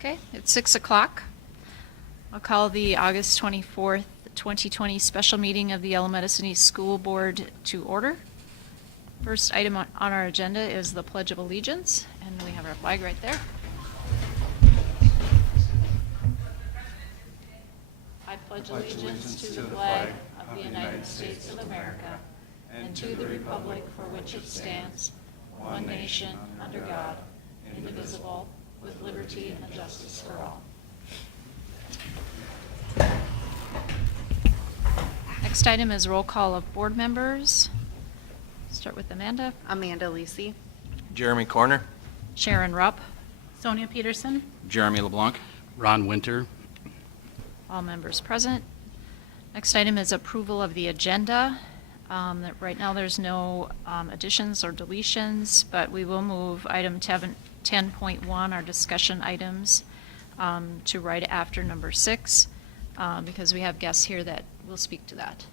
Okay, it's 6 o'clock. I'll call the August 24th, 2020 special meeting of the Alameda City School Board to order. First item on our agenda is the Pledge of Allegiance, and we have our flag right there. I pledge allegiance to the flag of the United States of America and to the republic for which it stands, one nation, under God, indivisible, with liberty and justice for all. Next item is roll call of board members. Start with Amanda. Amanda Lisi. Jeremy Corner. Sharon Rupp. Sonia Peterson. Jeremy LeBlanc. Ron Winter. All members present. Next item is approval of the agenda. Right now there's no additions or deletions, but we will move item 10.1, our discussion items, to right after number 6, because we have guests here that will speak to that.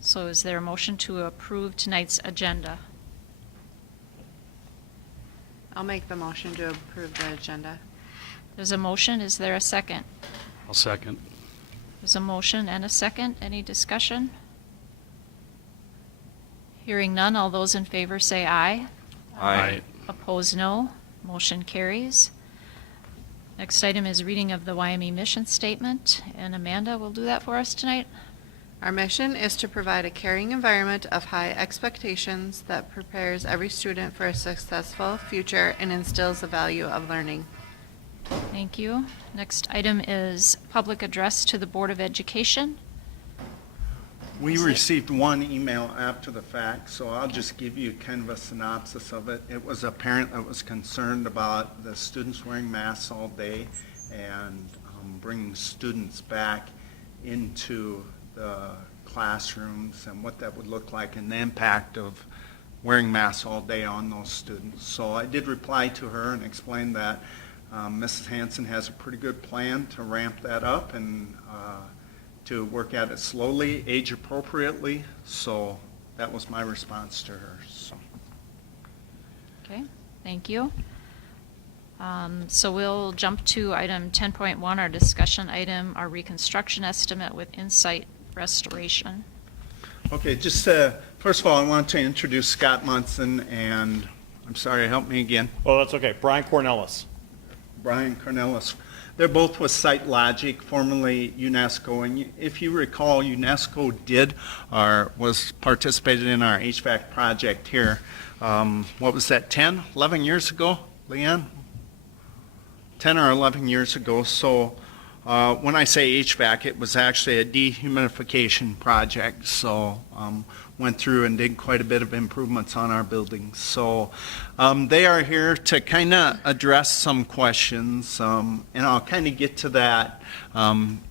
So is there a motion to approve tonight's agenda? I'll make the motion to approve the agenda. There's a motion. Is there a second? I'll second. There's a motion and a second. Any discussion? Hearing none, all those in favor say aye. Aye. Opposed, no. Motion carries. Next item is reading of the Wyoming mission statement, and Amanda will do that for us tonight. Our mission is to provide a caring environment of high expectations that prepares every student for a successful future and instills the value of learning. Thank you. Next item is public address to the Board of Education. We received one email after the fact, so I'll just give you kind of a synopsis of it. It was a parent that was concerned about the students wearing masks all day and bringing students back into the classrooms and what that would look like and the impact of wearing masks all day on those students. So I did reply to her and explain that Mrs. Hanson has a pretty good plan to ramp that up and to work at it slowly, age appropriately. So that was my response to her. So. Okay, thank you. So we'll jump to item 10.1, our discussion item, our reconstruction estimate with Insight Restoration. Okay, just first of all, I want to introduce Scott Munson and, I'm sorry, help me again. Oh, that's okay. Brian Cornelis. Brian Cornelis. They're both with SiteLogic, formerly UNESCO, and if you recall, UNESCO was participated in our HVAC project here. What was that, 10, 11 years ago, Leanne? 10 or 11 years ago. So when I say HVAC, it was actually a dehumidification project. So went through and did quite a bit of improvements on our buildings. So they are here to kind of address some questions, and I'll kind of get to that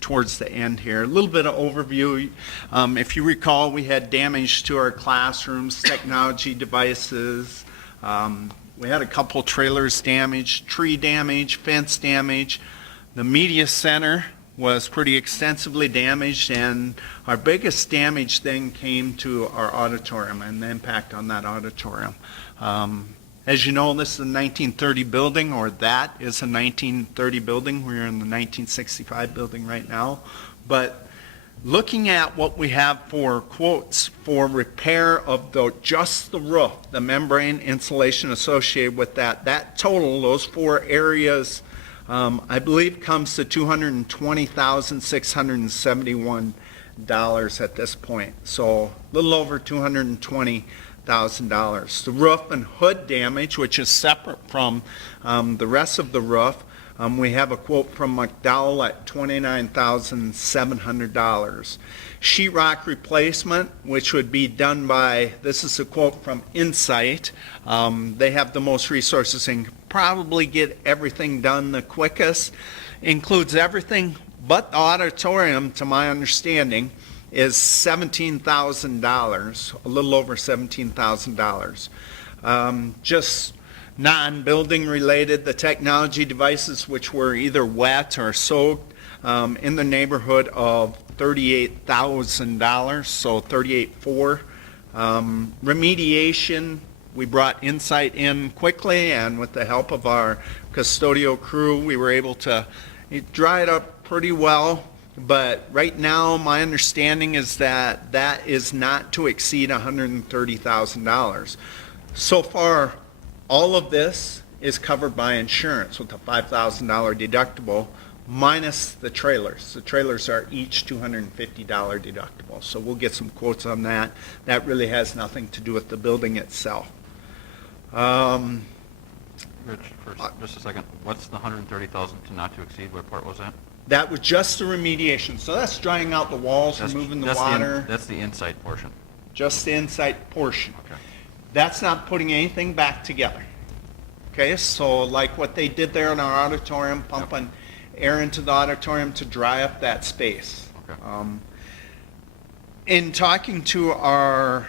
towards the end here. A little bit of overview. If you recall, we had damage to our classrooms, technology devices. We had a couple trailers damaged, tree damage, fence damage. The media center was pretty extensively damaged, and our biggest damage then came to our auditorium and the impact on that auditorium. As you know, this is a 1930 building, or that is a 1930 building. We're in the 1965 building right now. But looking at what we have for quotes for repair of just the roof, the membrane insulation associated with that total, those 4 areas, I believe comes to $220,671 at this point. So a little over $220,000. The roof and hood damage, which is separate from the rest of the roof, we have a quote from McDowell at $29,700. Sheetrock replacement, which would be done by, this is a quote from Insight. They have the most resources and can probably get everything done the quickest. Includes everything but the auditorium, to my understanding, is $17,000, a little over $17,000. Just non-building related, the technology devices, which were either wet or soaked, in the neighborhood of $38,000, so $38,400. Remediation, We brought Insight in quickly, and with the help of our custodial crew, we were able to dry it up pretty well. But right now, my understanding is that that is not to exceed $130,000. So far, all of this is covered by insurance with a $5,000 deductible, minus the trailers. The trailers are each $250 deductible. So we'll get some quotes on that. That really has nothing to do with the building itself. Rich, first, just a second. What's the 130,000 to not to exceed? What part was that? That was just the remediation. So that's drying out the walls, removing the water. That's the inside portion. Just the inside portion. Okay. That's not putting anything back together. Okay, so like what they did there in our auditorium, pumping air into the auditorium to dry up that space. Okay. In talking to our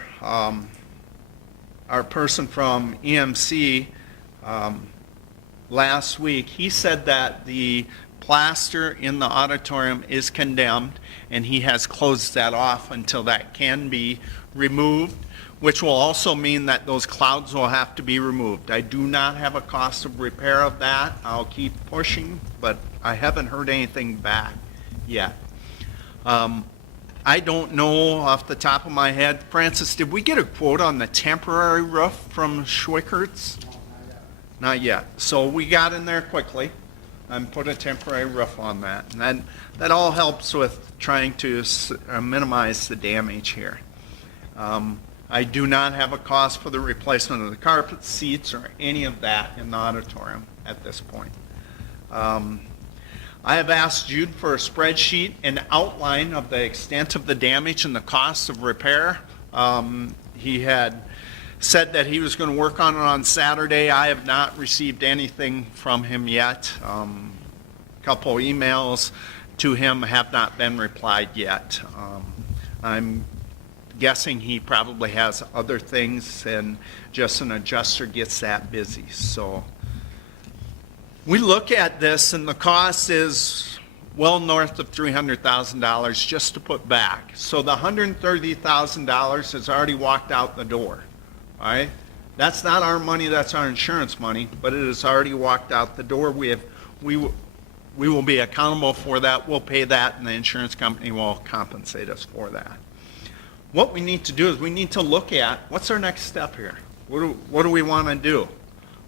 person from EMC last week, he said that the plaster in the auditorium is condemned, and he has closed that off until that can be removed, which will also mean that those clouds will have to be removed. I do not have a cost of repair of that. I'll keep pushing, but I haven't heard anything back yet. I don't know off the top of my head. Francis, did we get a quote on the temporary roof from Schwickert's? Not yet. So we got in there quickly and put a temporary roof on that. And that all helps with trying to minimize the damage here. I do not have a cost for the replacement of the carpet, seats, or any of that in the auditorium at this point. I have asked Jude for a spreadsheet and outline of the extent of the damage and the cost of repair. He had said that he was going to work on it on Saturday. I have not received anything from him yet. A couple emails to him have not been replied yet. I'm guessing he probably has other things, and just an adjuster gets that busy. So we look at this, and the cost is well north of $300,000 just to put back. So the $130,000 has already walked out the door. All right, that's not our money, that's our insurance money, but it has already walked out the door. We will be accountable for that. We'll pay that, and the insurance company will compensate us for that. What we need to do is we need to look at what's our next step here. What do we want to do?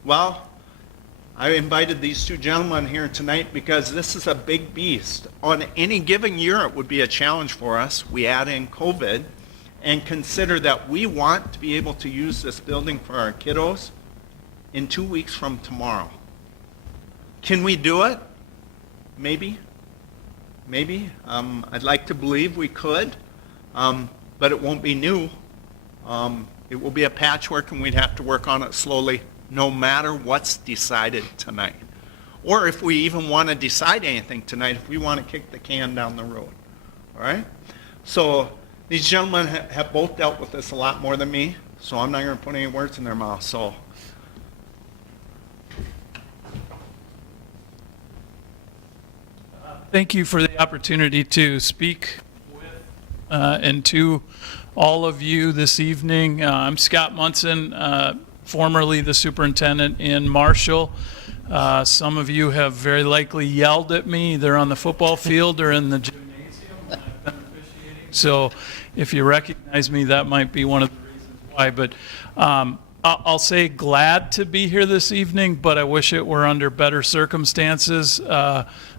Well, I invited these two gentlemen here tonight because this is a big beast. On any given year, it would be a challenge for us. We add in COVID, and consider that we want to be able to use this building for our kiddos in 2 weeks from tomorrow. Can we do it? Maybe. Maybe. I'd like to believe we could, but it won't be new. It will be a patchwork, and we'd have to work on it slowly no matter what's decided tonight. Or if we even want to decide anything tonight, if we want to kick the can down the road. All right? So these gentlemen have both dealt with this a lot more than me, so I'm not going to put any words in their mouth. So thank you for the opportunity to speak with and to all of you this evening. I'm Scott Munson, formerly the superintendent in Marshall. Some of you have very likely yelled at me either on the football field or in the gymnasium when I've been officiating. So if you recognize me, that might be one of the reasons why. But I'll say glad to be here this evening, but I wish it were under better circumstances.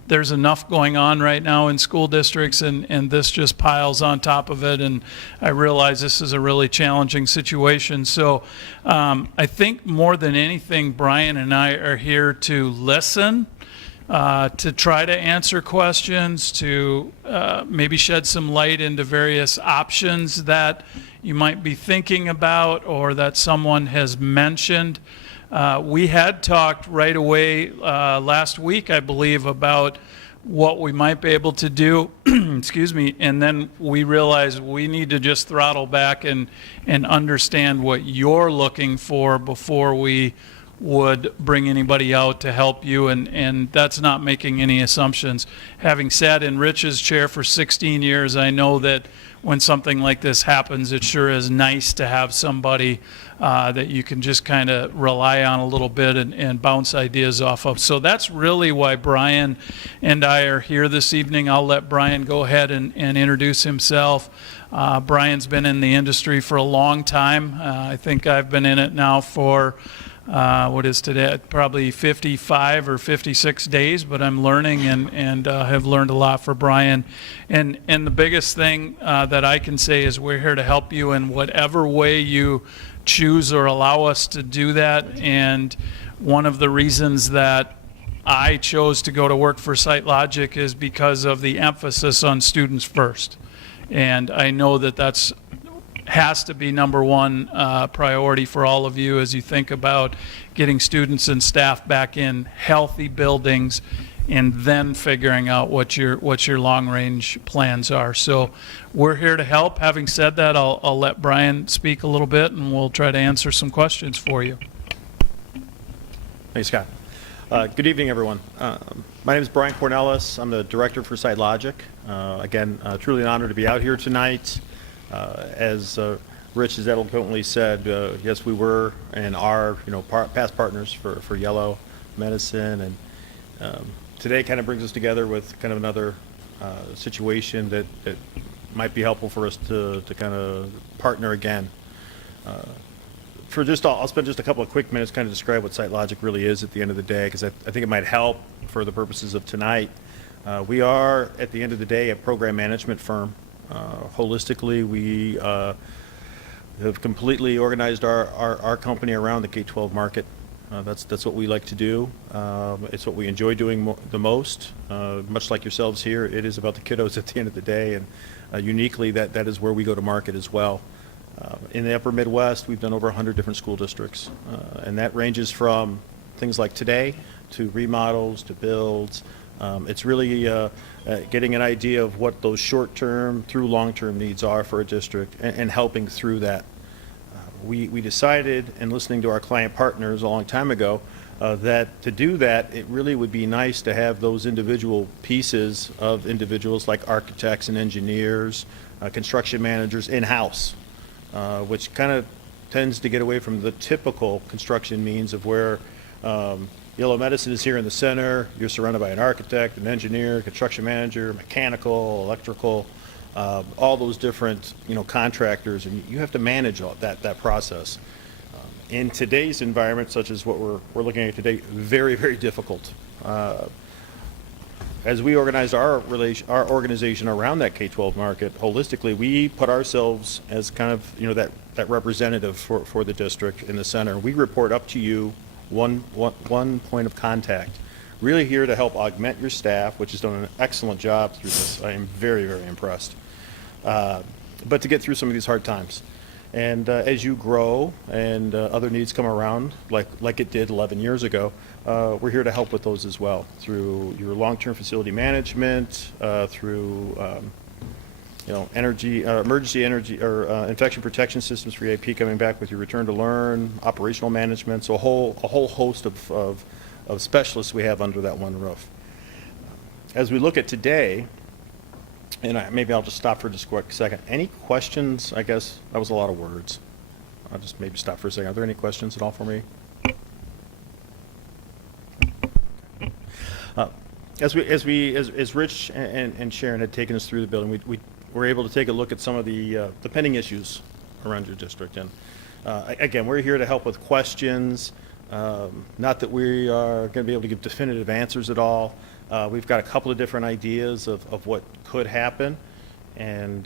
There's enough going on right now in school districts, and this just piles on top of it, and I realize this is a really challenging situation. So I think more than anything, Brian and I are here to listen, to try to answer questions, to maybe shed some light into various options that you might be thinking about or that someone has mentioned. We had talked right away last week, I believe, about what we might be able to do, excuse me, and then we realized we need to just throttle back and understand what you're looking for before we would bring anybody out to help you, and that's not making any assumptions. Having sat in Rich's chair for 16 years, I know that when something like this happens, it sure is nice to have somebody that you can just kind of rely on a little bit and bounce ideas off of. So that's really why Brian and I are here this evening. I'll let Brian go ahead and introduce himself. Brian's been in the industry for a long time. I think I've been in it now for what is today, probably 55 or 56 days, but I'm learning and have learned a lot for Brian. And the biggest thing that I can say is we're here to help you in whatever way you choose or allow us to do that. And one of the reasons that I chose to go to work for SiteLogic is because of the emphasis on students first. And I know that that's has to be number one priority for all of you as you think about getting students and staff back in healthy buildings and then figuring out what your long-range plans are. So we're here to help. Having said that, I'll let Brian speak a little bit and we'll try to answer some questions for you. Thanks, Scott. Good evening, everyone. My name is Brian Cornelis. I'm the director for SiteLogic. Again, truly an honor to be out here tonight. As Rich has eloquently said, yes, we were and are, past partners for Yellow Medicine, and today kind of brings us together with kind of another situation that might be helpful for us to kind of partner again. I'll spend just a couple of quick minutes kind of describe what SiteLogic really is at the end of the day, because I think it might help for the purposes of tonight. We are, at the end of the day, a program management firm. Holistically, we have completely organized our company around the K-12 market. That's what we like to do. It's what we enjoy doing the most. Much like yourselves here, it is about the kiddos at the end of the day, and uniquely that is where we go to market as well. In the upper Midwest, we've done over 100 different school districts, and that ranges from things like today to remodels to builds. It's really getting an idea of what those short-term through long-term needs are for a district and helping through that. We decided, in listening to our client partners a long time ago, that to do that, it really would be nice to have those individual pieces of individuals like architects and engineers, construction managers in-house, which kind of tends to get away from the typical construction means of where Yellow Medicine is here in the center. You're surrounded by an architect, an engineer, construction manager, mechanical, electrical, all those different contractors, and you have to manage all that process. In today's environment, such as what we're looking at today, very, very difficult. As we organized our organization around that K-12 market holistically, we put ourselves as kind of that representative for the district in the center. We report up to you. One point of contact. Really here to help augment your staff, which has done an excellent job through this. I am very, very impressed. But to get through some of these hard times. And as you grow and other needs come around, like it did 11 years ago, we're here to help with those as well through your long-term facility management, through emergency energy or infection protection systems for EAP coming back with your return to learn, operational management, so a whole host of specialists we have under that one roof. As we look at today, and maybe I'll just stop for just a quick second. Any questions? I guess that was a lot of words. I'll just maybe stop for a second. Are there any questions at all for me? As Rich and Sharon had taken us through the building, we were able to take a look at some of the pending issues around your district. And again, we're here to help with questions. Not that we are going to be able to give definitive answers at all. We've got a couple of different ideas of what could happen and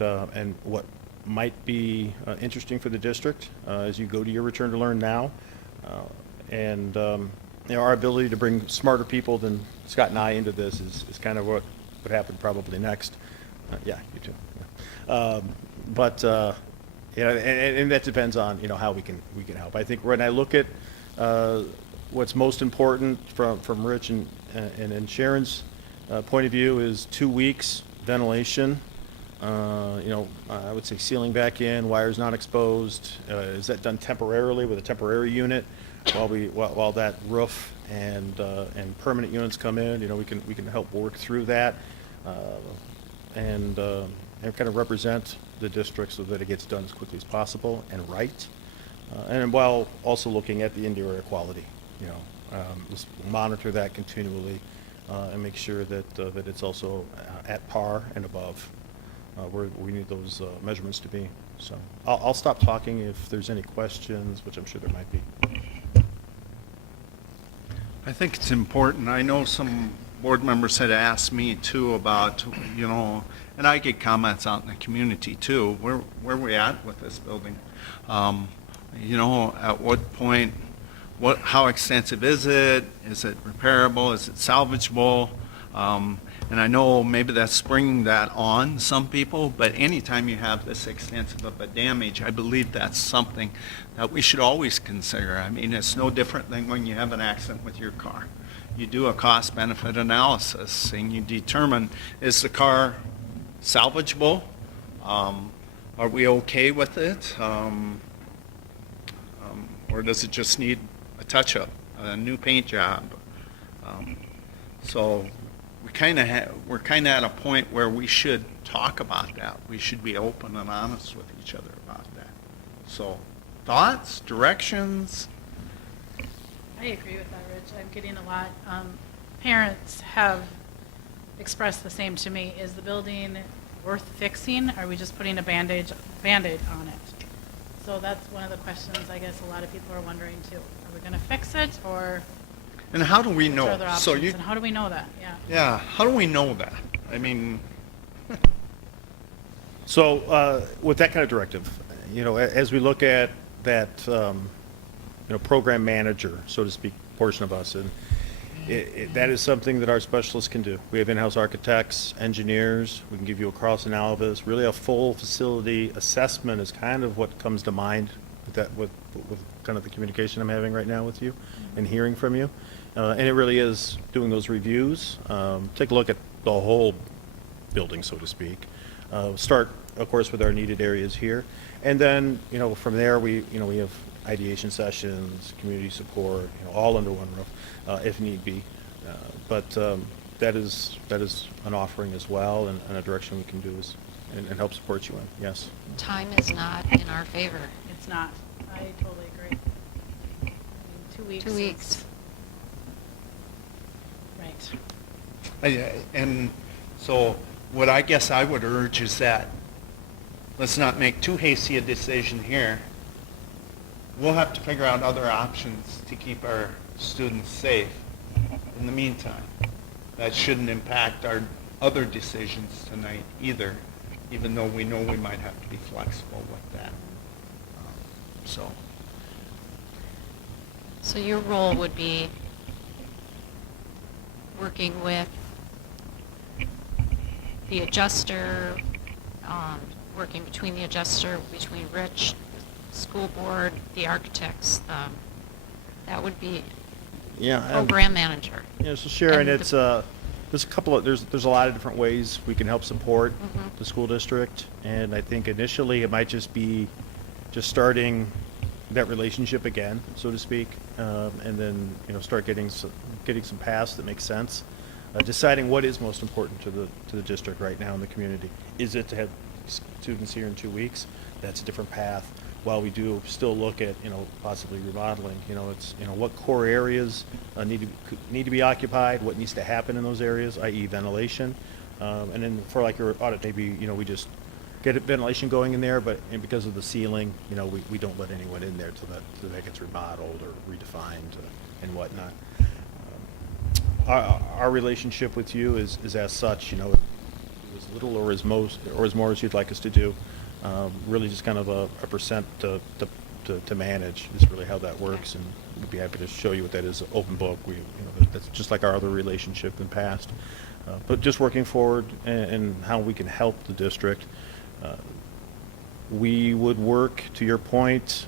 what might be interesting for the district as you go to your return to learn now. Our ability to bring smarter people than Scott and I into this is kind of what would happen probably next. Yeah, you too. Yeah. And that depends on how we can help. I think when I look at what's most important from Rich and Sharon's point of view is 2 weeks ventilation. I would say sealing back in, wires not exposed. Is that done temporarily with a temporary unit? while that roof and permanent units come in, we can help work through that, and kind of represent the district so that it gets done as quickly as possible and right, and while also looking at the interior quality, just monitor that continually, and make sure that it's also at par and above where we need those measurements to be. So I'll stop talking if there's any questions, which I'm sure there might be. I think it's important. I know some board members had asked me too about, and I get comments out in the community too, where we at with this building? At what point, how extensive is it? Is it repairable? Is it salvageable? And I know maybe that's springing that on some people, but anytime you have this extensive of a damage, I believe that's something that we should always consider. I mean, it's no different than when you have an accident with your car. You do a cost-benefit analysis, and you determine, is the car salvageable? Are we okay with it? Or does it just need a touch-up, a new paint job? So we're kind of at a point where we should talk about that. We should be open and honest with each other about that. So, thoughts, directions? I agree with that, Rich. I'm getting a lot. Parents have expressed the same to me. Is the building worth fixing? Are we just putting a Band-Aid on it? So that's one of the questions I guess a lot of people are wondering too. Are we going to fix it, or And how do we what are know? other options? And how do we know that? Yeah. Yeah, how do we know that? I mean, So with that kind of directive, as we look at that, program manager, so to speak, portion of us, and that is something that our specialists can do. We have in-house architects, engineers. We can give you a cross analysis. Really, a full facility assessment is kind of what comes to mind with kind of the communication I'm having right now with you and hearing from you. And it really is doing those reviews. Take a look at the whole building, so to speak. Start, of course, with our needed areas here, and then from there we have ideation sessions, community support, all under one roof, if need be. But that is an offering as well, and a direction we can do and help support you in. Yes. Time is not in our favor. It's not. I totally agree. I mean, 2 weeks. 2 weeks. Right. and so what I guess I would urge is that let's not make too hasty a decision here. We'll have to figure out other options to keep our students safe in the meantime. That shouldn't impact our other decisions tonight either, even though we know we might have to be flexible with that. So your role would be working with the adjuster, working between the adjuster, between Rich, the school board, the architects. That would be program manager. So Sharon, And it's there's a lot of different ways we can help support the school district, and I think initially it might just be just starting that relationship again, so to speak, and then start getting some paths that make sense. Deciding what is most important to the district right now in the community. Is it to have students here in 2 weeks? That's a different path. While we do still look at possibly remodeling, it's what core areas need to be occupied, what needs to happen in those areas, i.e. ventilation, and then for like your audit, maybe we just get ventilation going in there, and because of the ceiling, we don't let anyone in there till that gets remodeled or redefined and whatnot. Our relationship with you is as such, as little or as more as you'd like us to do. Really just kind of a percent to manage is really how that works, and we'd be happy to show you what that is, open book. That's just like our other relationship in the past. But just working forward and how we can help the district. We would work, to your point,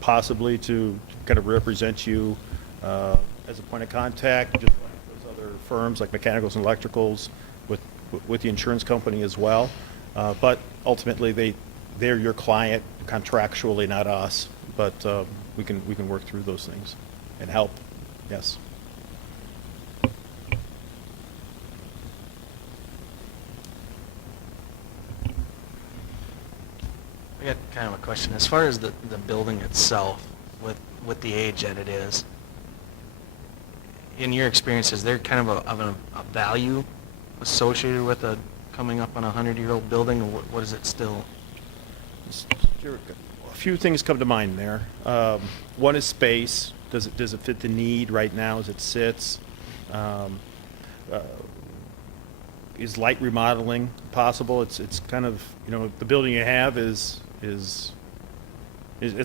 possibly to kind of represent you as a point of contact, just like those other firms like mechanicals and electricals, with the insurance company as well. But ultimately, they're your client contractually, not us. but we can work through those things and help, yes. I got kind of a question. As far as the building itself, with the age that it is, in your experience, is there kind of a value associated with coming up on a 100-year-old building, or what is it still? A few things come to mind there. One is space. Does it fit the need right now as it sits? Is light remodeling possible? It's kind of, the building you have is it's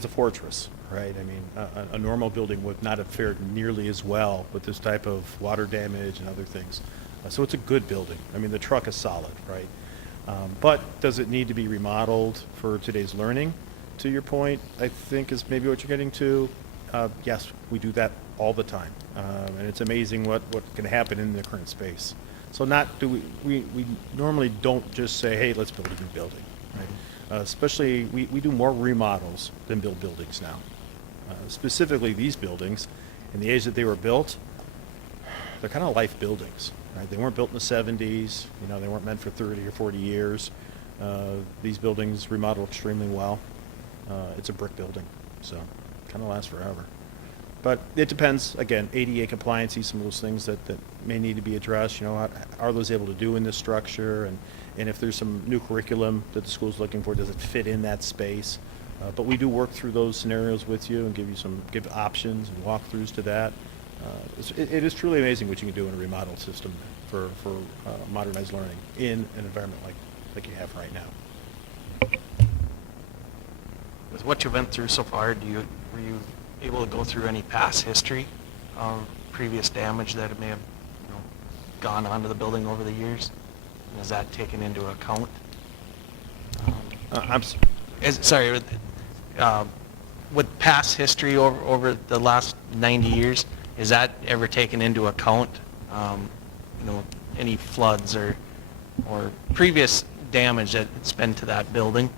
a fortress, right? I mean, a normal building would not have fared nearly as well with this type of water damage and other things. So it's a good building. I mean, the truck is solid, right? But does it need to be remodeled for today's learning? To your point, I think is maybe what you're getting to. Yes, we do that all the time, and it's amazing what can happen in the current space. So we normally don't just say, hey, let's build a new building, right? Especially, we do more remodels than build buildings now. Specifically, these buildings, in the age that they were built, they're kind of life buildings, right? They weren't built in the 70s, they weren't meant for 30 or 40 years. These buildings remodel extremely well. It's a brick building, so kind of lasts forever. But it depends, again, ADA compliance, some of those things that may need to be addressed. Are those able to do in this structure? And if there's some new curriculum that the school's looking for, does it fit in that space? But we do work through those scenarios with you and give options and walkthroughs to that. It is truly amazing what you can do in a remodel system for modernized learning in an environment like you have right now. With what you've been through so far, were you able to go through any past history of previous damage that may have gone onto the building over the years? And is that taken into account? With past history over the last 90 years, is that ever taken into account? Any floods or previous damage that's been to that building?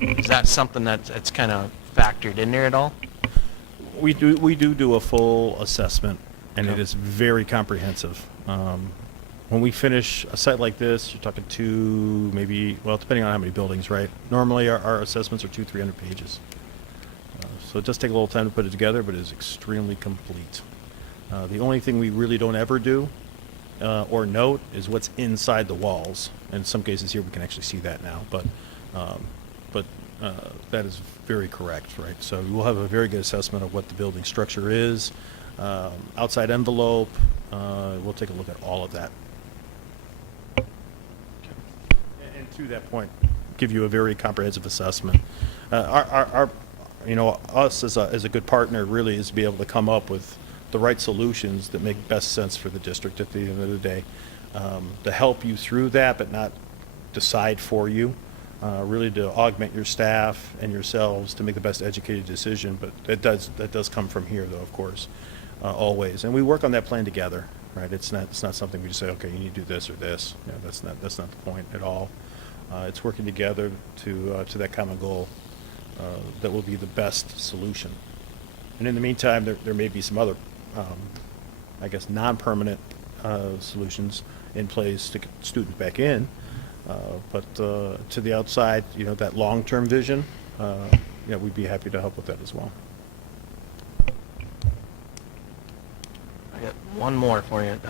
Is that something that's kind of factored in there at all? We do a full assessment, and Okay. It is very comprehensive. When we finish a site like this, you're talking depending on how many buildings, right? Normally, our assessments are 200-300 pages. So it does take a little time to put it together, but it is extremely complete. The only thing we really don't ever do or note is what's inside the walls. And in some cases here, we can actually see that now, but that is very correct, right? So we'll have a very good assessment of what the building structure is, outside envelope. We'll take a look at all of that. And to that point, give you a very comprehensive assessment. Us as a good partner really is to be able to come up with the right solutions that make best sense for the district at the end of the day, to help you through that, but not decide for you. Really to augment your staff and yourselves to make the best educated decision, but that does come from here, though, of course, always. And we work on that plan together, right? It's not something we just say, okay, you need to do this or this. That's not the point at all. It's working together to that common goal that will be the best solution. And in the meantime, there may be some other, non-permanent solutions in place to get students back in. But to the outside, that long-term vision, we'd be happy to help with that as well. I got one more for you.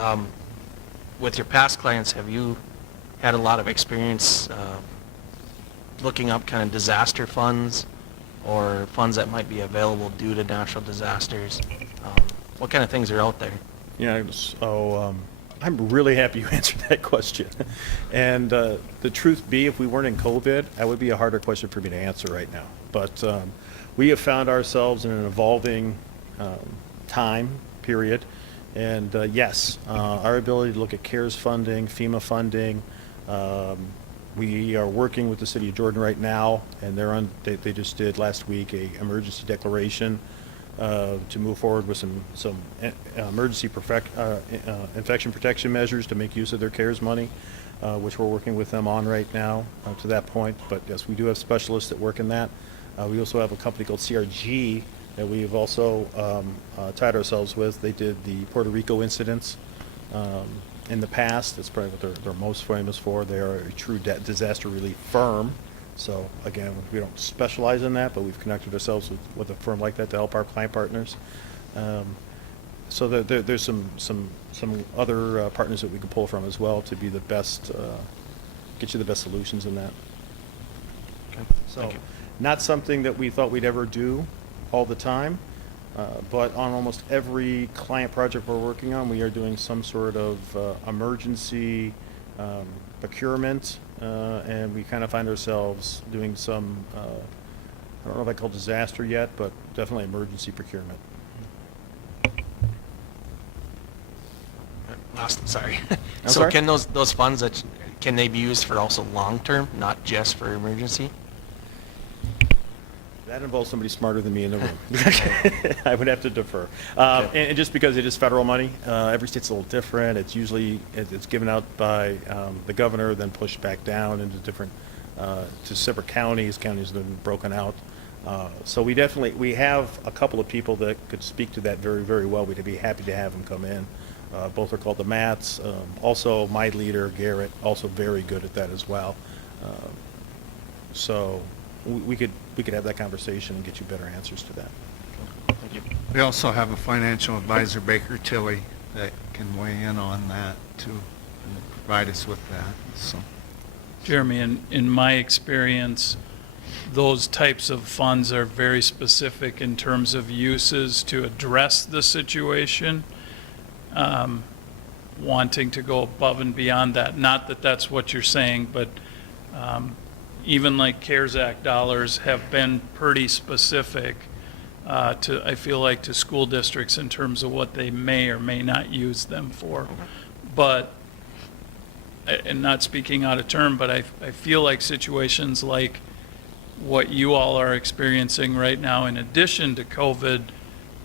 With your past clients, have you had a lot of experience looking up kind of disaster funds or funds that might be available due to natural disasters? What kind of things are out there? Yeah, so I'm really happy you answered that question. And the truth be, if we weren't in COVID, that would be a harder question for me to answer right now. But we have found ourselves in an evolving time period. And yes, our ability to look at CARES funding, FEMA funding, we are working with the City of Jordan right now, and they just did last week a emergency declaration to move forward with some emergency infection protection measures to make use of their CARES money, which we're working with them on right now to that point. But yes, we do have specialists that work in that. We also have a company called CRG that we've also tied ourselves with. They did the Puerto Rico incidents in the past. That's probably what they're most famous for. They are a true disaster relief firm. So again, we don't specialize in that, but we've connected ourselves with a firm like that to help our client partners. So there's some other partners that we can pull from as well to be the best, get you the best solutions in that. Okay, So, thank you. not something that we thought we'd ever do all the time, but on almost every client project we're working on, we are doing some sort of emergency procurement, and we kind of find ourselves doing some, I don't know if I call disaster yet, but definitely emergency procurement. Sorry. I'm So sorry? can those funds, can they be used for also long-term, not just for emergency? That involves somebody smarter than me in the room. I would have to defer. And just because it is federal money, every state's a little different. It's usually, it's given out by the governor, then pushed back down into different, to separate counties. Counties have been broken out. So we have a couple of people that could speak to that very, very well. We'd be happy to have them come in. Both are called the Mats. Also, my leader, Garrett, also very good at that as well. So we could have that conversation and get you better answers to that. Thank you. We also have a financial advisor, Baker Tilly, that can weigh in on that too, and provide us with that, so. Jeremy, in my experience, those types of funds are very specific in terms of uses to address the situation. Wanting to go above and beyond that. Not that that's what you're saying, but even like CARES Act dollars have been pretty specific I feel like, to school districts in terms of what they may or may not use them for. But, and not speaking out of turn, but I feel like situations like what you all are experiencing right now, in addition to COVID,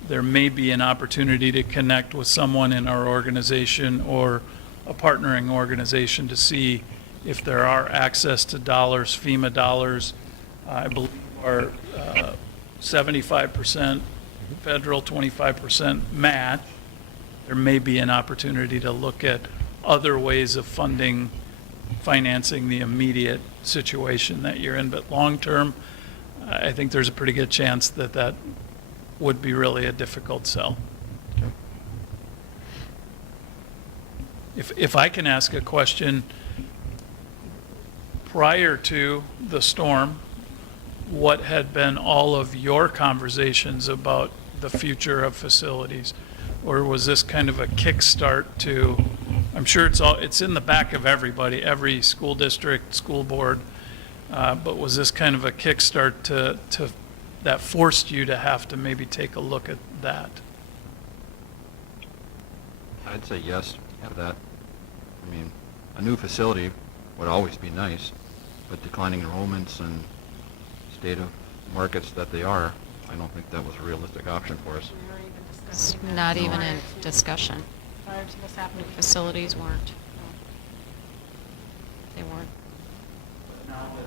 there may be an opportunity to connect with someone in our organization or a partnering organization to see if there are access to dollars, FEMA dollars. I believe are 75% federal, 25% match. There may be an opportunity to look at other ways of financing the immediate situation that you're in. But long-term, I think there's a pretty good chance that would be really a difficult sell. If I can ask a question, prior to the storm, what had been all of your conversations about the future of facilities? Or was this kind of a kickstart to, I'm sure it's in the back of everybody, every school district, school board, but was this kind of a kickstart to that forced you to have to maybe take a look at that? I'd say yes to that. I mean, a new facility would always be nice, but declining enrollments and state of markets that they are, I don't think that was a realistic option for us. It's not even in discussion. Prior to this happening. Facilities weren't. They weren't.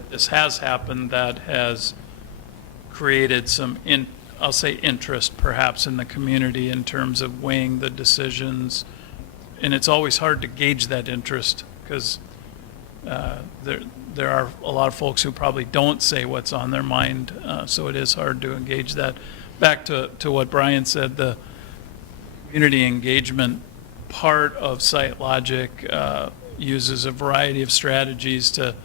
This has happened, that has created some, I'll say interest perhaps in the community in terms of weighing the decisions. And it's always hard to gauge that interest because there are a lot of folks who probably don't say what's on their mind, so it is hard to engage that. Back to what Brian said, the community engagement part of SiteLogic uses a variety of strategies to,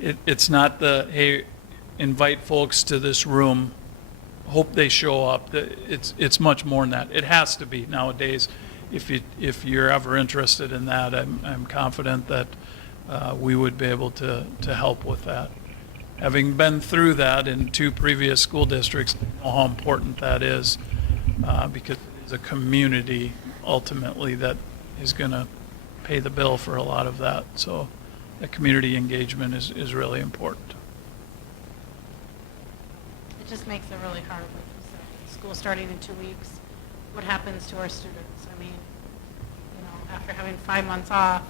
it's not the, hey, invite folks to this room, hope they show up. It's much more than that. It has to be nowadays. If you're ever interested in that, I'm confident that we would be able to help with that. Having been through that in 2 previous school districts, I know how important that is, because it's a community ultimately that is going to pay the bill for a lot of that. So that community engagement is really important. It just makes it really hard, like you said, school starting in 2 weeks. What happens to our students? I mean, you know, after having 5 months off,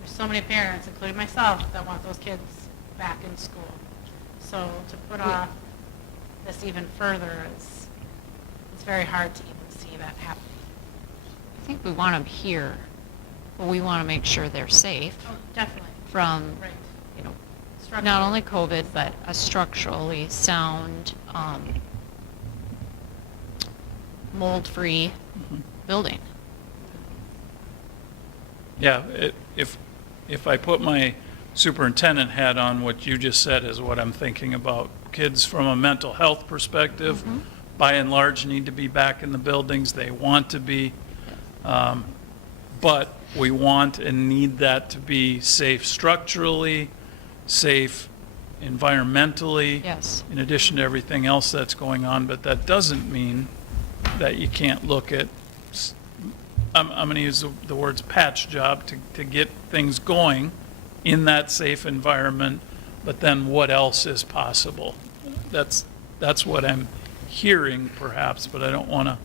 there's so many parents, including myself, that want those kids back in school. So to put off this even further is, it's very hard to even see that happening. I think we want them here, but we want to make sure they're safe Oh, definitely. from, Right. you know, Structural. not only COVID, but a structurally sound, mold-free building. Yeah, if I put my superintendent hat on, what you just said is what I'm thinking about. Kids from a mental health perspective, by and large, need to be back in the buildings. They want to be. But we want and need that to be safe structurally, safe environmentally. Yes. In addition to everything else that's going on, but that doesn't mean that you can't look at, I'm going to use the words patch job to get things going in that safe environment, but then what else is possible? That's what I'm hearing perhaps, but I don't want to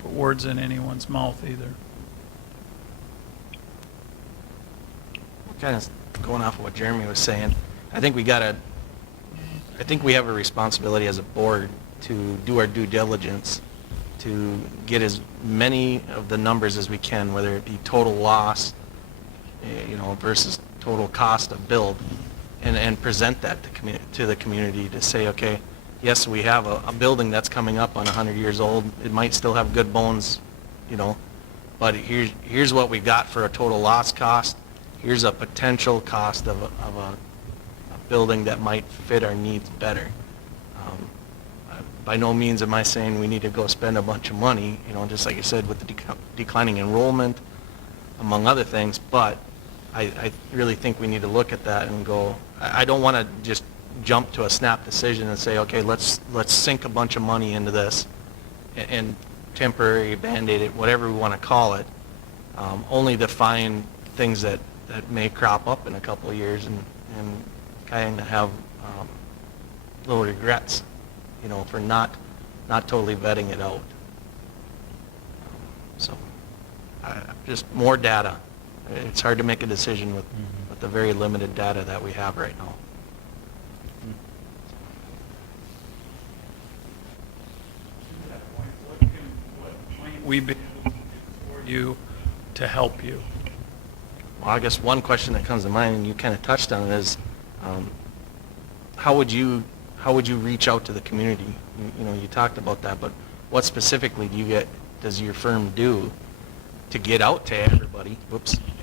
put words in anyone's mouth either. Kind of going off of what Jeremy was saying, I think we have a responsibility as a board to do our due diligence to get as many of the numbers as we can, whether it be total loss, versus total cost of build, and present that to the community to say, okay, yes, we have a building that's coming up on 100 years old. It might still have good bones, but here's what we got for a total loss cost. Here's a potential cost of a building that might fit our needs better. By no means am I saying we need to go spend a bunch of money, just like you said, with the declining enrollment, among other things, but I really think we need to look at that and go, I don't want to just jump to a snap decision and say, okay, let's sink a bunch of money into this and temporary Band-Aid it, whatever we want to call it, only to find things that may crop up in a couple of years and kind of have little regrets, for not totally vetting it out. So, just more data. It's hard to make a decision with the very limited data that we have right now. What might we be able to do for you to help you? Well, I guess one question that comes to mind, and you kind of touched on it, is how would you reach out to the community? You talked about that, but what specifically does your firm do to get out to everybody,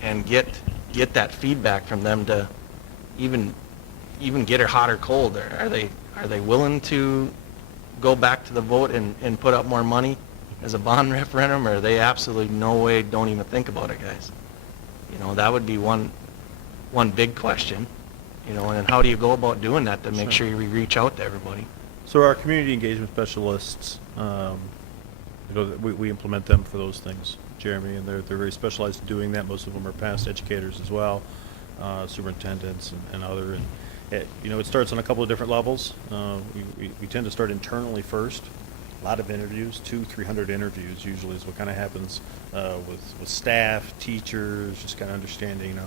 and get that feedback from them to even get her hot or cold? Are they willing to go back to the vote and put up more money as a bond referendum, or are they absolutely no way, don't even think about it, guys? That would be one big question, and then how do you go about doing that to make sure you reach out to everybody? So our community engagement specialists, we implement them for those things, Jeremy, and they're very specialized in doing that. Most of them are past educators as well, superintendents and other. And it starts on a couple of different levels. We tend to start internally first. A lot of interviews, 200-300 interviews usually is what kind of happens with staff, teachers, just kind of understanding,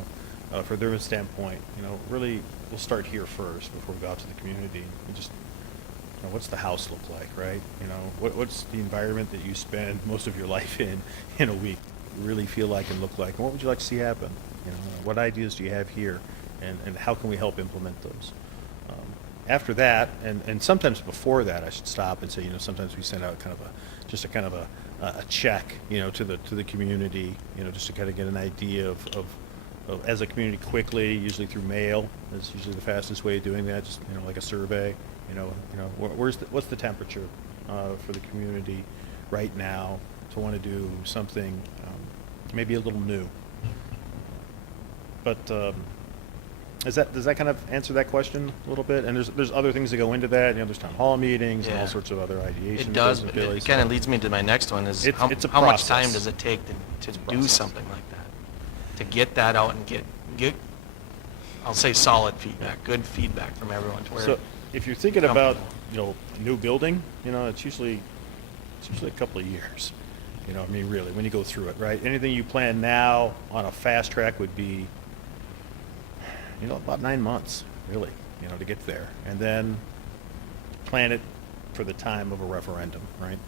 from their standpoint, really we'll start here first before we go out to the community and just, what's the house look like, right? What's the environment that you spend most of your life in a week really feel like and look like, and what would you like to see happen? What ideas do you have here, and how can we help implement those? After that, and sometimes before that, I should stop and say, sometimes we send out kind of a check, to the community, just to kind of get an idea of as a community quickly, usually through mail is usually the fastest way of doing that. Just like a survey, what's the temperature for the community right now to want to do something maybe a little new. But does that kind of answer that question a little bit? And there's other things that go into that. There's town hall meetings and all sorts of other ideation. It does, but it kind of leads me to my next one, is how much time does it take to do something like that? To get that out and get I'll say solid feedback, good feedback from everyone. To where So if you're thinking about, a new building, it's usually a couple of years. Really, when you go through it, right? Anything you plan now on a fast track would be, about 9 months, really, to get there. And then plan it for the time of a referendum, right?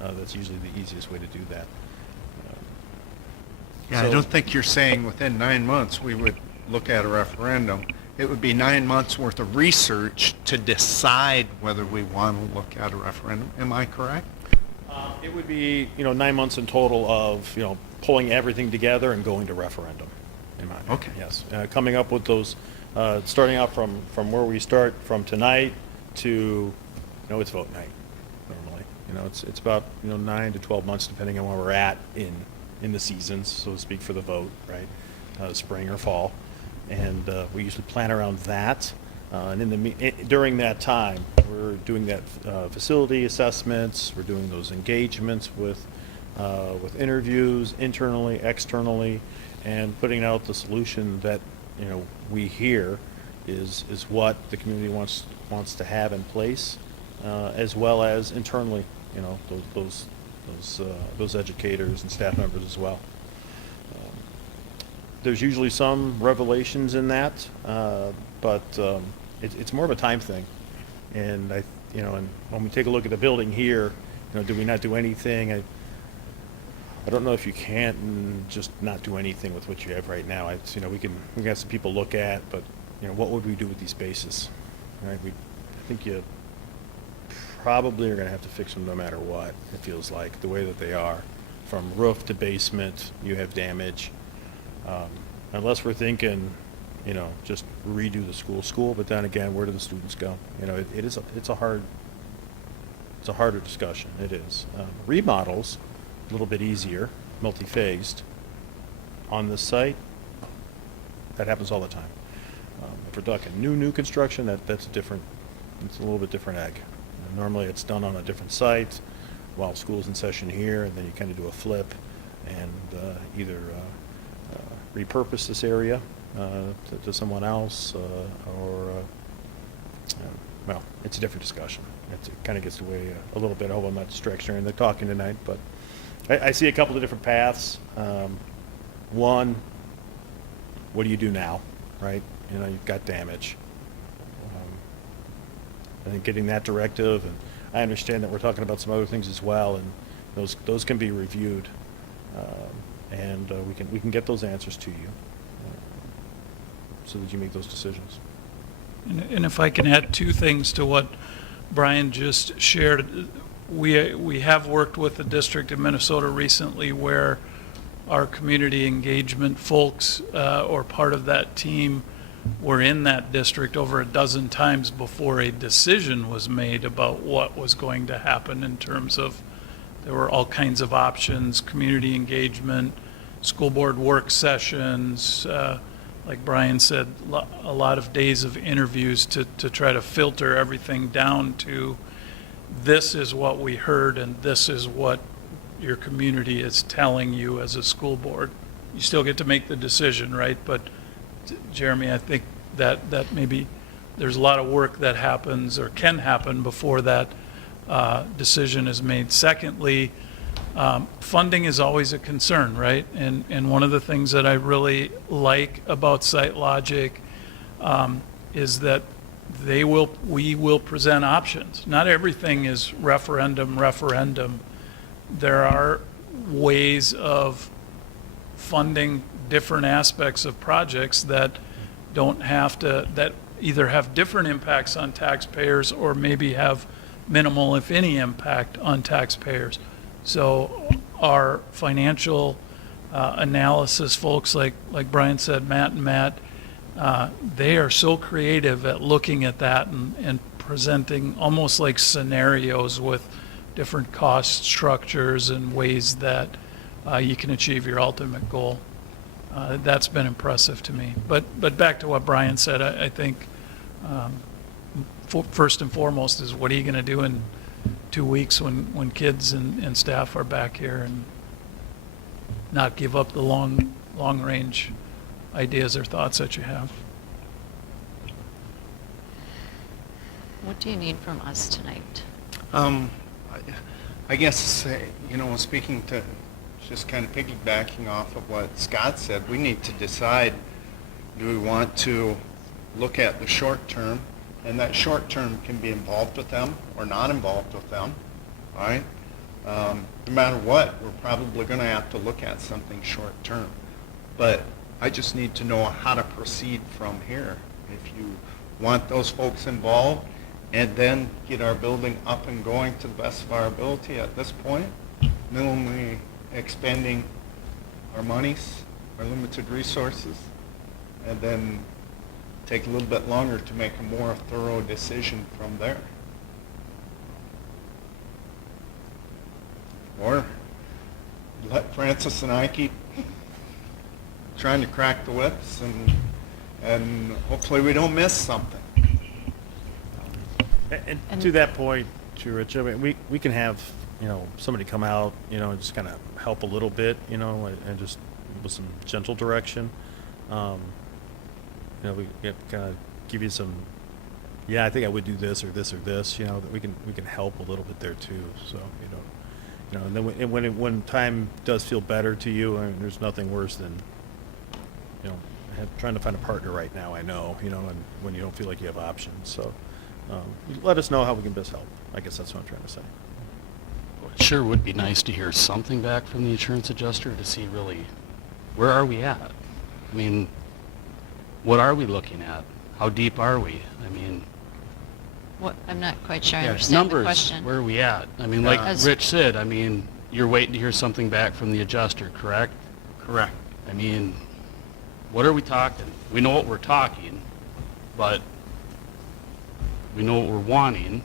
That's usually the easiest way to do that. Yeah, I So- don't think you're saying within 9 months we would look at a referendum. It would be 9 months worth of research to decide whether we want to look at a referendum. Am I correct? It would be, 9 months in total of, pulling everything together and going to referendum, in my opinion. Okay. Yes, coming up with those, starting out from where we start from tonight to, it's vote night, normally. It's about, 9 to 12 months, depending on where we're at in the seasons, so to speak, for the vote, right? Spring or fall. And we usually plan around that. And during that time, we're doing that facility assessments, we're doing those engagements with interviews internally, externally, and putting out the solution that, we hear is what the community wants to have in place, as well as internally, those educators and staff members as well. There's usually some revelations in that, but it's more of a time thing. And and when we take a look at the building here, do we not do anything? I don't know if you can't just not do anything with what you have right now. We can have some people look at, but what would we do with these spaces? Right? I think you probably are going to have to fix them no matter what. It feels like the way that they are, from roof to basement, you have damage. Unless we're thinking, just redo the school. But then again, where do the students go? It's a harder discussion. It is. Remodels, a little bit easier, multi-phased. On this site, that happens all the time. If we're talking new construction, that's different. It's a little bit different egg. Normally, it's done on a different site while school's in session here, and then you kind of do a flip and either repurpose this area to someone else, or well, it's a different discussion. It kind of gets away a little bit. I hope I'm not distracting during the talking tonight, but I see a couple of different paths. One, what do you do now, right? You've got damage. I think getting that directive, and I understand that we're talking about some other things as well, and those can be reviewed, and we can get those answers to you, so that you make those decisions. And if I can add two things to what Brian just shared, we have worked with the District of Minnesota recently where our community engagement folks, or part of that team, were in that district over a dozen times before a decision was made about what was going to happen in terms of, there were all kinds of options, community engagement, school board work sessions, like Brian said, a lot of days of interviews to try to filter everything down to, this is what we heard and this is what your community is telling you as a school board. You still get to make the decision, right? But Jeremy, I think that maybe there's a lot of work that happens or can happen before that decision is made. Secondly, funding is always a concern, right? And one of the things that I really like about SiteLogic is that we will present options. Not everything is referendum. There are ways of funding different aspects of projects that that either have different impacts on taxpayers or maybe have minimal, if any, impact on taxpayers. So our financial analysis folks, like Brian said, Matt, they are so creative at looking at that and presenting almost like scenarios with different cost structures and ways that you can achieve your ultimate goal. That's been impressive to me. But back to what Brian said, I think first and foremost is, what are you going to do in 2 weeks when kids and staff are back here, and not give up the long range ideas or thoughts that you have. What do you need from us tonight? I guess, speaking to, just kind of piggybacking off of what Scott said, we need to decide, do we want to look at the short term and that short term can be involved with them or not involved with them, all right? No matter what, we're probably going to have to look at something short term. But I just need to know how to proceed from here. If you want those folks involved and then get our building up and going to the best of our ability at this point, minimally expending our monies, our limited resources, and then take a little bit longer to make a more thorough decision from there. Or let Francis and I keep trying to crack the whips, and hopefully we don't miss something. And to that point, too, Rich, I mean, we can have, somebody come out, and just kind of help a little bit, and just with some gentle direction. We have to kind of give you some, I think I would do this or this or this, that we can help a little bit there too. So, and then when time does feel better to you, I mean, there's nothing worse than, trying to find a partner right now, I know, and when you don't feel like you have options. So, let us know how we can best help. I guess that's what I'm trying to say. It sure would be nice to hear something back from the insurance adjuster to see really, where are we at? I mean, what are we looking at? How deep are we? I mean, What, I'm not quite sure I Yeah, understand the numbers, question. where are we at? I mean, like As- Rich said, I mean, you're waiting to hear something back from the adjuster, correct? Correct. I mean, what are we talking? We know what we're talking, but we know what we're wanting.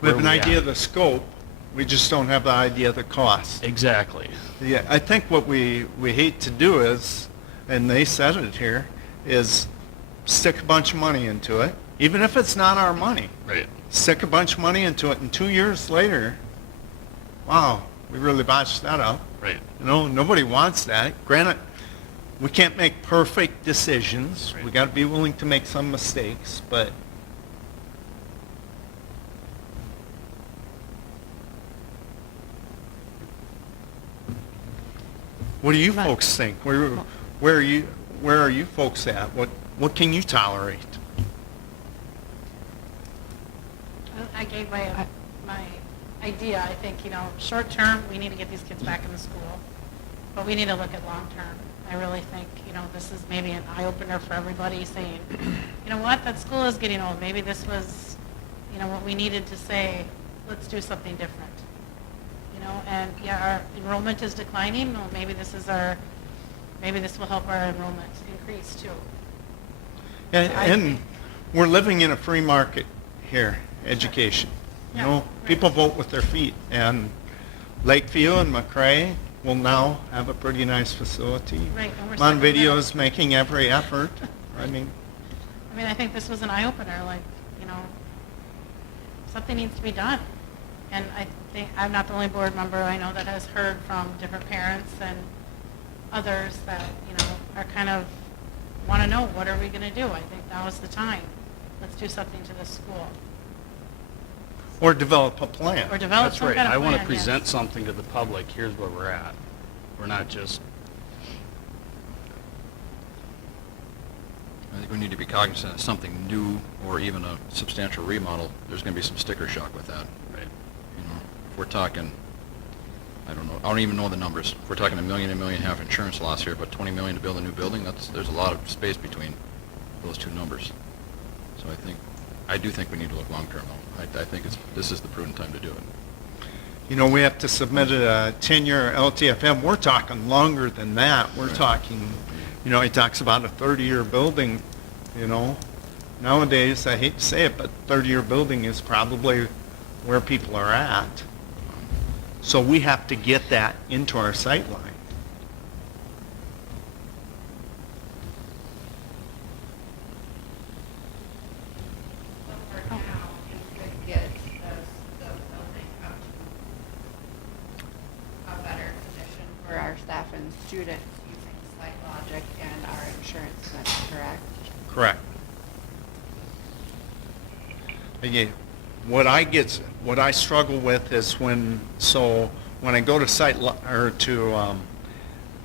We have Where an are we idea at? of the scope, we just don't have the idea of the cost. Exactly. Yeah, I think what we hate to do is, and they said it here, is stick a bunch of money into it, even if it's not our money. Right. Stick a bunch of money into it, and 2 years later, wow, we really botched that up. Right. Nobody wants that. Granted, we can't make perfect decisions. We Right. got to be willing to make some mistakes, but what do you Right. folks think? Where are you folks at? What can you tolerate? I gave my idea. I think, short term, we need to get these kids back in the school, but we need to look at long term. I really think, this is maybe an eye-opener for everybody saying, you know what, that school is getting old. Maybe this was, what we needed to say, let's do something different. And our enrollment is declining. Well, maybe this will help our enrollment increase too. And we're living in a free market here, education. Yeah, right. People vote with their feet, and Lakeview and McRae will now have a pretty nice facility. Right, and we're Montevideo second is making every effort. I mean, I think this was an eye-opener, something needs to be done. And I think, I'm not the only board member I know that has heard from different parents and others that, are kind of, want to know, what are we going to do? I think now is the time. Let's do something to this school. or develop a plan. Or develop That's some right. kind of I plan, want to yes. present something to the public. Here's where we're at. We're not just, I think we need to be cognizant of something new or even a substantial remodel. There's going to be some sticker shock with that. right. If we're talking, I don't know, I don't even know the numbers. If we're talking $1 million, $1.5 million insurance loss here, but $20 million to build a new building, there's a lot of space between those two numbers. So I do think we need to look long-term though. I think this is the prudent time to do it. We have to submit a 10-year LTFM. We're talking longer than that. We're Right. talking, he talks about a 30-year building, Nowadays, I hate to say it, but 30-year building is probably where people are at. So we have to get that into our sight line. Could get the building up to a better position for our staff and students using Site Logic and our insurance, that's correct? Correct. Again, what I struggle with is when I go to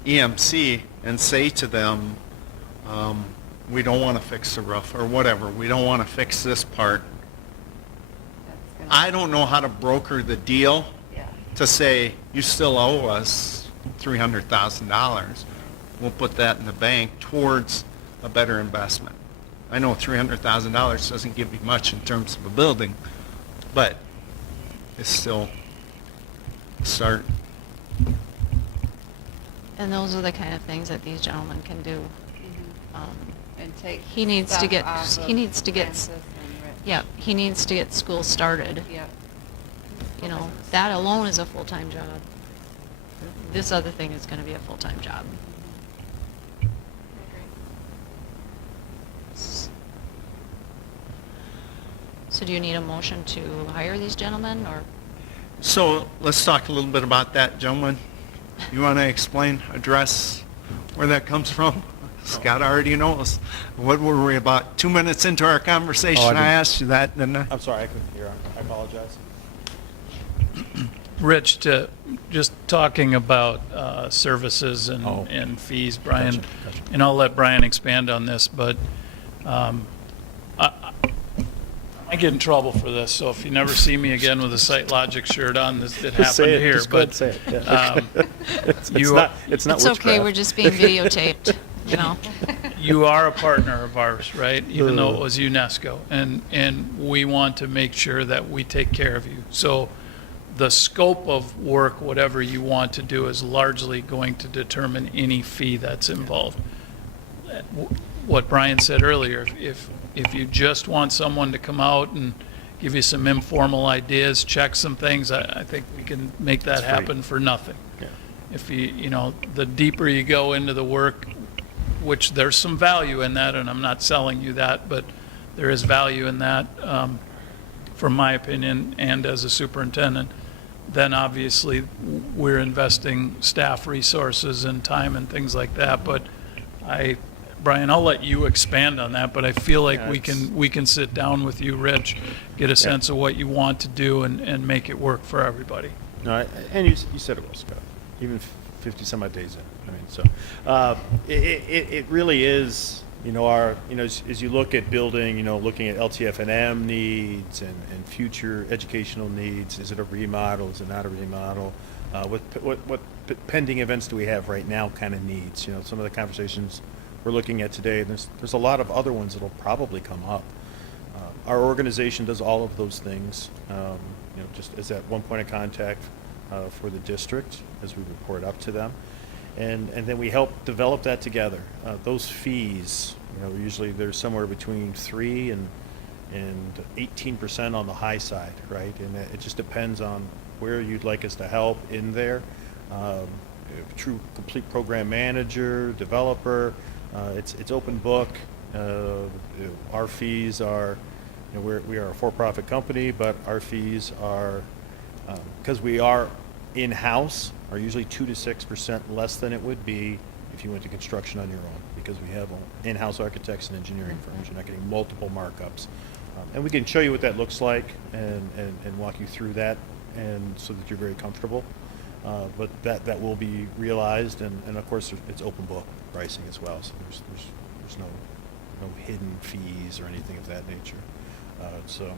EMC and say to them, we don't want to fix the roof, or whatever, we don't want to fix this part. I don't know how to broker the deal to say, you still owe us $300,000. We'll put that in the bank towards a better investment. I know $300,000 doesn't give you much in terms of a building, but it's still a start. And those are the kind of things that these gentlemen can do. And take He needs to stuff get, off of he needs to get, Francis and Rich. yeah, he needs to get school started. Yep. You know, that alone is a full-time job. This other thing is gonna be a full-time job. So do you need a motion to hire these gentlemen, or? So let's talk a little bit about that, gentlemen. You want to explain, address where that comes from? Scott already knows. What were we, about 2 minutes into our conversation? Oh, I I didn't- asked you that, didn't I? I'm sorry, I couldn't hear. I apologize. Rich, just talking about services Oh. and fees, Brian, Gotcha. and I'll let Brian expand on this, but I get in trouble for this, so if you never see me again with a Site Logic shirt on, it happened Just say it. here. Just go ahead But and say it. Yeah. It's you- not. It's not It's okay, witchcraft. we're just being videotaped, you know? you are a partner of ours, right? Even though it was UNESCO, and we want to make sure that we take care of you. So the scope of work, whatever you want to do, is largely going to determine any fee that's involved. What Brian said earlier, if you just want someone to come out and give you some informal ideas, check some things, I think we can make that It's free. happen for nothing. Yeah. If you know, the deeper you go into the work, which there's some value in that, and I'm not selling you that, but there is value in that, from my opinion, and as a superintendent, then obviously we're investing staff resources and time and things like that. But Brian, I'll let you expand on that, but I feel like Yeah, we can sit down with you, Rich, get a sense of what you want to do and make it work for everybody. No, and you said it well, Scott. Even 50 some odd days in. I mean, so it really is. As you look at building, looking at LTF&M needs and future educational needs. Is it a remodel? Is it not a remodel? What pending events do we have right now? Kind of needs. Some of the conversations we're looking at today. There's a lot of other ones that'll probably come up. Our organization does all of those things. Just as that one point of contact for the district as we report up to them. And then we help develop that together. Those fees, usually they're somewhere between 3 and 18% on the high side, right? And it just depends on where you'd like us to help in there. True complete program manager, developer, it's open book. Our fees are, we are a for-profit company, but our fees are, because we are in-house, are usually 2 to 6% less than it would be if you went to construction on your own, because we have in-house architects and engineering firms. You're not getting multiple markups. And we can show you what that looks like and walk you through that, and so that you're very comfortable. But that will be realized, and of course it's open book pricing as well, so there's no hidden fees or anything of that nature. So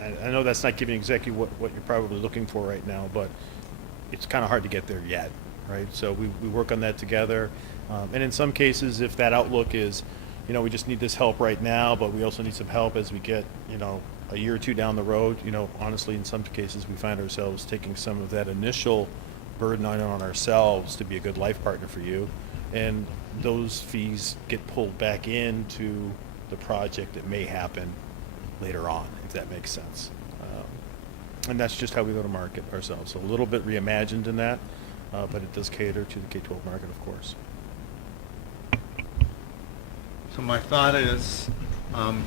I know that's not giving exactly what you're probably looking for right now, but it's kind of hard to get there yet, right? So we work on that together. And in some cases, if that outlook is, we just need this help right now, but we also need some help as we get, a year or two down the road, honestly, in some cases, we find ourselves taking some of that initial burden on ourselves to be a good life partner for you. And those fees get pulled back into the project that may happen later on, if that makes sense. And that's just how we go to market ourselves. So a little bit reimagined in that, but it does cater to the K-12 market, of course. So my thought is, and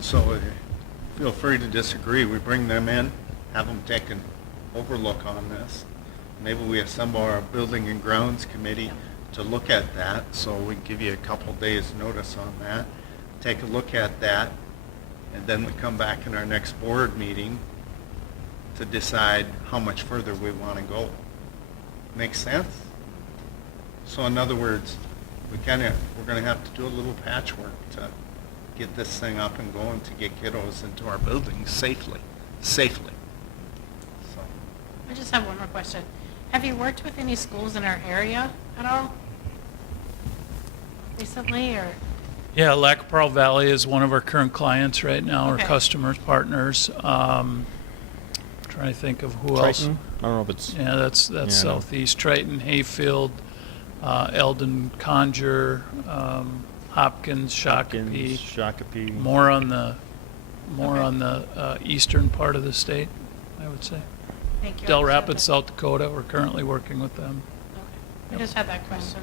so feel free to disagree, we bring them in, have them take an overlook on this. Maybe we assemble our building and grounds committee to look at that, so we give you a couple days notice on that. Take a look at that, and then we come back in our next board meeting to decide how much further we want to go. Make sense? So in other words, we're gonna have to do a little patchwork to get this thing up and going, to get kiddos into our buildings safely. So, I just have one more question. Have you worked with any schools in our area at all recently, or? Yeah, Lac Pearl Valley is one of our current clients right now, our Okay. customers, partners. Trying to think of who else. Triton? I don't know if it's. Yeah, that's Yeah, I know. Southeast, Triton, Hayfield, Eldon, Conjure, Hopkins, Shakopee. Shakopee. More on the Okay. eastern part of the state, I would say. Thank you. I Del just had Rapids, that- South Dakota, we're currently working with them. Okay. I just had that question.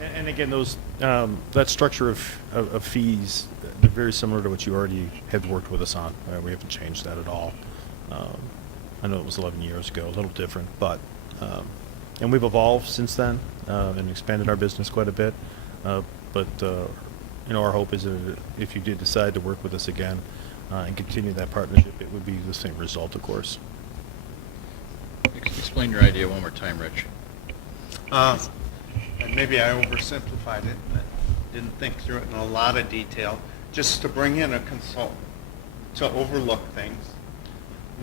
And again, those, that structure of fees, they're very similar to what you already have worked with us on. We haven't changed that at all. I know it was 11 years ago, a little different, but, and we've evolved since then, and expanded our business quite a bit. But, our hope is that if you did decide to work with us again, and continue that partnership, it would be the same result, of course. Explain your idea one more time, Rich. and maybe I oversimplified it, but didn't think through it in a lot of detail, just to bring in a consultant to overlook things.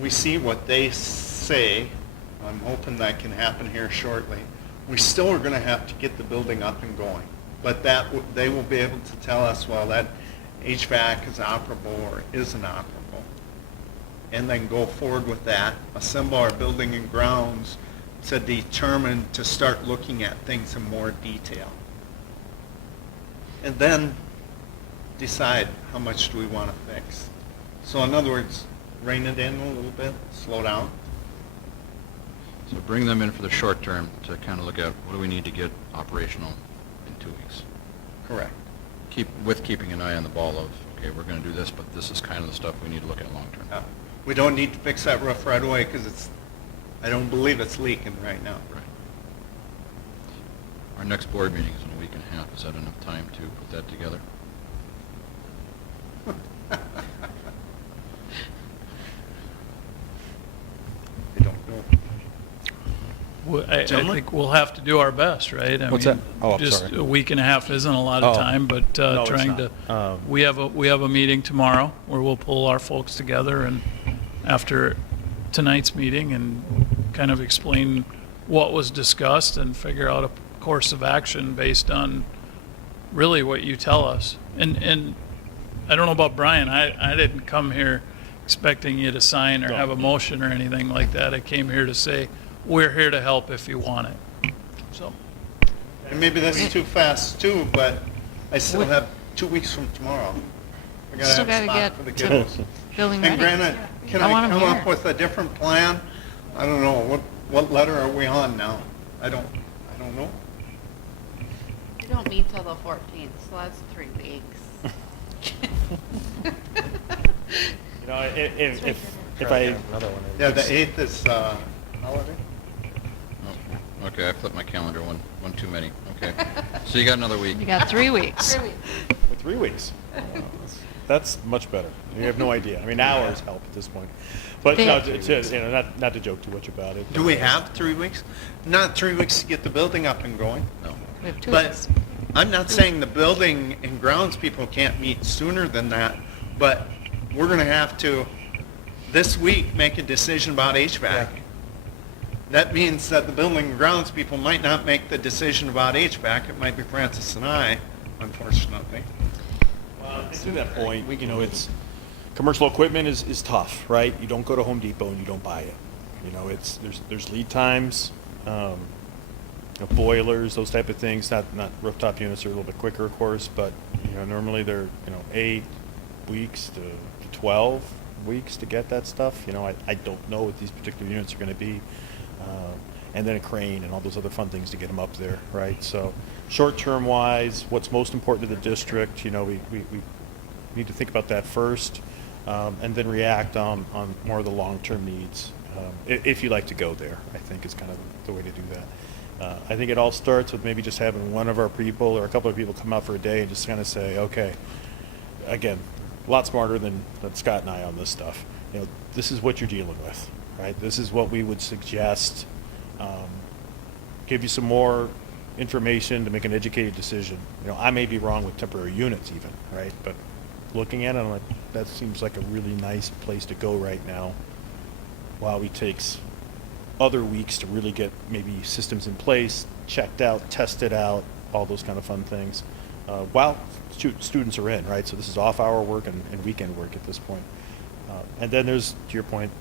We see what they say. I'm hoping that can happen here shortly. We still are going to have to get the building up and going, but they will be able to tell us, well, that HVAC is operable or isn't operable, and then go forward with that, assemble our building and grounds to determine, to start looking at things in more detail. And then decide how much do we want to fix. So in other words, rein it in a little bit, slow down. So bring them in for the short term to kind of look at what do we need to get operational in 2 weeks. Correct. Keeping an eye on the ball of, okay, we're going to do this, but this is kind of the stuff we need to look at long term. We don't need to fix that roof right away because I don't believe it's leaking right now. Right. Our next board meeting is in a week and a half. Is that enough time to put that together? I don't know. I Gentlemen? think we'll have to do our best, right? What's that? Oh, I'm just sorry. a week and a half isn't a lot of Oh. time, but No, it's trying not. to, we have a meeting tomorrow where we'll pull our folks together and after tonight's meeting and kind of explain what was discussed and figure out a course of action based on really what you tell us. And I don't know about Brian, I didn't come here expecting you to sign or No. have a motion or anything like that. I came here to say, we're here to help if you want it. So, And maybe that's too fast too, but I still have 2 weeks from tomorrow. I gotta Still have a gotta spot for the get kiddos. Building And ready. granted, can I I want 'em come here. up with a different plan? I don't know. What letter are we on now? I don't know. We don't meet till the 14th, so that's 3 weeks. If I, Another one. Yeah, the 8th is holiday. Oh, okay, I flipped my calendar one too many. Okay. So you got another week. You got 3 weeks. 3 weeks. for 3 weeks. That's much better. You have no idea. I mean, hours help at this point. But no, not to joke too much about it. Do we have 3 weeks? Not 3 weeks to get the building up and going. No. We have 2 But weeks. I'm not saying the building and grounds people can't meet sooner than that, but we're going to have to, this week, make a decision about HVAC. That means that the building and grounds people might not make the decision about HVAC. It might be Francis and I, unfortunately. Well, to that point, it's, commercial equipment is tough, right? You don't go to Home Depot and you don't buy it. There's lead times, boilers, those type of things. Not rooftop units are a little bit quicker, of course, but normally they're 8 weeks to 12 weeks to get that stuff. I don't know what these particular units are going to be, and then a crane and all those other fun things to get them up there, right? So, short-term wise, what's most important to the district? We need to think about that first, and then react on more of the long-term needs. If you like to go there, I think is kind of the way to do that. I think it all starts with maybe just having one of our people or a couple of people come out for a day and just kind of say, okay, again, a lot smarter than Scott and I on this stuff. This is what you're dealing with, right? This is what we would suggest. give you some more information to make an educated decision. I may be wrong with temporary units even, right? But looking at it, I'm like, that seems like a really nice place to go right now, while he takes other weeks to really get maybe systems in place, checked out, tested out, all those kind of fun things, while students are in, right? So this is off-hour work and weekend work at this point. And then there's, to your point,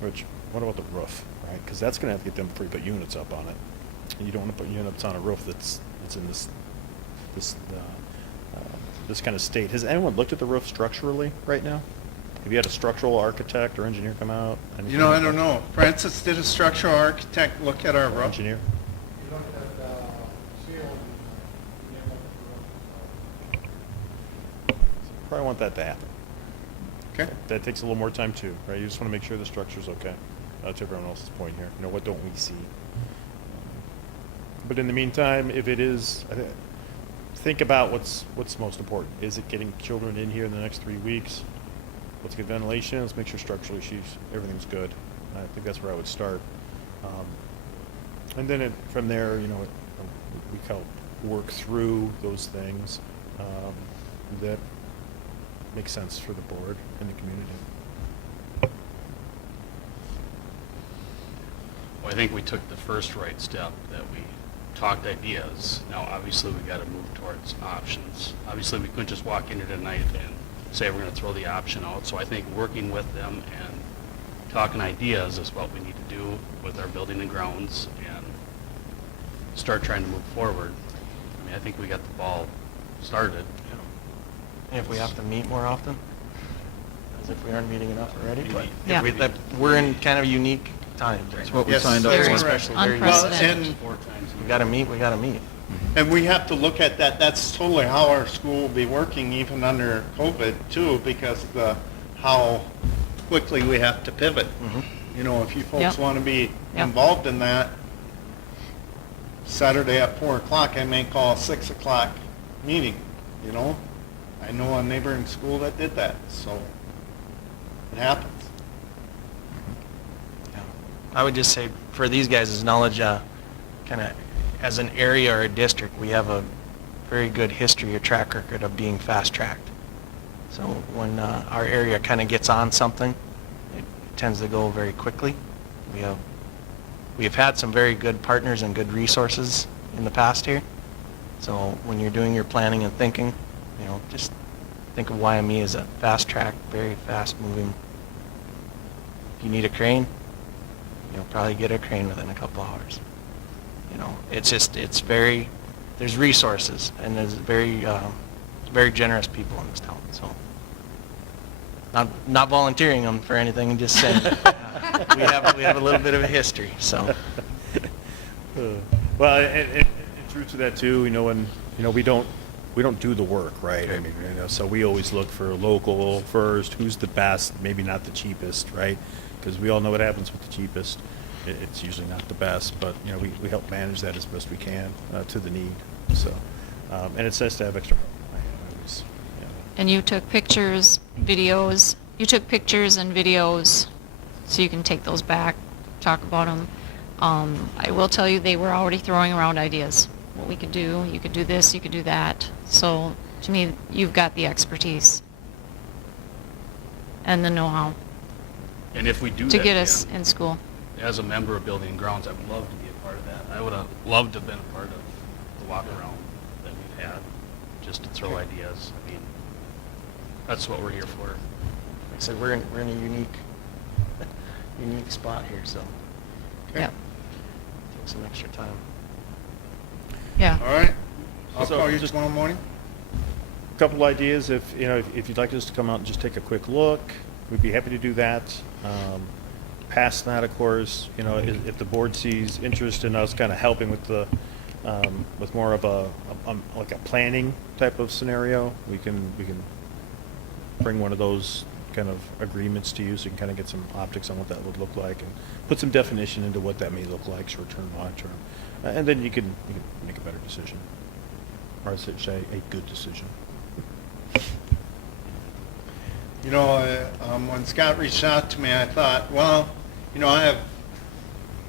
Rich, what about the roof, right? Because that's going to have to get them free, put units up on it. And you don't want to put units on a roof that's in this kind of state. Has anyone looked at the roof structurally right now? Have you had a structural architect or engineer come out? You know, I don't know. Francis, did a structural architect look at our roof? Engineer? Probably want that to happen. Okay. That takes a little more time too, right? You just want to make sure the structure's okay. To everyone else's point here, what don't we see? But in the meantime, if it is, think about what's most important. Is it getting children in here in the next 3 weeks? Let's get ventilation. Let's make sure structurally everything's good. I think that's where I would start. And then from there, we help work through those things that make sense for the board and the community. Well, I think we took the first right step, that we talked ideas. Now, obviously, we got to move towards options. Obviously, we couldn't just walk into tonight and say we're going to throw the option out. So I think working with them and talking ideas is what we need to do with our building and grounds and start trying to move forward. I mean, I think we got the ball started. If we have to meet more often, as if we aren't meeting enough already, but Yeah. we're in kind of unique times right That's now. what we Yes, signed up very for. Especially very Well, Unprecedented. and, 4 times. We gotta meet, we gotta meet. and we have to look at that. That's totally how our school will be working even under COVID too, because of how quickly we have to pivot. If you folks Yep. want to be Yep. involved in that, Saturday at 4 o'clock, I may call a 6 o'clock meeting, I know a neighboring school that did that, so it happens. Yeah. I would just say, for these guys' knowledge, kind of as an area or a district, we have a very good history or track record of being fast-tracked. So when our area kind of gets on something, it tends to go very quickly. We have had some very good partners and good resources in the past here. So when you're doing your planning and thinking, just think of YME as a fast-track, very fast-moving. If you need a crane, you'll probably get a crane within a couple hours. There's resources, and there's very generous people in this town. So, not volunteering them for anything, just saying we have a little bit of a history. So, Well, and true to that too, when we don't do the work, right? I mean, so we always look for local first, who's the best, maybe not the cheapest, right? Because we all know what happens with the cheapest. It's usually not the best, but we help manage that as best we can to the need. So, and it's nice to have extra help. And you took pictures, videos. You took pictures and videos, so you can take those back, talk about them. I will tell you, they were already throwing around ideas. What we could do, you could do this, you could do that. So, to me, you've got the expertise and the know-how And if we do to that, get us Dan, in school. as a member of Building and Grounds, I would love to be a part of that. I would have loved to have been a part of the walk around that we've had, just to throw ideas. I mean, that's what we're here for. like I said, we're in a unique spot here. So, Okay. Yep. take some extra time. Yeah. All right. I'll So call you just- tomorrow morning. Couple ideas, if you'd like us to come out and just take a quick look, we'd be happy to do that. Past that, of course, if the board sees interest in us kind of helping with with more of like a planning type of scenario, we can bring one of those kind of agreements to you, so you can kind of get some optics on what that would look like and put some definition into what that may look like, short term, long term, and then you can make a better decision, or I should say, a good decision. When Scott reached out to me, I thought, well, I have,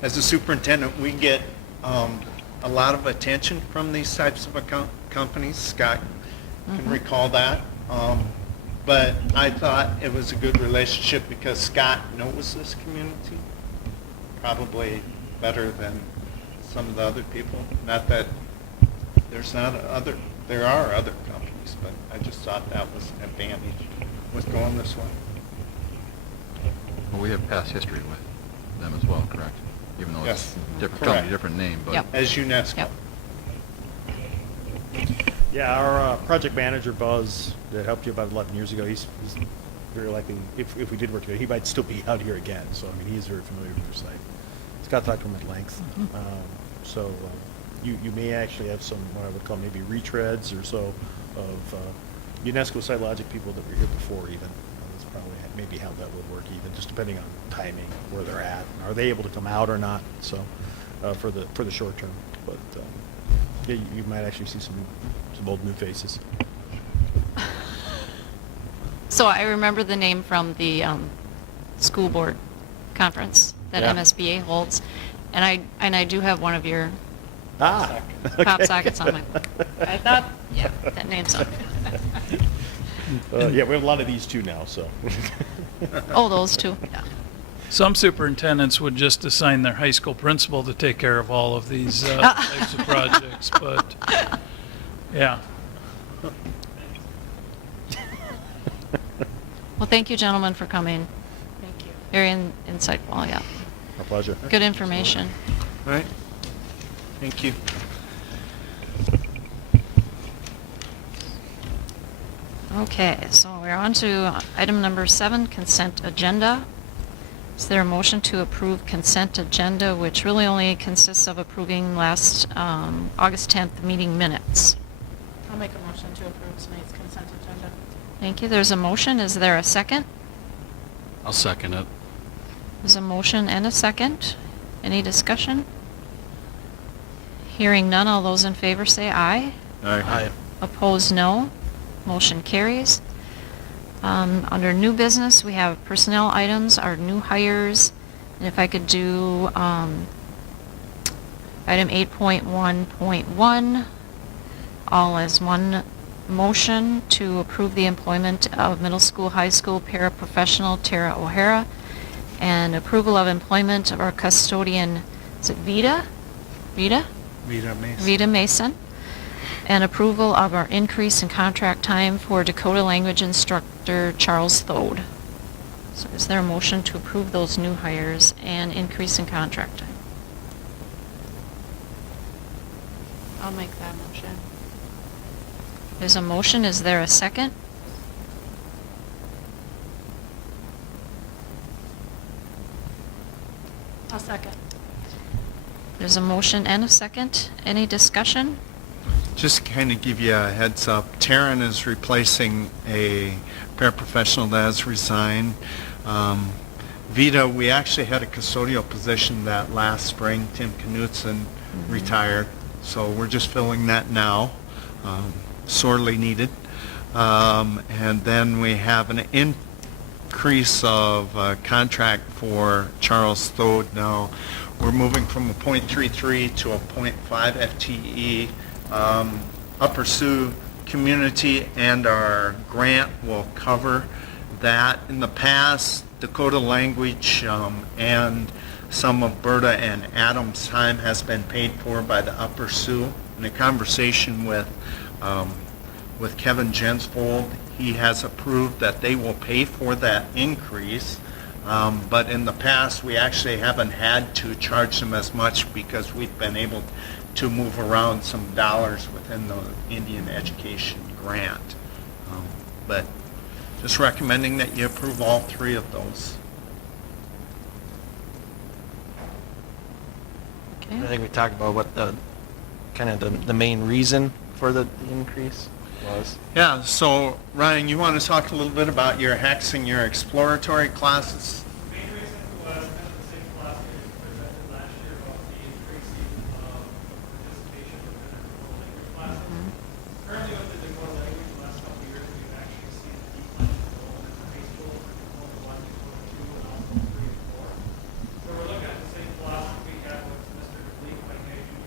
as a superintendent, we get a lot of attention from these types of companies. Scott can recall that. But I thought it was a good relationship because Scott knows this community probably better than some of the other people. Not that there are other companies, but I just thought that was an advantage with going this way. Well, we have past history with them as well, correct? Even though Yes. it's different Correct. company, different name, but. Yep. As UNESCO. Yep. Yeah, our project manager, Buzz, that helped you about 11 years ago, he's very likely, if we did work together, he might still be out here again. So, I mean, he is very familiar with your site. Scott talked to him at length. So you may actually have some, what I would call maybe retreads or so of UNESCO SiteLogic people that were here before even. That's probably maybe how that would work even, just depending on timing, where they're at. Are they able to come out or not? So for the short term. But yeah, you might actually see some old new faces. So I remember the name from the school board conference that Yeah. MSBA holds, and I do have one of your Ah, pop okay. sockets on my. I thought, yeah, that name's on. Yeah, we have a lot of these too now, so. Oh, those two. Yeah. Some superintendents would just assign their high school principal to take care of all of these types of projects, but, yeah. Well, thank you, gentlemen, for coming. Thank you. Very insightful. Yeah. Our pleasure. Good information. All right. Thank you. Okay, so we're on to item number 7, consent agenda. Is there a motion to approve consent agenda, which really only consists of approving last August 10th meeting minutes? I'll make a motion to approve tonight's consent agenda. Thank you. There's a motion. Is there a second? I'll second it. There's a motion and a second. Any discussion? Hearing none, all those in favor say aye. Aye. Opposed, no. Motion carries. Under new business, we have personnel items, our new hires, and if I could do item 8.1.1, all as one motion to approve the employment of middle school, high school paraprofessional Tara O'Hara, and approval of employment of our custodian, is it Vita? Rita Mason. Rita Mason, and approval of our increase in contract time for Dakota language instructor Charles Thode. So is there a motion to approve those new hires and increase in contract time? I'll make that motion. There's a motion. Is there a second? I'll second. There's a motion and a second. Any discussion? Just to kind of give you a heads up, Taryn is replacing a paraprofessional that has resigned. Vita, we actually had a custodial position that last spring. Tim Knutson retired, so we're just filling that now, sorely needed. And then we have an increase of contract for Charles Thode now. We're moving from a .33 to a .5 FTE. Upper Sioux community and our grant will cover that. In the past, Dakota language and some of Berta and Adam's time has been paid for by the Upper Sioux. In a conversation with Kevin Jensfold, he has approved that they will pay for that increase. But in the past, we actually haven't had to charge them as much because we've been able to move around some dollars within the Indian Education Grant. But just recommending that you approve all 3 of those. Okay. I think we talked about what the main reason for the increase was. Yeah, so Ryan, you want to talk a little bit about your HEX and your exploratory classes? The main reason was kind of the same philosophy we presented last year about the increasing participation within our Dakota language classes. Currently with the Dakota language, the last couple of years, we've actually seen a decline in enrollment in high school for Dakota 1, Dakota 2, and also 3 and 4. So we're looking at the same philosophy we had with Mr. DeLeek by making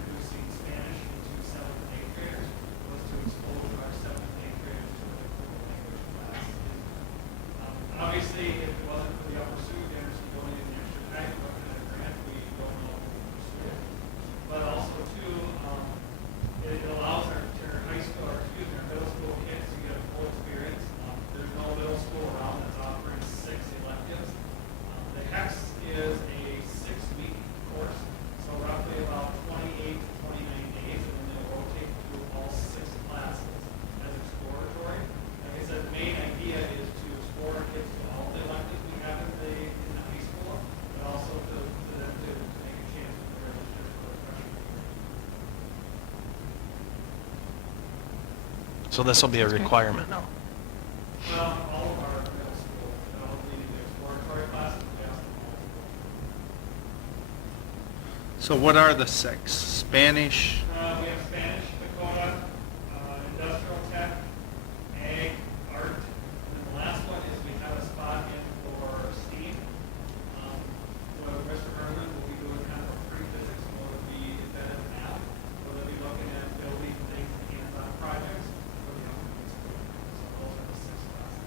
So this will be a requirement now. Well, all of our middle school, leading the exploratory classes, we ask them all. So what are the 6? Spanish? We have Spanish, Dakota, industrial tech, ag, art, and the last one is we have a spot in for STEAM. Mr. Herman will be doing kind of a pre-physics, will it be embedded math, will it be looking at building things, hands-on projects, for the elementary school. So those are the 6 classes.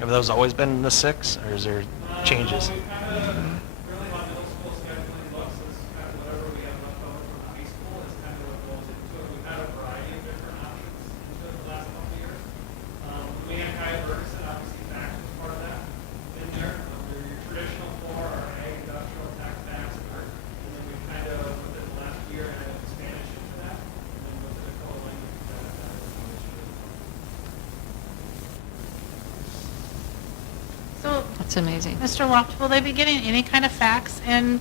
Have those always been the 6, or is there changes? We kind of, really how middle school scheduling looks is kind of whatever we have left over from high school is kind of what goes into it. We've had a variety of different options into it the last couple of years. We have Kai Ferguson, obviously fact is part of that in there. Your traditional 4 are ag, industrial, tech, math, art. And then we kind of, within the last year, added Spanish into that. And then with the Dakota language, that is So, That's amazing. Mr. Loft, will they be getting any kind of facts in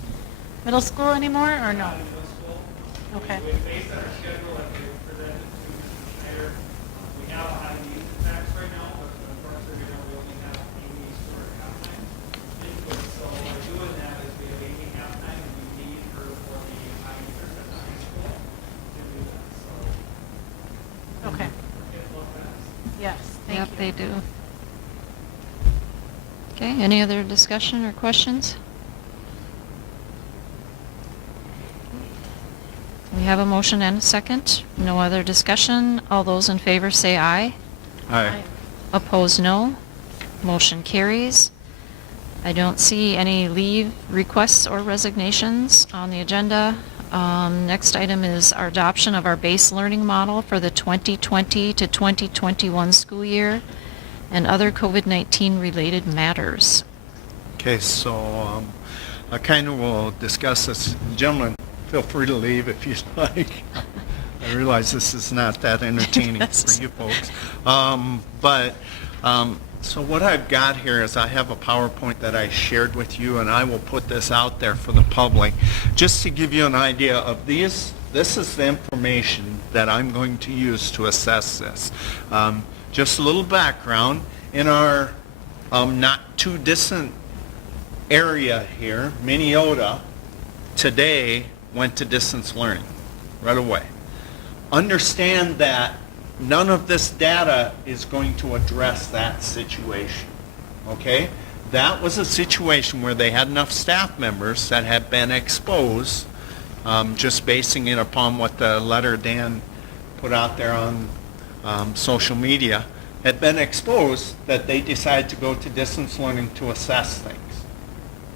middle school anymore, or no? in middle school. Okay. We based on our schedule, like we presented to Mr. Schneider, we have a high needs in facts right now, but unfortunately, we only have Amy's for half time input. So by doing that is we have Amy half time, and we need her for the high needs at the high school to do that, so. Okay. Get low facts. Yes, thank you. Yep, they do. Okay, any other discussion or questions? We have a motion and a second. No other discussion. All those in favor say aye. Aye. Opposed, no. Motion carries. I don't see any leave requests or resignations on the agenda. Next item is our adoption of our base learning model for the 2020 to 2021 school year and other COVID-19 related matters. Okay, so I kind of will discuss this. Gentlemen, feel free to leave if you'd like. I realize this is not that entertaining Yes. for you folks. So what I've got here is I have a PowerPoint that I shared with you, and I will put this out there for the public just to give you an idea of these. This is the information that I'm going to use to assess this. Just a little background. In our not too distant area here, Minneota, today went to distance learning right away. Understand that none of this data is going to address that situation, okay? That was a situation where they had enough staff members that had been exposed, just basing it upon what the letter Dan put out there on social media, had been exposed that they decided to go to distance learning to assess things.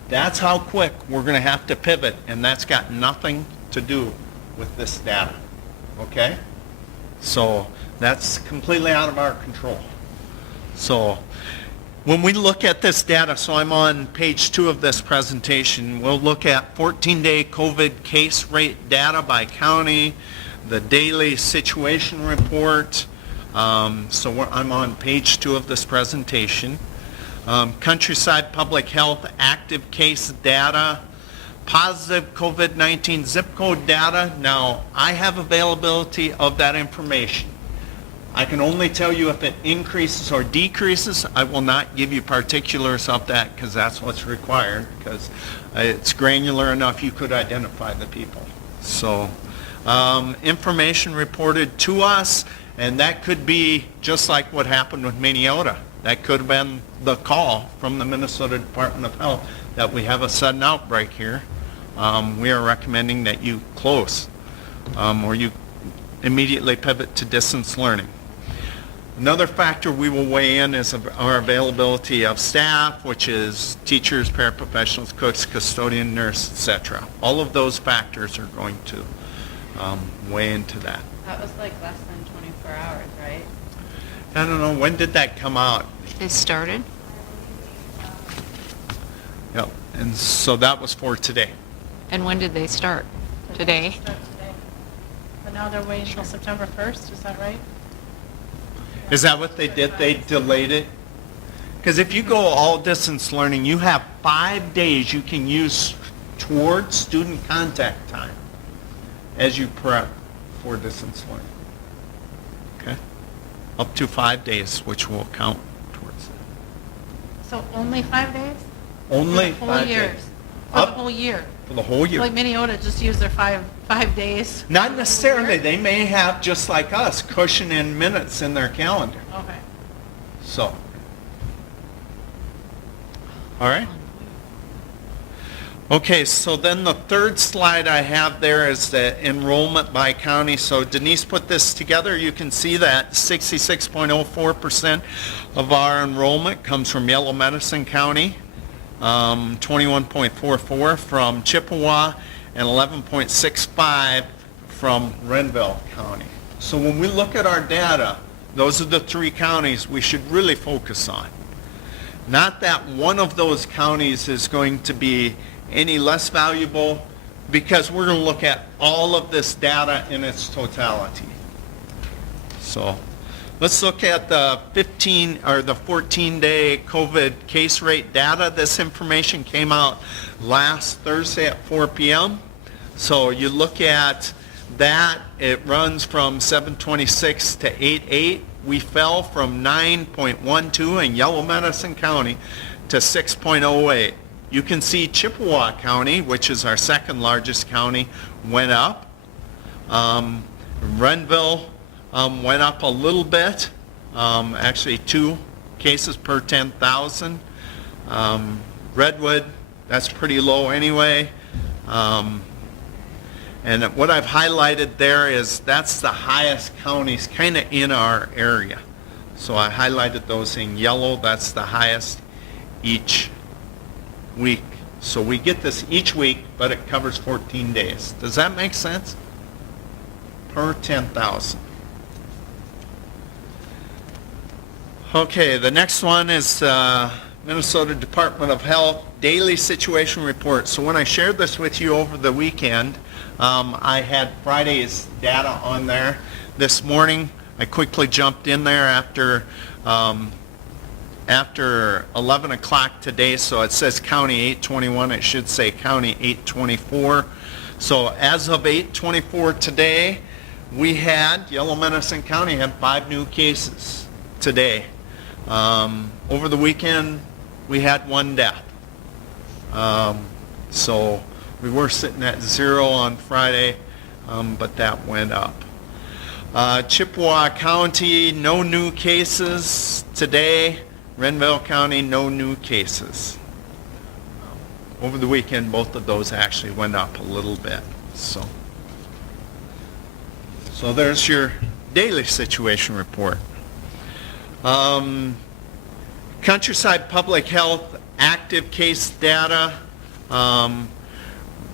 That's how quick we're going to have to pivot, and that's got nothing to do with this data, okay? So that's completely out of our control. So when we look at this data, so I'm on page 2 of this presentation, we'll look at 14-day COVID case rate data by county, the daily situation report. I'm on page 2 of this presentation. Countryside Public Health active case data, positive COVID-19 zip code data. Now, I have availability of that information. I can only tell you if it increases or decreases. I will not give you particulars of that because that's what's required, because it's granular enough you could identify the people. So, information reported to us, and that could be just like what happened with Minneota. That could have been the call from the Minnesota Department of Health that we have a sudden outbreak here. We are recommending that you close or you immediately pivot to distance learning. Another factor we will weigh in is our availability of staff, which is teachers, paraprofessionals, cooks, custodian, nurse, etc. All of those factors are going to weigh into that. That was like less than 24 hours, right? I don't know, when did that come out? They started? Yep, and so that was for today. And when did they start? Today? Start today. But now they're waiting until September 1st, is that right? Is that what they did? They delayed it? Because if you go all distance learning, you have 5 days you can use towards student contact time as you prep for distance learning. Okay? Up to 5 days, which will count towards it. So only 5 days? Only For the 5 whole year? days. For the Up whole year? for the whole year. Like Minneota just used their five days? Not necessarily. They may have, just like us, cushion in minutes in their calendar. Okay. So. All right. Okay, so then the third slide I have there is the enrollment by county. So Denise put this together. You can see that 66.04% of our enrollment comes from Yellow Medicine County, 21.44 from Chippewa, and 11.65 from Renville County. So when we look at our data, those are the three counties we should really focus on. Not that one of those counties is going to be any less valuable, because we're going to look at all of this data in its totality. So let's look at the 14-day COVID case rate data. This information came out last Thursday at 4 p.m. So you look at that, it runs from 726 to 88. We fell from 9.12 in Yellow Medicine County to 6.08. You can see Chippewa County, which is our second largest county, went up. Renville went up a little bit, actually 2 cases per 10,000. Redwood, that's pretty low anyway. And what I've highlighted there is that's the highest counties kind of in our area. So I highlighted those in yellow. That's the highest each week. So we get this each week, but it covers 14 days. Does that make sense? Per 10,000. Okay, the next one is Minnesota Department of Health Daily Situation Report. So when I shared this with you over the weekend, I had Friday's data on there. This morning, I quickly jumped in there after 11 o'clock today, so it says County 821, it should say County 824. So as of 824 today, Yellow Medicine County had 5 new cases today. Over the weekend, we had 1 death. So we were sitting at 0 on Friday, but that went up. Chippewa County, no new cases today. Renville County, no new cases. Over the weekend, both of those actually went up a little bit. So there's your daily situation report. Countryside Public Health active case data.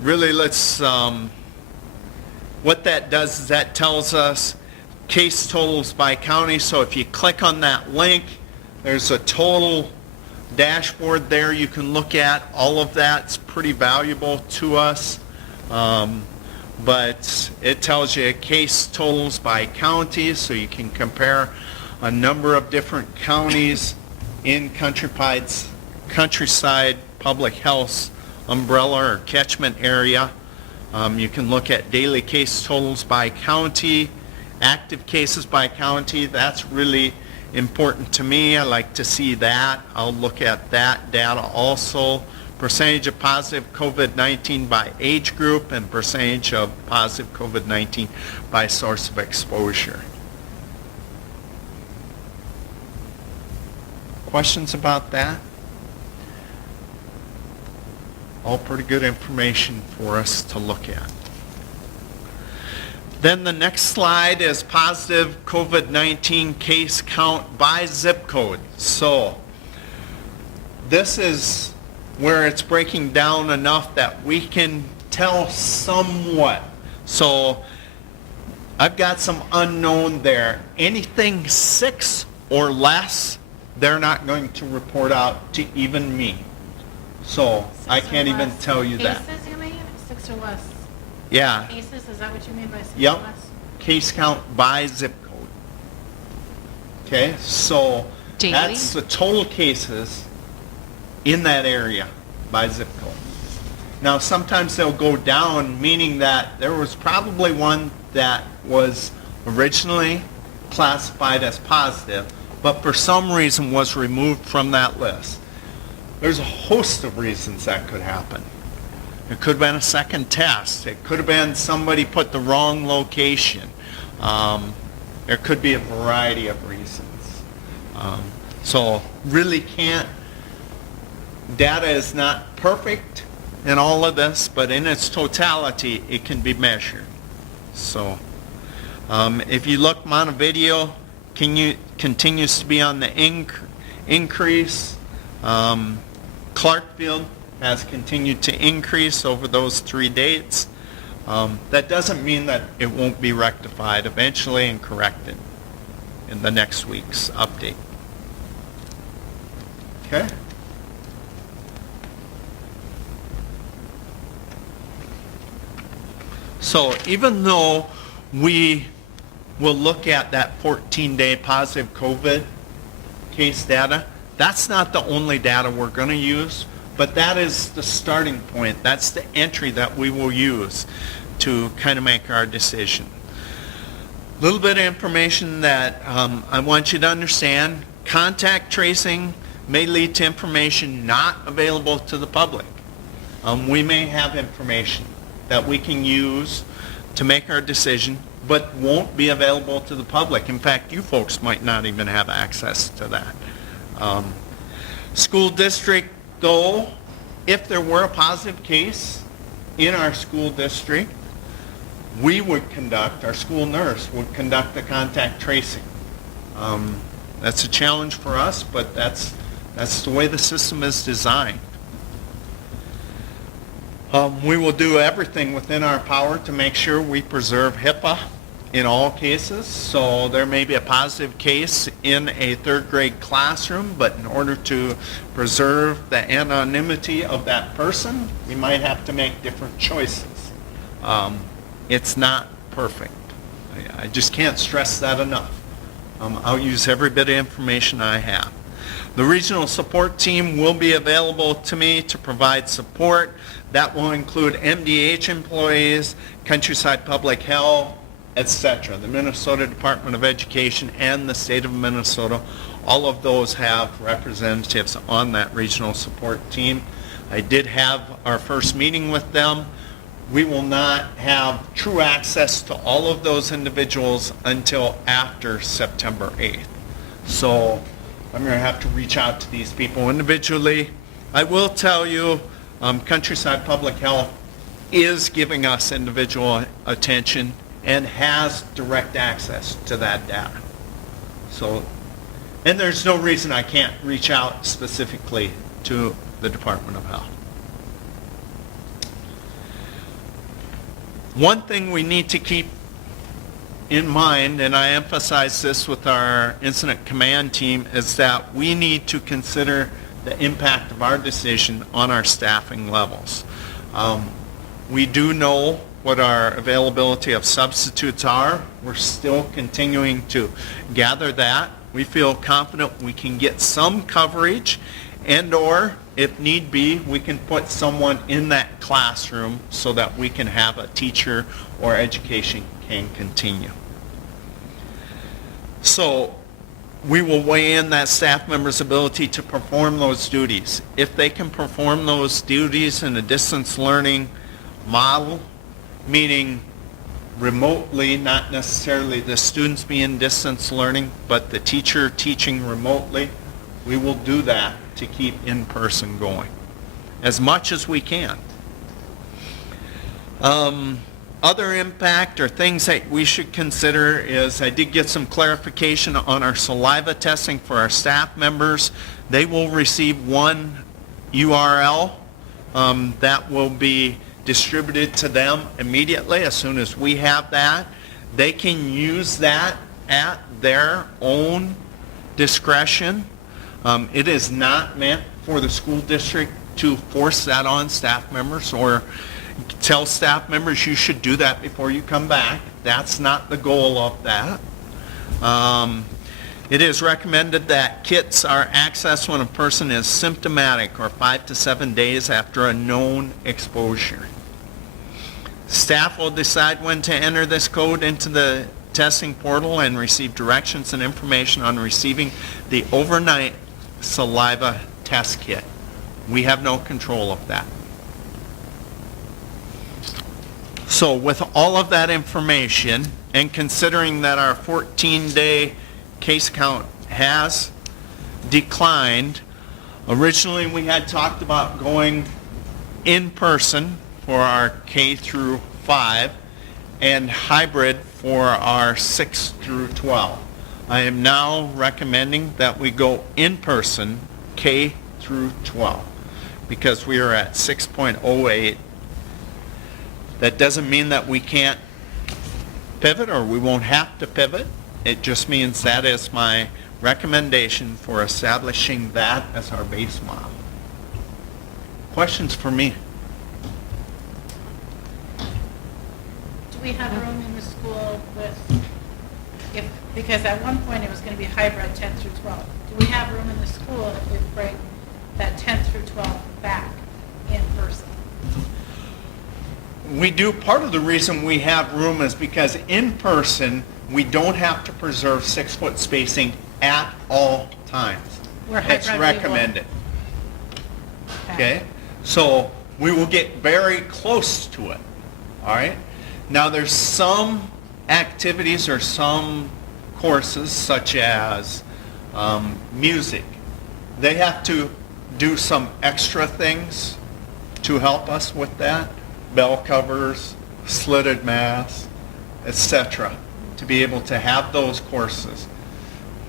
Really, what that does is that tells us case totals by county. So if you click on that link, there's a total dashboard there you can look at. All of that's pretty valuable to us. But it tells you case totals by county, so you can compare a number of different counties in Countryside Public Health umbrella or catchment area. You can look at daily case totals by county, active cases by county. That's really important to me. I like to see that. I'll look at that data also. Percentage of positive COVID-19 by age group and percentage of positive COVID-19 by source of exposure. Questions about that? All pretty good information for us to look at. Then the next slide is positive COVID-19 case count by zip code. So this is where it's breaking down enough that we can tell somewhat. So I've got some unknown there. Anything 6 or less, they're not going to report out to even me. So I can't even tell you that. Cases, you mean? 6 or less? Yeah. Cases, is that what you mean by 6 Yep. or less? Case count by zip code. Okay, so Daily? that's the total cases in that area by zip code. Now sometimes they'll go down, meaning that there was probably one that was originally classified as positive, but for some reason was removed from that list. There's a host of reasons that could happen. It could have been a second test. It could have been somebody put the wrong location. There could be a variety of reasons. So really can't, data is not perfect in all of this, but in its totality, it can be measured. So if you look, Montevideo continues to be on the increase. Clarkfield has continued to increase over those 3 dates. That doesn't mean that it won't be rectified eventually and corrected in the next week's update. Okay? So even though we will look at that 14-day positive COVID case data, that's not the only data we're going to use, but that is the starting point. That's the entry that we will use to kind of make our decision. A little bit of information that I want you to understand. Contact tracing may lead to information not available to the public. We may have information that we can use to make our decision, but won't be available to the public. In fact, you folks might not even have access to that. School district, though, if there were a positive case in our school district, we would conduct, our school nurse would conduct the contact tracing. That's a challenge for us, but that's the way the system is designed. We will do everything within our power to make sure we preserve HIPAA in all cases. So there may be a positive case in a third grade classroom, but in order to preserve the anonymity of that person, we might have to make different choices. It's not perfect. I just can't stress that enough. I'll use every bit of information I have. The regional support team will be available to me to provide support. That will include MDH employees, Countryside Public Health, etc. The Minnesota Department of Education and the state of Minnesota, all of those have representatives on that regional support team. I did have our first meeting with them. We will not have true access to all of those individuals until after September 8th. So I'm going to have to reach out to these people individually. I will tell you, Countryside Public Health is giving us individual attention and has direct access to that data. So, and there's no reason I can't reach out specifically to the Department of Health. One thing we need to keep in mind, and I emphasize this with our incident command team, is that we need to consider the impact of our decision on our staffing levels. We do know what our availability of substitutes are. We're still continuing to gather that. We feel confident we can get some coverage, and or if need be, we can put someone in that classroom so that we can have a teacher or education can continue. So we will weigh in that staff member's ability to perform those duties. If they can perform those duties in a distance learning model, meaning remotely, not necessarily the students being distance learning, but the teacher teaching remotely, we will do that to keep in-person going as much as we can. Other impact or things that we should consider is I did get some clarification on our saliva testing for our staff members. They will receive one URL that will be distributed to them immediately as soon as we have that. They can use that at their own discretion. It is not meant for the school district to force that on staff members or tell staff members you should do that before you come back. That's not the goal of that. It is recommended that kits are accessed when a person is symptomatic or 5 to 7 days after a known exposure. Staff will decide when to enter this code into the testing portal and receive directions and information on receiving the overnight saliva test kit. We have no control of that. So with all of that information, and considering that our 14-day case count has declined, originally we had talked about going in person for our K through 5 and hybrid for our 6 through 12. I am now recommending that we go in person K through 12 because we are at 6.08. That doesn't mean that we can't pivot or we won't have to pivot. It just means that is my recommendation for establishing that as our base model. Questions for me? Do we have room in the school with, because at one point it was going to be hybrid 10 through 12. Do we have room in the school if we bring that 10 through 12 back in person? We do. Part of the reason we have room is because in person, we don't have to preserve 6-foot spacing at all times. Where It's hybrid we will. recommended. Okay? So we will get very close to it. All right? Now there's some activities or some courses such as music. They have to do some extra things to help us with that. Bell covers, slitted masks, etc. to be able to have those courses.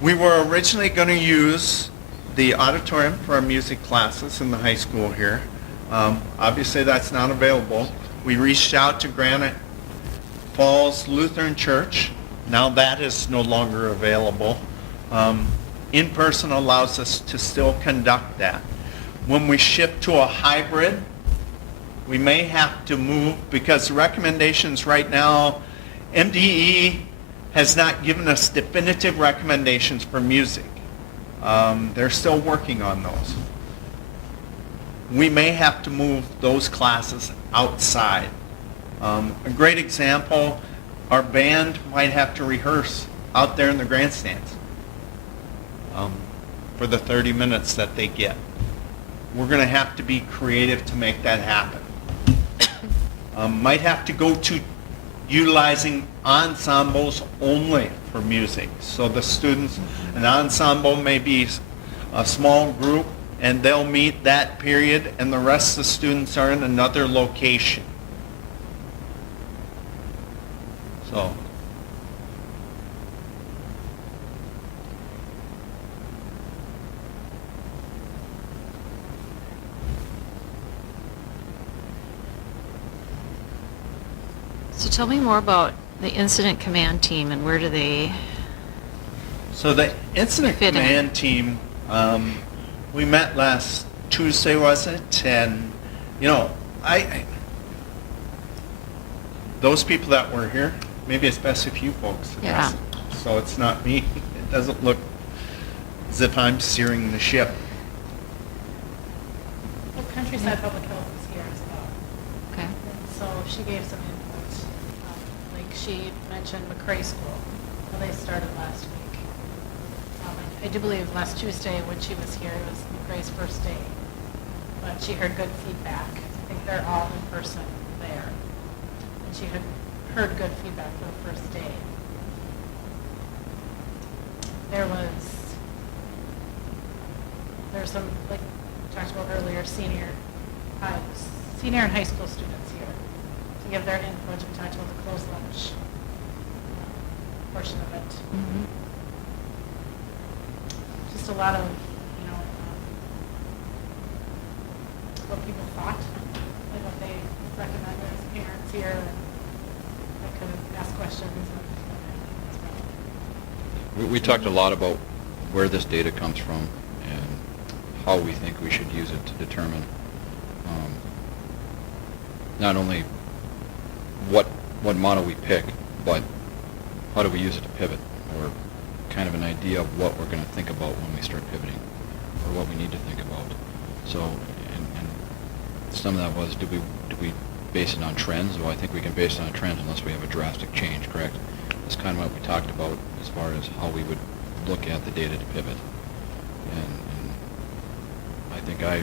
We were originally going to use the auditorium for our music classes in the high school here. Obviously that's not available. We reached out to Granite Falls Lutheran Church. Now that is no longer available. In-person allows us to still conduct that. When we shift to a hybrid, we may have to move because the recommendations right now, MDE has not given us definitive recommendations for music. They're still working on those. We may have to move those classes outside. A great example, our band might have to rehearse out there in the grandstands for the 30 minutes that they get. We're going to have to be creative to make that happen. Might have to go to utilizing ensembles only for music. So the students, an ensemble may be a small group and they'll meet that period and the rest of the students are in another location. So. So tell me more about the incident command team and where do they So the incident fit in? command team, we met last Tuesday, was it? And, you know, those people that were here, maybe it's best if you folks address it. So it's not me. It doesn't look as if I'm steering the ship. Well, Countryside Public Health was here as well. Okay. And so she gave some input. Like she mentioned McCray School. Well, they started last week. I do believe last Tuesday when she was here, it was McCray's first day. But she heard good feedback. I think they're all in person there. And she had heard good feedback for the first day. There were some, like we talked about earlier, senior and high school students here to give their input. We talked about the closed lunch portion of it. Mhm. Just a lot of, what people thought, like what they recommended as parents here, and I could ask questions. We talked a lot about where this data comes from and how we think we should use it to determine not only what model we pick, but how do we use it to pivot, or kind of an idea of what we're going to think about when we start pivoting, or what we need to think about. So, and some of that was, do we base it on trends? Well, I think we can base it on trends unless we have a drastic change, correct? is kind of what we talked about as far as how we would look at the data to pivot. And I think I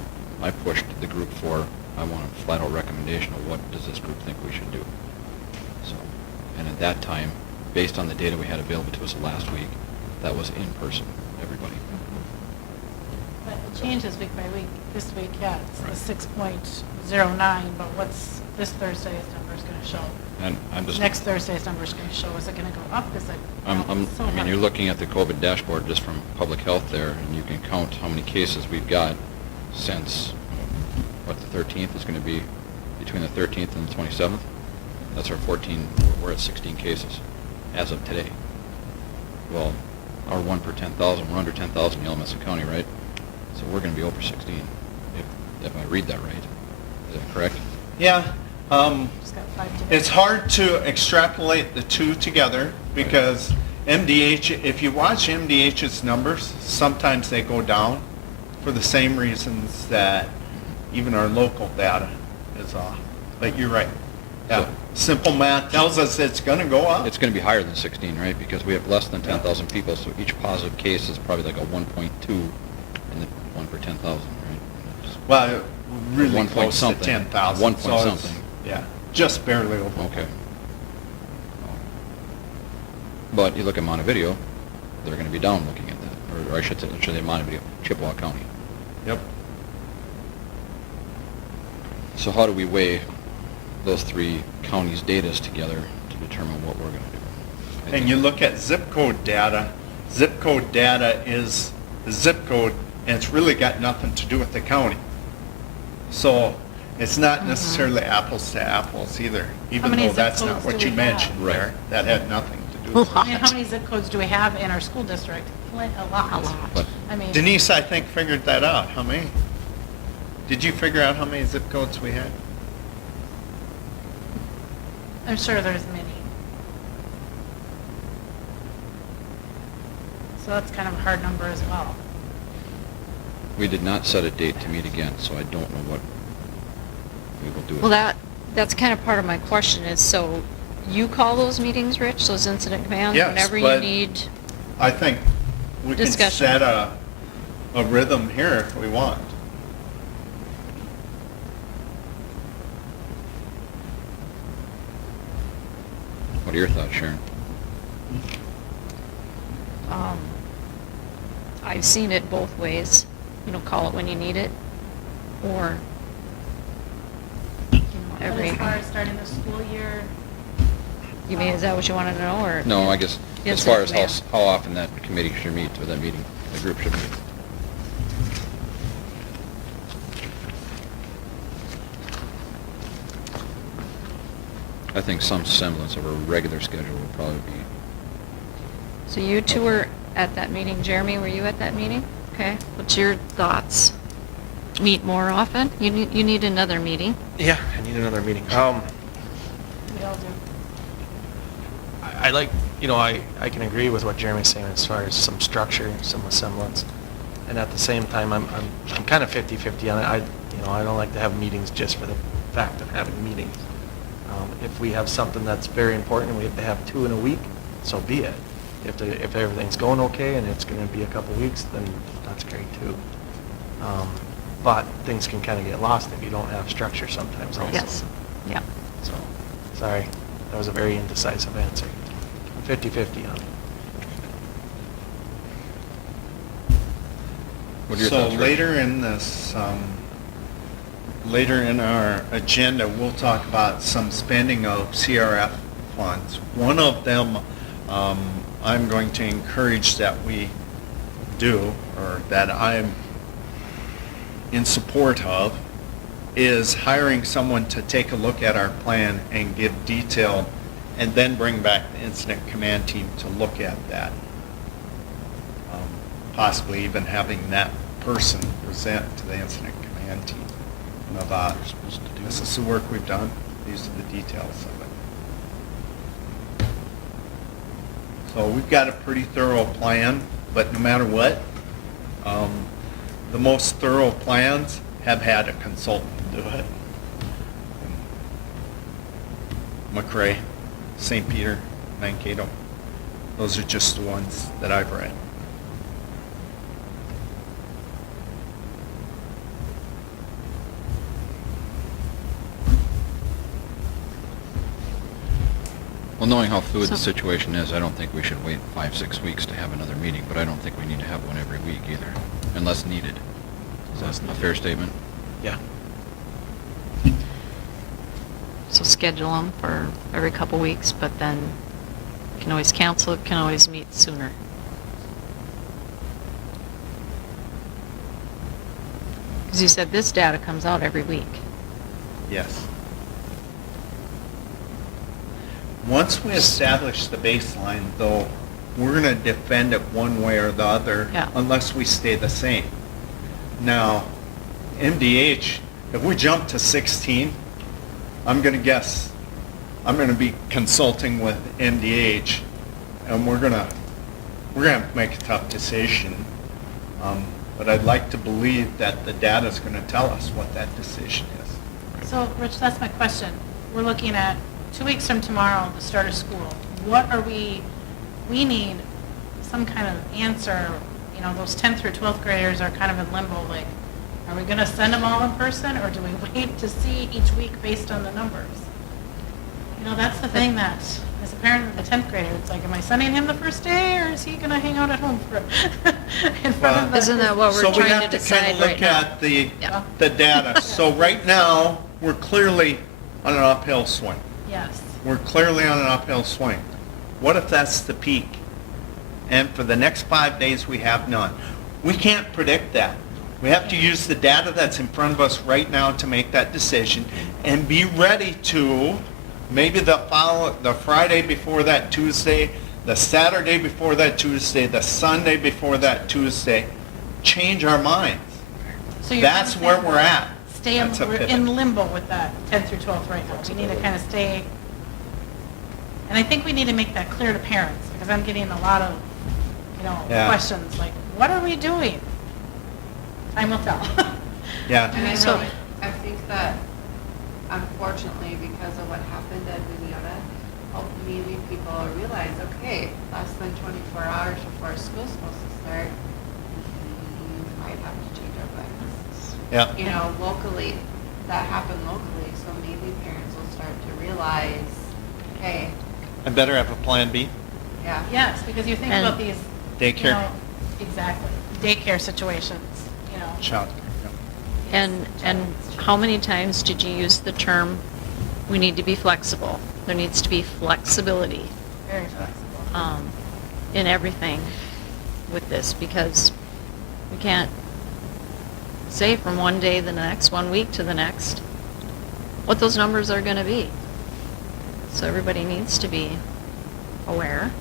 pushed the group for, I want a flat out recommendation of what does this group think we should do. So, and at that time, based on the data we had available to us last week, that was in person, everybody. But it changes week by week. This week, yeah, it's Right. the 6.09, but what's this Thursday's numbers going to show? And I'm just. Next Thursday's numbers going to show. Is it going to go up? Is it? It's so I mean, hard. you're looking at the COVID dashboard just from public health there, and you can count how many cases we've got since, what, the 13th is going to be, between the 13th and the 27th? That's our 14, we're at 16 cases as of today. Well, our 1 per 10,000, we're under 10,000 in Yellowknife County, right? So we're going to be over 16, if I read that right. Is that correct? Yeah. Just got 5 today. It's hard to extrapolate the two together because MDH, if you watch MDH's numbers, sometimes they go down for the same reasons that even our local data is off. But you're right. Yeah. So- Simple math tells us it's going to go up. It's going to be higher than 16, right? Because we have less than 10,000 people, so each positive case is probably like a 1.2 in the 1 per 10,000, right? Well, really 1 point close to something. 10,000. 1 point so it's- something. Yeah, just barely over. Okay. But you look at Montevideo, they're going to be down looking at that. Or I should say Montevideo, Chippewa County. Yep. So how do we weigh those three counties' datas together to determine what we're going to do? I And think- you look at zip code data. Zip code data is the zip code, and it's really got nothing to do with the county. So it's not necessarily apples to apples either, even many though zip that's not codes what do you we have? mentioned Right. there. That had nothing to do with I mean, how many zip codes do we have in our school district? A lot. A lot. But I mean. Denise, I think, figured that out. How many? Did you figure out how many zip codes we had? I'm sure there's many. So that's kind of a hard number as well. We did not set a date to meet again, so I don't know what we will do. Well, that's kind of part of my question is, so you call those meetings, Rich, those incident commands? Yes, Whenever you but- need, I think we can Discussion. set a rhythm here if we want. What are your thoughts, Sharon? I've seen it both ways. You know, call it when you need it, or, you know, But every, as far as starting the school year, you mean, is that what you want to know, or? No, I guess as Incident far as command. how often that committee should meet, or that meeting, the group should meet. I think some semblance of a regular schedule would probably be, So you two were at that meeting. Jeremy, were you at that meeting? Okay. What's your thoughts? Meet more often? You need another meeting. Yeah, I need another meeting. we all do. I like, I can agree with what Jeremy's saying as far as some structure, some semblance. And at the same time, I'm kind of 50-50 on it. I don't like to have meetings just for the fact of having meetings. If we have something that's very important and we have to have 2 in a week, so be it. If everything's going okay and it's going to be a couple weeks, then that's great too. But things can kind of get lost if you don't have structure sometimes also. Yes. Yeah. So, sorry, that was a very indecisive answer. I'm 50-50 on it. what are your So thoughts, Rich? later in this, later in our agenda, we'll talk about some spending of CRF funds. One of them, I'm going to encourage that we do, or that I'm in support of, is hiring someone to take a look at our plan and give detail, and then bring back the incident command team to look at that. Possibly even having that person present to the incident command team about, this is the work we've done, these are the details of it. So we've got a pretty thorough plan, but no matter what, the most thorough plans have had a consultant do it. McRae, St. Peter, Mankato. Those are just the ones that I've read. Well, knowing how fluid the So- situation is, I don't think we should wait 5, 6 weeks to have another meeting, but I don't think we need to have one every week either, unless needed. Is that a fair statement? Yeah. So schedule them for every couple weeks, but then you can always cancel it, can always meet sooner. Because you said this data comes out every week. Yes. Once we establish the baseline, though, we're going to defend it one way or the other Yeah. unless we stay the same. Now, MDH, if we jump to 16, I'm going to guess, I'm going to be consulting with MDH, and we're going to have to make a tough decision. But I'd like to believe that the data is going to tell us what that decision is. So, Rich, that's my question. We're looking at 2 weeks from tomorrow, the start of school. What are we need some kind of answer. You know, those 10th through 12th graders are kind of in limbo, like, are we going to send them all in person, or do we wait to see each week based on the numbers? You know, that's the thing that, as a parent of the 10th grader, it's like, am I sending him the first day, or is he going to hang out at home for in front of the... Isn't that what we're So we trying have to to kind decide of right look now? at the Yeah. data. So right now, we're clearly on an uphill swing. Yes. We're clearly on an uphill swing. What if that's the peak? And for the next 5 days, we have none. We can't predict that. We have to use the data that's in front of us right now to make that decision and be ready to, maybe the Friday before that Tuesday, the Saturday before that Tuesday, the Sunday before that Tuesday, change our minds. So you're That's kind of where saying we're at. Stay in, That's a we're pivot. in limbo with that 10th through 12th right now. We need to kind of stay, and I think we need to make that clear to parents, because I'm getting a lot of, Yeah. questions, like, what are we doing? Time will tell. Yeah. And So- I think that unfortunately, because of what happened at Minneota, maybe people realize, okay, less than 24 hours before school's supposed to start, we might have to change our plans. Yeah. You know, locally, that happened locally, so maybe parents will start to realize, hey, I better have a plan B. yeah. Yes, because you think And about these. Daycare. Exactly, daycare situations, Child. And how many times did you use the term, we need to be flexible? There needs to be flexibility very flexible. in everything with this, because we can't say from one day to the next, 1 week to the next, what those numbers are going to be. So everybody needs to be aware.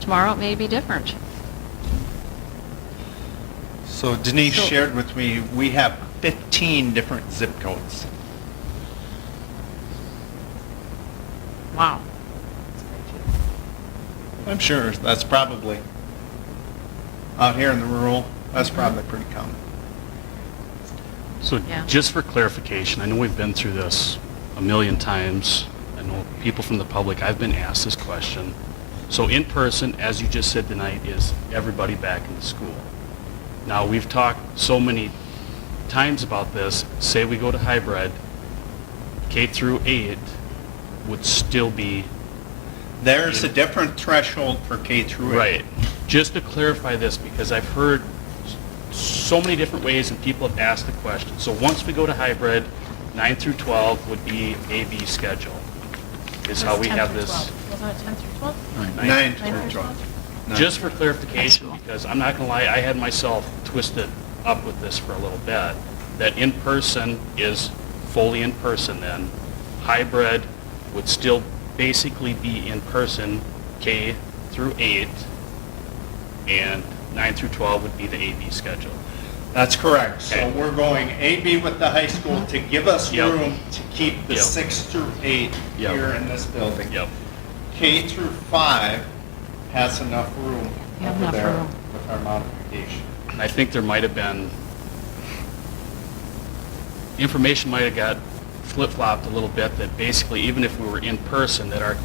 Tomorrow it may be different. So Denise So- shared with me, we have 15 different zip codes. Wow. I'm sure that's probably, out here in the rural, that's probably pretty common. So Yeah. just for clarification, I know we've been through this a million times. I know people from the public, I've been asked this question. So in person, as you just said tonight, is everybody back in the school? Now, we've talked so many times about this. Say we go to hybrid, K through 8 would still be There's a different threshold for K through 8. right. Just to clarify this, because I've heard so many different ways and people have asked the question. So once we go to hybrid, 9 through 12 would be A-B schedule, is how That's we 10 have through this. 12. Wasn't it 10 through 12? 9 9 through through 12. 12? Just for clarification, High school. because I'm not gonna lie, I had myself twisted up with this for a little bit, that in-person is fully in-person then. Hybrid would still basically be in-person, K through 8, and 9 through 12 would be the A-B schedule. That's correct. So Okay. we're going A-B with the high school to give us Yep. room to keep the Yep. 6 through 8 Yep. here in this building. Yep. K through 5 has enough room You have over enough there room. with our modification. And I think there might have been, information might have got flip-flopped a little bit, that basically even if we were in person, that our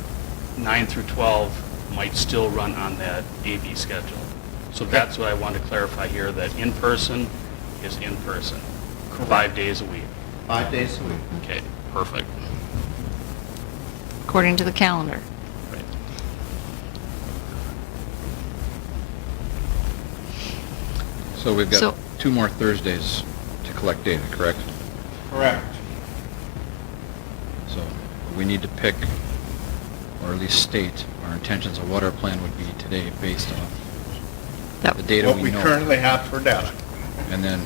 9 through 12 might still run on that AB schedule. So that's what I want to clarify here, that in-person is in-person, 5 days a week. 5 days a week. Okay, perfect. According to the calendar. Right. So we've got So- 2 more Thursdays to collect data, correct? Correct. So we need to pick, or at least state, our intentions of what our plan would be today based on That- the data What we we know. currently have for data. And then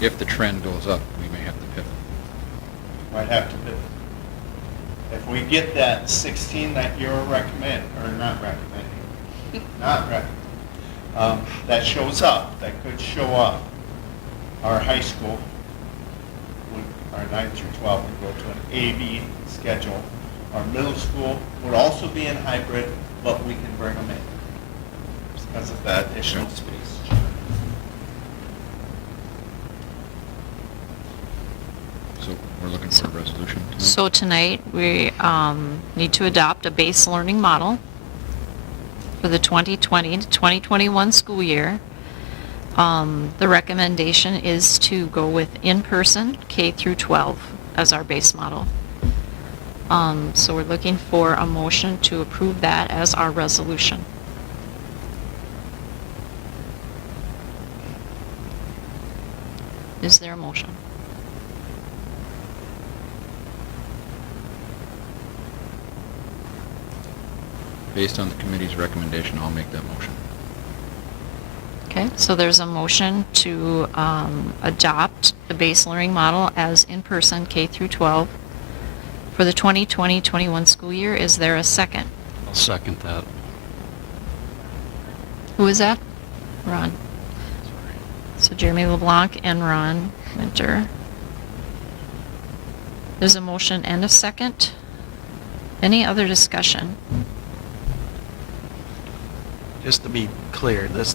if the trend goes up, we may have to pivot. Might have to pivot. If we get that 16 that you're recommending, or not recommending, that shows up, that could show up, our high school, our 9 through 12 would go to an AB schedule. Our middle school would also be in hybrid, but we can bring them in because of that additional space. So we're looking for a resolution tonight? So tonight, we need to adopt a base learning model for the 2020 to 2021 school year. The recommendation is to go with in-person K through 12 as our base model. So we're looking for a motion to approve that as our resolution. Is there a motion? Based on the committee's recommendation, I'll make that motion. Okay, so there's a motion to adopt the base learning model as in-person K through 12 for the 2020-21 school year. Is there a second? I'll second that. Who is that? Ron. So Jeremy LeBlanc and Ron Winter. There's a motion and a second. Any other discussion? Just to be clear, the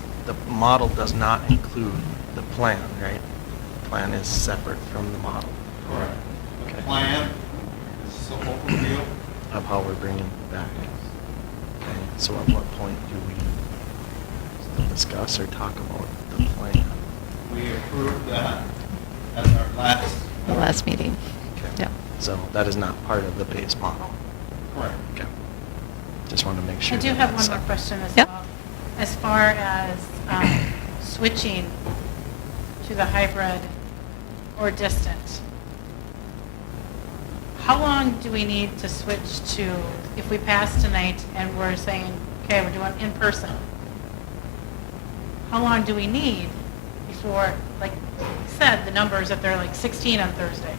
model does not include the plan, right? The plan is separate from the model. Correct. The Okay. plan is the overview. Of how we're bringing it back. Okay, so at what point do we still discuss or talk about the plan? We approved that at our last. The last meeting. Okay. Yeah. So that is not part of the base model. Correct. Okay. Just want to make sure. I do that have that's one more separate. question as Yep. well. As far as switching to the hybrid or distant, how long do we need to switch to, if we pass tonight and we're saying, okay, we're doing in person, how long do we need before, like you said, the numbers, if they're like 16 on Thursday,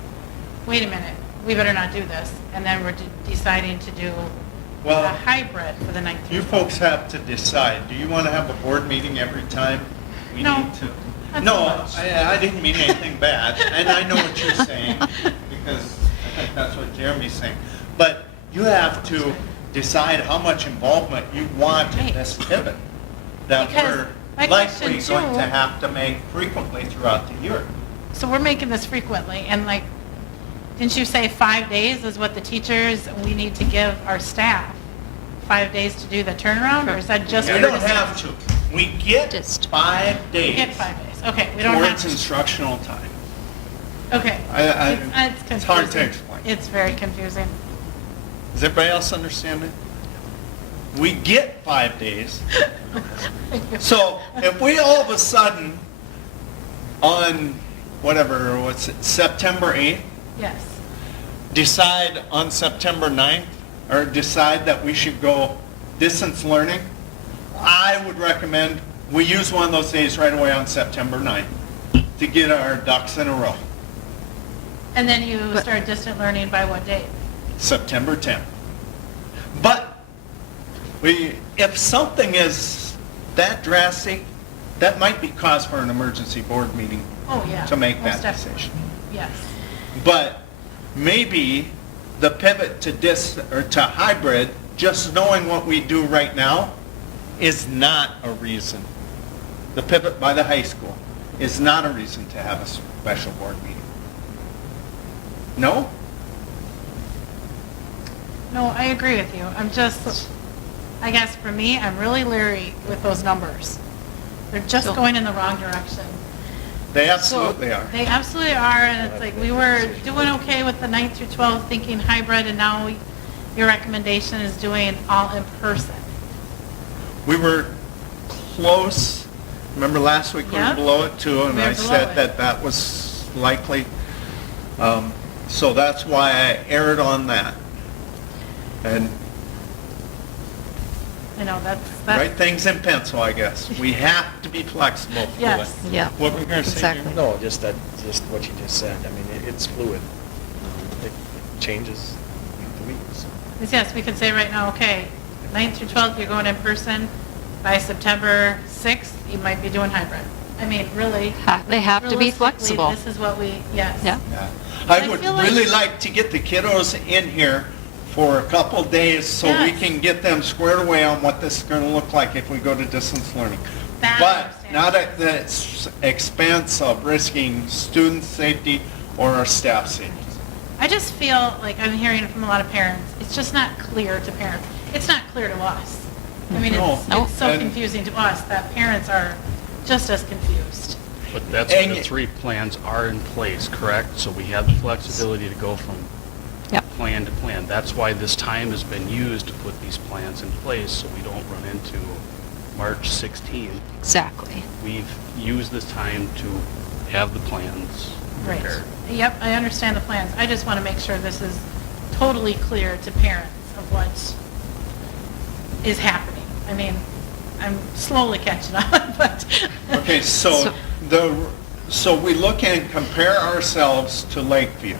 wait a minute, we better not do this, and then we're deciding to do Well, a hybrid for the 19th. you folks have to decide. Do you want to have a board meeting every time we No. need to? That's No, too much. I didn't mean anything bad, and I know what you're saying, because I think that's what Jeremy's saying. But you have to decide how much involvement you want in this pivot that Because we're my likely question, going to too- have to make frequently throughout the year. So we're making this frequently, and like, didn't you say 5 days is what the teachers, we need to give our staff 5 days to do the turnaround, or is that just? You for don't the- have to. We get Just- 5 We days get 5 days, okay, we don't have towards to. instructional time. Okay. It's hard to confusing. explain. It's very confusing. Does everybody else understand it? We get 5 days. So if we all of a sudden, on whatever, what's it, September 8th, Yes, decide on September 9th, or decide that we should go distance learning, I would recommend we use one of those days right away on September 9th to get our ducks in a row. and then you But- start distant learning by what date? September 10th. But if something is that drastic, that might be cause for an emergency board meeting Oh, yeah. to make most that definitely. decision. Yes, But maybe the pivot to hybrid, just knowing what we do right now, is not a reason. The pivot by the high school is not a reason to have a special board meeting. No? no, I agree with you, I'm just, I guess for me, I'm really leery with those numbers. They're just So- going in the wrong direction. They absolutely are. They absolutely are, and it's like, we were doing okay with the 9th through 12th, thinking hybrid, and now your recommendation is doing all in person. We were close, remember last week we were Yep. below it too, and We were I below said it. that that was likely. So that's why I erred on that. And You know, write that's, things in pencil, I guess. We have to be flexible. yes. Yeah. What were you going to say? Exactly. Jim? No, just what you just said. I mean, it's fluid. It changes week to week. So. Yes, we could say right now, okay, 9th through 12th, you're going in person. By September 6th, you might be doing hybrid. I mean, really. They have to be realistically, flexible. This is what we, yes. Yeah. Yeah. I I would feel like- really like to get the kiddos in here for a couple days so we Yes. can get them squared away on what this is going to look like if we go to distance learning. That I But understand. not at the expense of risking student safety or our staff safety. I just feel like I'm hearing it from a lot of parents. It's just not clear to parents. It's not clear to us. I mean, No. it's so And- confusing to us that parents are just as confused. But that's when the And- 3 plans are in place, correct? So we have the flexibility to go from Yep. plan to plan. That's why this time has been used to put these plans in place, so we don't run into March 16th. Exactly. We've used this time to have the plans Right. prepared. Yep, I understand the plans. I just want to make sure this is totally clear to parents of what is happening. I mean, I'm slowly catching on, but. Okay, so so we look and compare ourselves to Lakeview,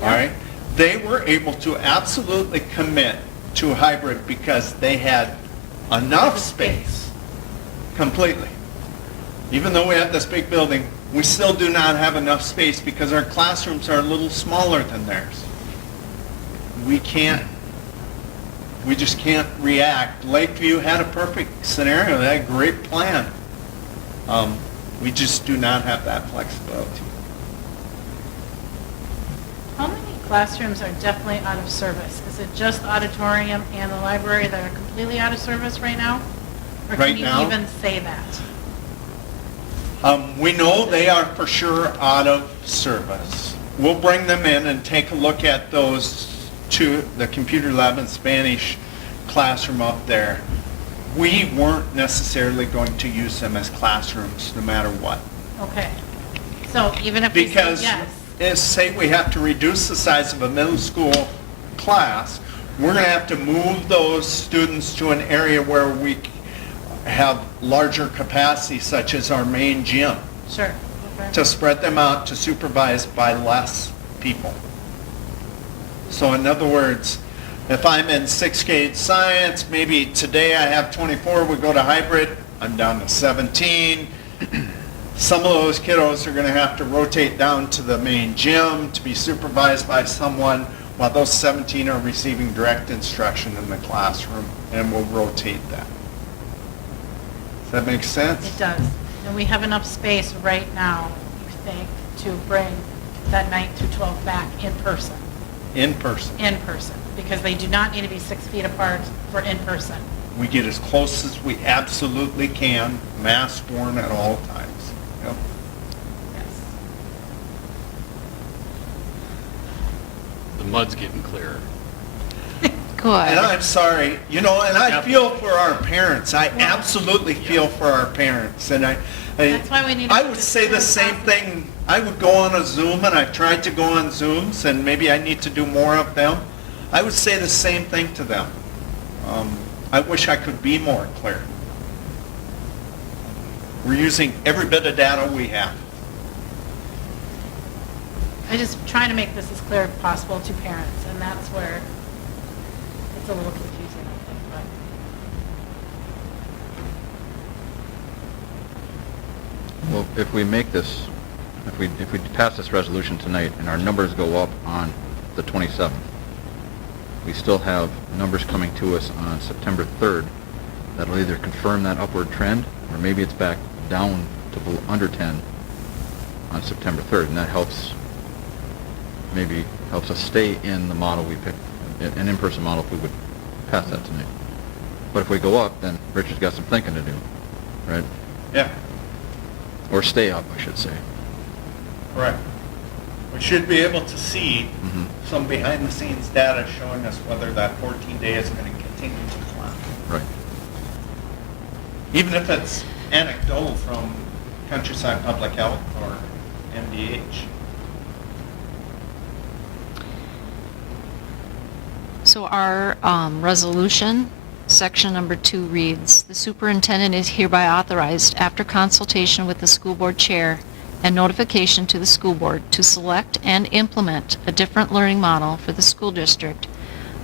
all Yeah. right? They were able to absolutely commit to a hybrid because they had enough The space. space, completely. Even though we have this big building, we still do not have enough space because our classrooms are a little smaller than theirs. We just can't react. Lakeview had a perfect scenario, they had a great plan. We just do not have that flexibility. How many classrooms are definitely out of service? Is it just the auditorium and the library that are completely out of service right now? Or Right can you now? even say that? We know they are for sure out of service. We'll bring them in and take a look at those two, the computer lab and Spanish classroom up there. We weren't necessarily going to use them as classrooms no matter what. Okay. So even if we say Because, yes, say we have to reduce the size of a middle school class, we're going to have to move those students to an area where we have larger capacity, such as our main gym, sure. Okay. to spread them out to supervise by less people. So in other words, if I'm in 6th grade science, maybe today I have 24, we go to hybrid, I'm down to 17. Some of those kiddos are going to have to rotate down to the main gym to be supervised by someone, while those 17 are receiving direct instruction in the classroom, and we'll rotate that. Does that make sense? It does. And we have enough space right now, you think, to bring that 9th through 12th back in person. In person. In person, because they do not need to be 6 feet apart for in person. We get as close as we absolutely can, mask worn at all times. Yep. Yes. The mud's getting clearer. Good. And I'm sorry, and I Yep. feel for our parents. I absolutely feel for our parents. And That's why we need to I keep would it say the clear same possible. thing. I would go on a Zoom, and I've tried to go on Zooms, and maybe I need to do more of them. I would say the same thing to them. I wish I could be more clear. We're using every bit of data we have. I just trying to make this as clear as possible to parents, and that's where it's a little confusing, I think, but. Well, if we make this, if we pass this resolution tonight and our numbers go up on the 27th, we still have numbers coming to us on September 3rd that'll either confirm that upward trend, or maybe it's back down to under 10 on September 3rd, and that helps us stay in the model we picked, an in-person model, if we would pass that tonight. But if we go up, then Rich has got some thinking to do, right? Yeah, Or stay up, I should say. correct. We should be able to see Mhm. some behind-the-scenes data showing us whether that 14-day is going to continue to climb. Right. Even if it's anecdotal from Countryside Public Health or MDH. So our resolution, section number 2 reads, "The superintendent is hereby authorized, after consultation with the school board chair and notification to the school board, to select and implement a different learning model for the school district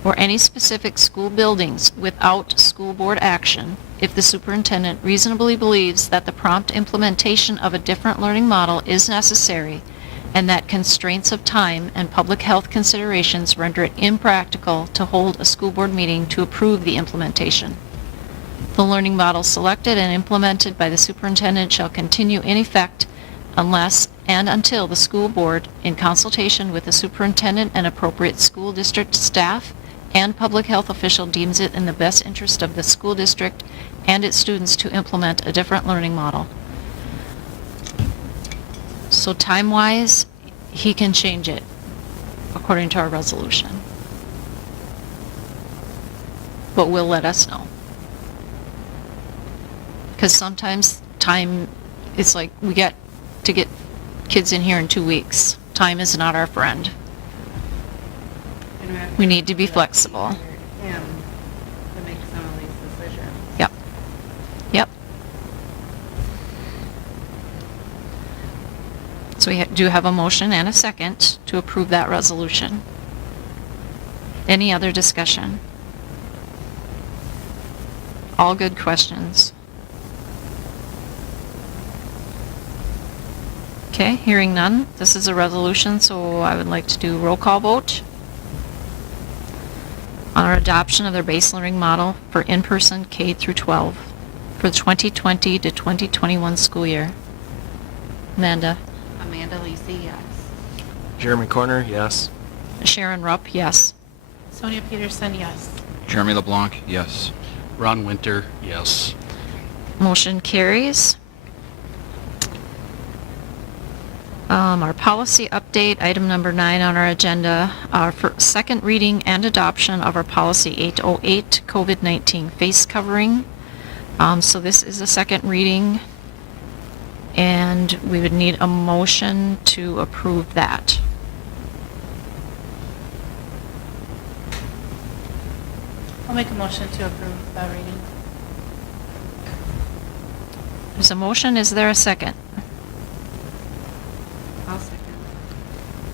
or any specific school buildings without school board action if the superintendent reasonably believes that the prompt implementation of a different learning model is necessary and that constraints of time and public health considerations render it impractical to hold a school board meeting to approve the implementation. The learning model selected and implemented by the superintendent shall continue in effect unless and until the school board, in consultation with the superintendent and appropriate school district staff and public health official, deems it in the best interest of the school district and its students to implement a different learning model." So time-wise, he can change it according to our resolution. But will let us know. Because sometimes time, it's like we got to get kids in here in 2 weeks. Time is not our friend. And have We need to be flexible. Him to make some of these decisions. Yep. Yep. So we do have a motion and a second to approve that resolution. Any other discussion? All good questions. Okay, hearing none. This is a resolution, so I would like to do roll call vote on our adoption of their base learning model for in-person K through 12 for the 2020 to 2021 school year. Amanda? Amanda Lisi, yes. Jeremy Corner, yes. Sharon Rupp, yes. Sonia Peterson, yes. Jeremy LeBlanc, yes. Ron Winter, yes. Motion carries. Our policy update, item number 9 on our agenda, for second reading and adoption of our policy 808, COVID-19 face covering. So this is a second reading, and we would need a motion to approve that. I'll make a motion to approve that reading. There's a motion, is there a second? I'll second.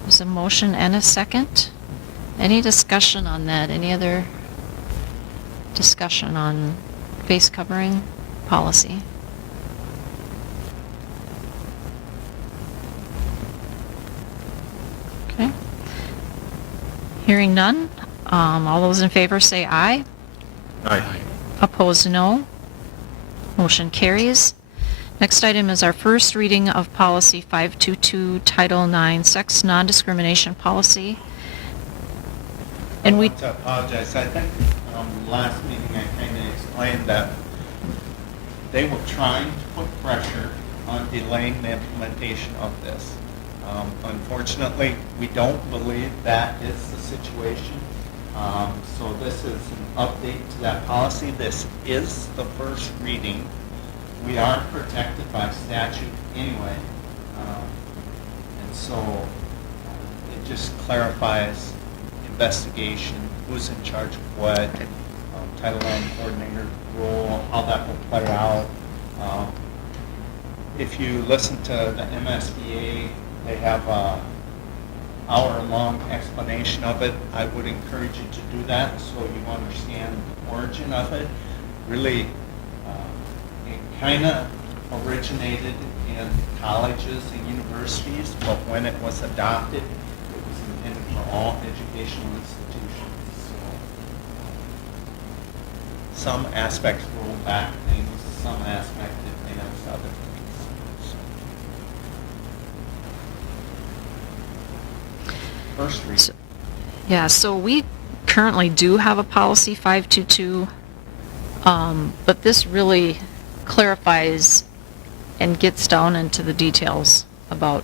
There's a motion and a second. Any discussion on that? Any other discussion on face covering policy? Okay. Hearing none. All those in favor say aye. Aye. Opposed, no. Motion carries. Next item is our first reading of Policy 522, Title IX, Sex Non-Discrimination Policy. And I we, want to apologize. I think last meeting I kind of explained that they were trying to put pressure on delaying the implementation of this. Unfortunately, we don't believe that is the situation. So this is an update to that policy. This is the first reading. We are protected by statute anyway. And so it just clarifies investigation, who's in charge of what, Title IX coordinator role, how that will play out. If you listen to the MSBA, they have a hour-long explanation of it. I would encourage you to do that so you understand the origin of it. Really, it kind of originated in colleges and universities, but when it was adopted, it was intended for all educational institutions. So some aspects roll back things, some aspects advance other things. First reading. yeah, so we currently do have a Policy 522 But this really clarifies and gets down into the details about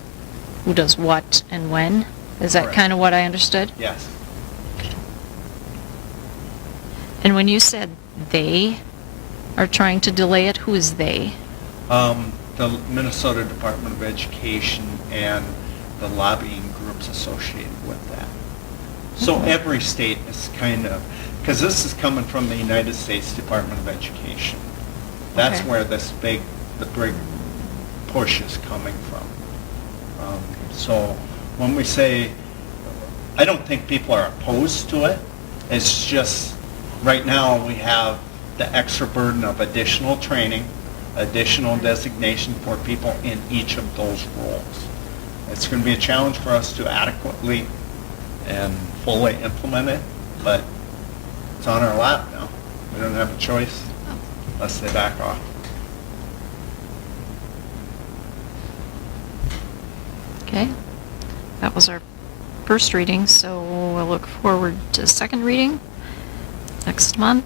who does what and when. Is that Correct. kind of what I understood? Yes. And when you said they are trying to delay it, who is they? The Minnesota Department of Education and the lobbying groups associated with that. So every state is kind of, because this is coming from the United States Department of Education. That's Okay. where the big push is coming from. So when we say, I don't think people are opposed to it. It's just, right now we have the extra burden of additional training, additional designation for people in each of those roles. It's going to be a challenge for us to adequately and fully implement it, but it's on our lap now. We don't have a choice unless they back off. Okay, that was our first reading, so we'll look forward to second reading next month.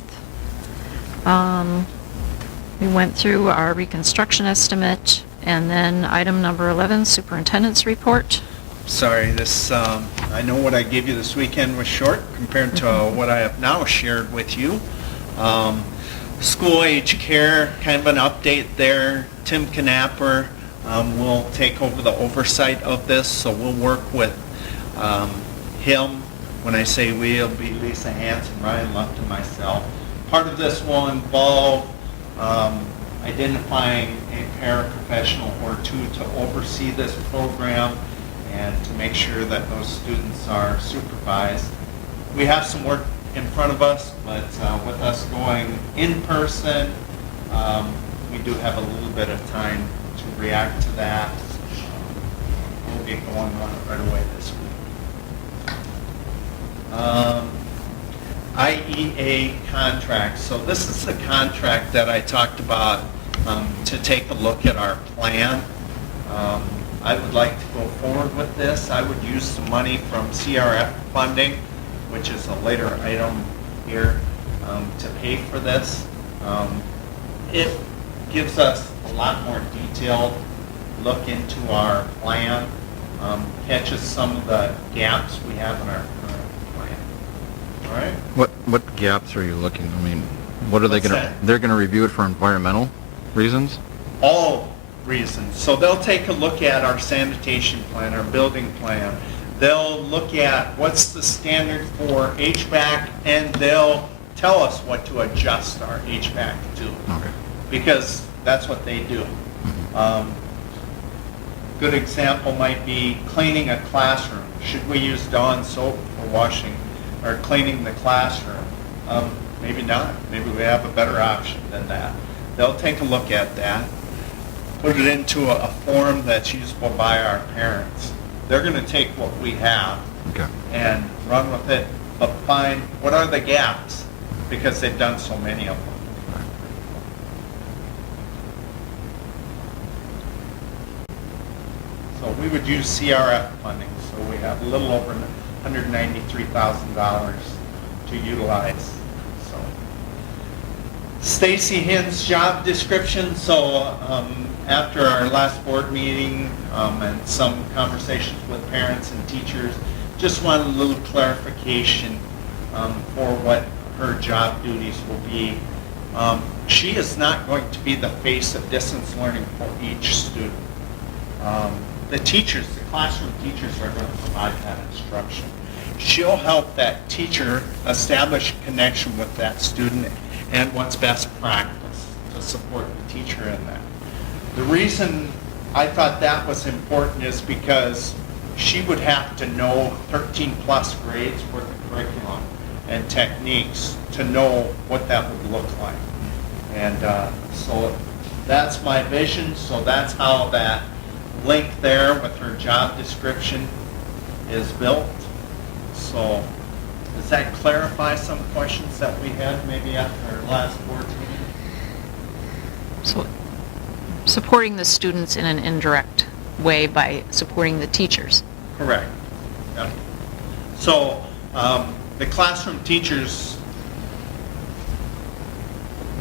We went through our reconstruction estimate, and then item number 11, superintendent's report. Sorry, this, I know what I gave you this weekend was short compared to what I have now shared with you. School age care, kind of an update there. Tim Knapper will take over the oversight of this, so we'll work with him. When I say we, it'll be Lisa Hanson, Ryan Luft, and myself. Part of this will involve identifying a paraprofessional or two to oversee this program and to make sure that those students are supervised. We have some work in front of us, but with us going in person, we do have a little bit of time to react to that. We'll get going on it right away this week. IEA contract. So this is the contract that I talked about to take a look at our plan. I would like to go forward with this. I would use some money from CRF funding, which is a later item here, to pay for this. It gives us a lot more detailed look into our plan, catches some of the gaps we have in our current plan. All right? What gaps are you looking? I mean, what are they What's going to? that? They're going to review it for environmental reasons. All reasons. So they'll take a look at our sanitation plan, our building plan. They'll look at what's the standard for HVAC, and they'll tell us what to adjust our HVAC to. Okay. Because that's what they do. Good example might be cleaning a classroom. Should we use Dawn soap for washing or cleaning the classroom? Maybe not. Maybe we have a better option than that. They'll take a look at that, put it into a form that's usable by our parents. They're going to take what we have Okay. and run with it, but find what are the gaps, because they've done so many of them. So we would use CRF funding, so we have a little over $193,000 to utilize. So Stacy Hinn's job description. So after our last board meeting and some conversations with parents and teachers, just wanted a little clarification for what her job duties will be. She is not going to be the face of distance learning for each student. The teachers, the classroom teachers are going to provide that instruction. She'll help that teacher establish a connection with that student and what's best practice to support the teacher in that. The reason I thought that was important is because she would have to know 13 plus grades worth of curriculum and techniques to know what that would look like. And so that's my vision. So that's how that link there with her job description is built. So does that clarify some questions that we had maybe after our last board meeting? So supporting the students in an indirect way by supporting the teachers. Correct. Yep. So the classroom teachers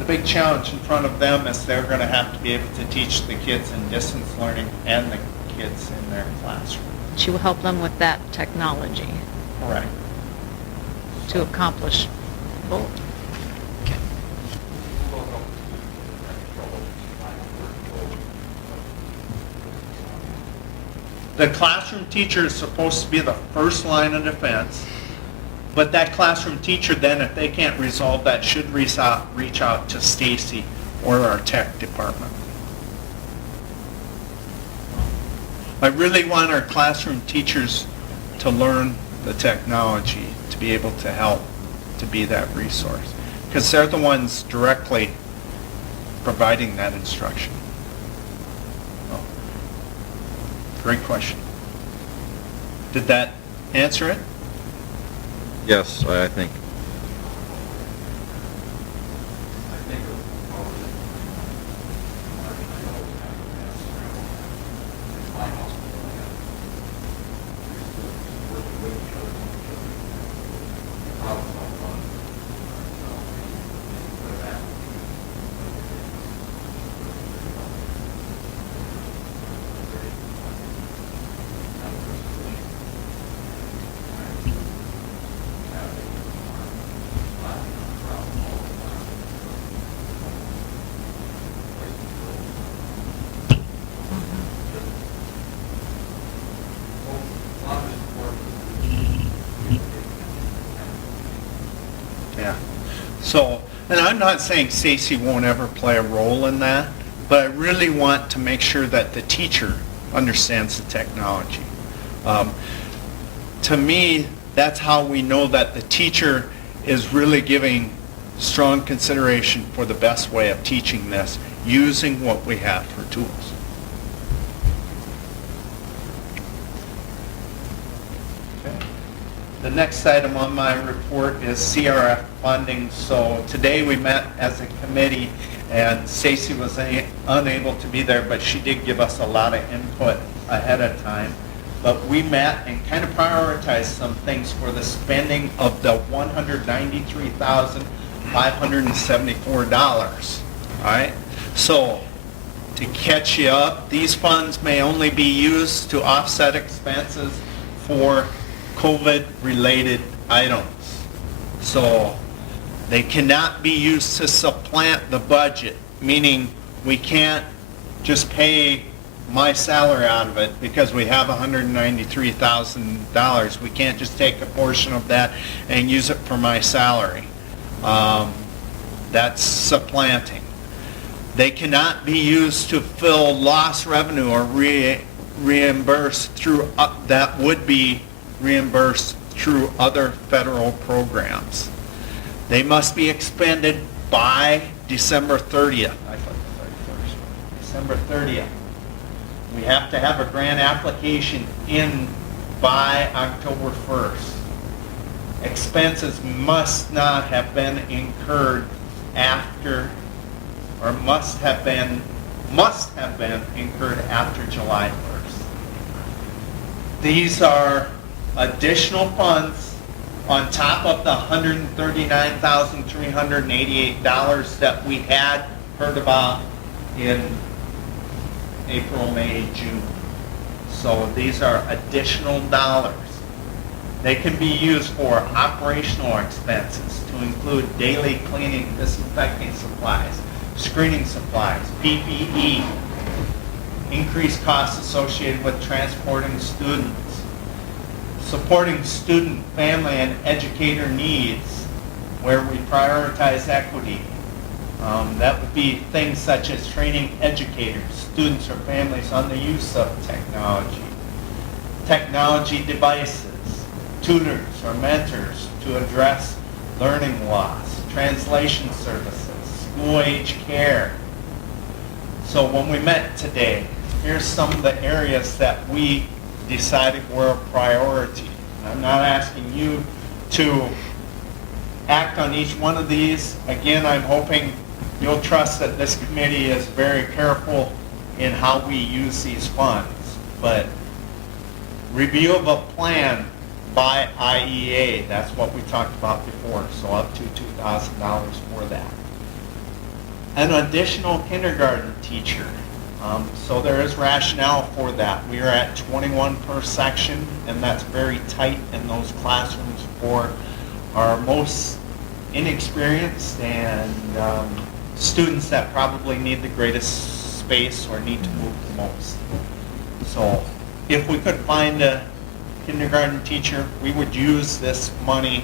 the big challenge in front of them is they're going to have to be able to teach the kids in distance learning and the kids in their classroom. She will help them with that technology Correct. to accomplish both. The classroom teacher is supposed to be the first line of defense, but that classroom teacher then, if they can't resolve that, should reach out to Stacy or our tech department. I really want our classroom teachers to learn the technology, to be able to help, to be that resource, because they're the ones directly providing that instruction. Great question. Did that answer it? Yes, I think. Yeah. So, and I'm not saying Stacy won't ever play a role in that, but I really want to make sure that the teacher understands the technology. To me, that's how we know that the teacher is really giving strong consideration for the best way of teaching this, using what we have for tools. The next item on my report is CRF funding. So today we met as a committee, and Stacy was unable to be there, but she did give us a lot of input ahead of time. But we met and kind of prioritized some things for the spending of the $193,574. All right? So to catch you up, these funds may only be used to offset expenses for COVID-related items. So they cannot be used to supplant the budget, meaning we can't just pay my salary out of it because we have $193,000. We can't just take a portion of that and use it for my salary. That's supplanting. They cannot be used to fill lost revenue or reimburse through, that would be reimbursed through other federal programs. They must be expended by December 30th. I thought the 31st. December 30th. We have to have a grant application in by October 1st. Expenses must not have been incurred after, or must have been incurred after July 1st. These are additional funds on top of the $139,388 that we had heard about in April, May, June. So these are additional dollars. They can be used for operational expenses to include daily cleaning, disinfecting supplies, screening supplies, PPE, increased costs associated with transporting students, supporting student, family, and educator needs where we prioritize equity. That would be things such as training educators, students, or families on the use of technology, technology devices, tutors or mentors to address learning loss, translation services, school-age care. So when we met today, here's some of the areas that we decided were a priority. I'm not asking you to act on each one of these. Again, I'm hoping you'll trust that this committee is very careful in how we use these funds. But review of a plan by IEA, that's what we talked about before, so up to $2,000 for that. An additional kindergarten teacher. So there is rationale for that. We are at 21 per section, and that's very tight in those classrooms for our most inexperienced and students that probably need the greatest space or need to move the most. So if we could find a kindergarten teacher, we would use this money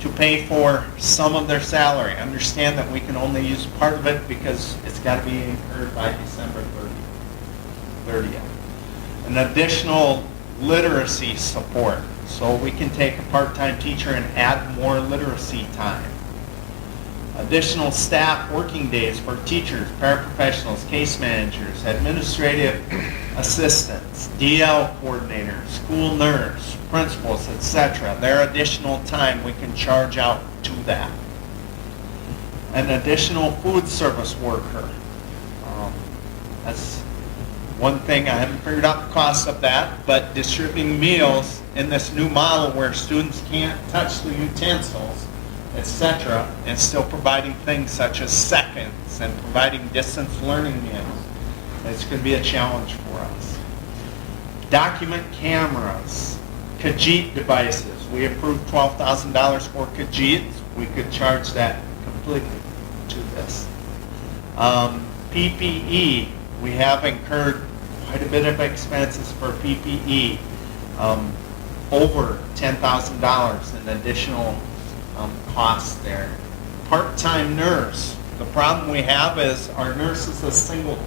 to pay for some of their salary. Understand that we can only use part of it because it's got to be incurred by December 30th. An additional literacy support. So we can take a part-time teacher and add more literacy time. Additional staff working days for teachers, paraprofessionals, case managers, administrative assistants, DL coordinators, school nurse, principals, etc. Their additional time we can charge out to that. An additional food service worker. That's one thing. I haven't figured out the cost of that, but distributing meals in this new model where students can't touch the utensils, etc., and still providing things such as seconds and providing distance learning meals. It's going to be a challenge for us. Document cameras, Khajiit devices. We approved $12,000 for Khajiit. We could charge that completely to this. PPE, we have incurred quite a bit of expenses for PPE, over $10,000 in additional costs there. Part-time nurse. The problem we have is our nurse is a singleton.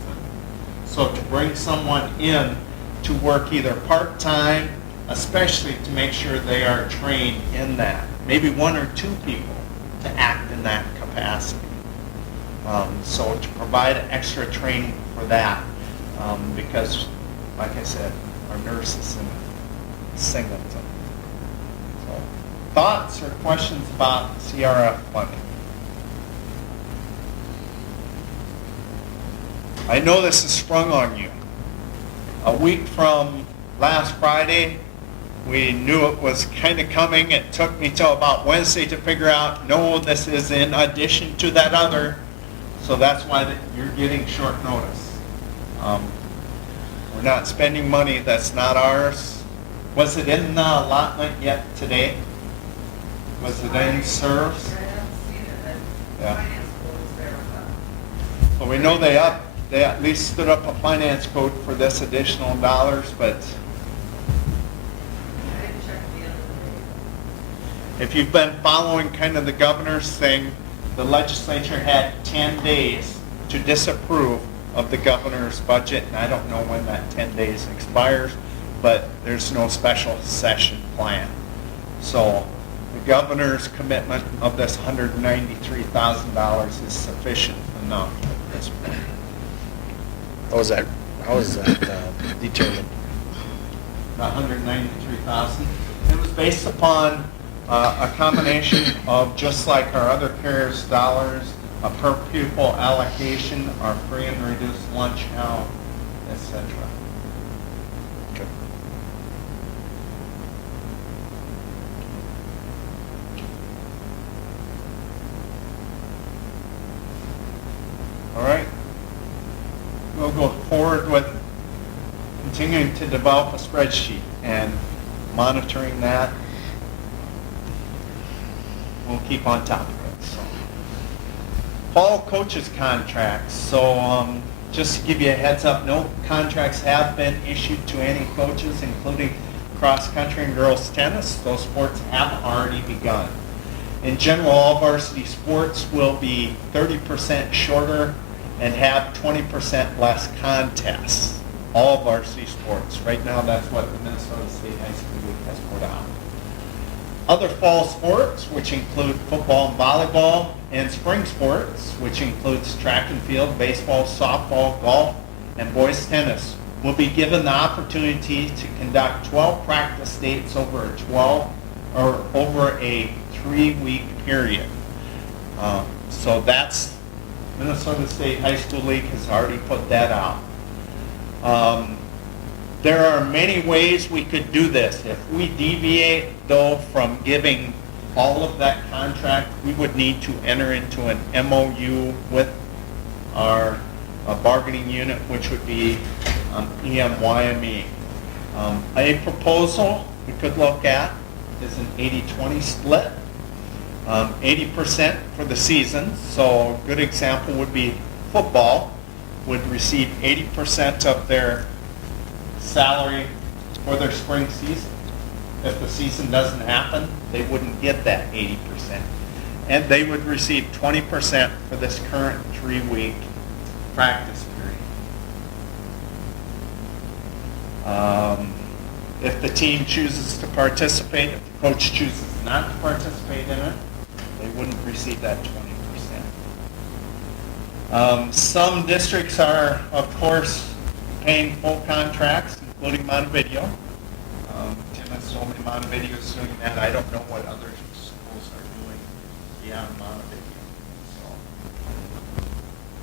So to bring someone in to work either part-time, especially to make sure they are trained in that. Maybe one or two people to act in that capacity. So to provide extra training for that, because, like I said, our nurse is a singleton. So, thoughts or questions about CRF funding? I know this is sprung on you. A week from last Friday, we knew it was kind of coming. It took me till about Wednesday to figure out, no, this is in addition to that other. So that's why you're getting short notice. We're not spending money that's not ours. Was it in the allotment yet today? Was it in serves? Yeah. Well, we know they at least stood up a finance code for this additional dollars, but if you've been following kind of the governor's thing, the legislature had 10 days to disapprove of the governor's budget, and I don't know when that 10 days expires, but there's no special session plan. So the governor's commitment of this $193,000 is sufficient enough at this point. How is that determined? The $193,000. It was based upon a combination of, just like our other CARES dollars, a per pupil allocation, our free and reduced lunch out, etc. Okay. All right. We'll go forward with continuing to develop a spreadsheet and monitoring that. We'll keep on top of it. So. Fall coaches contracts. So just to give you a heads up, no contracts have been issued to any coaches, including cross country and girls tennis. Those sports have already begun. In general, all varsity sports will be 30% shorter and have 20% less contests. All varsity sports. Right now, that's what the Minnesota State High School League has put out. Other fall sports, which include football and volleyball, and spring sports, which includes track and field, baseball, softball, golf, and boys tennis, will be given the opportunity to conduct 12 practice dates over a 3-week period. So that's Minnesota State High School League has already put that out. There are many ways we could do this. If we deviate, though, from giving all of that contract, we would need to enter into an MOU with our bargaining unit, which would be EMYME. A proposal we could look at is an 80-20 split. 80% for the season, so a good example would be football would receive 80% of their salary for their spring season. If the season doesn't happen, they wouldn't get that 80%. And they would receive 20% for this current 3-week practice period. If the team chooses to participate, if the coach chooses not to participate in it, they wouldn't receive that 20%. Some districts are, of course, paying full contracts, including Montevideo. Tim has told me Montevideo is doing that. I don't know what other schools are doing beyond Montevideo. So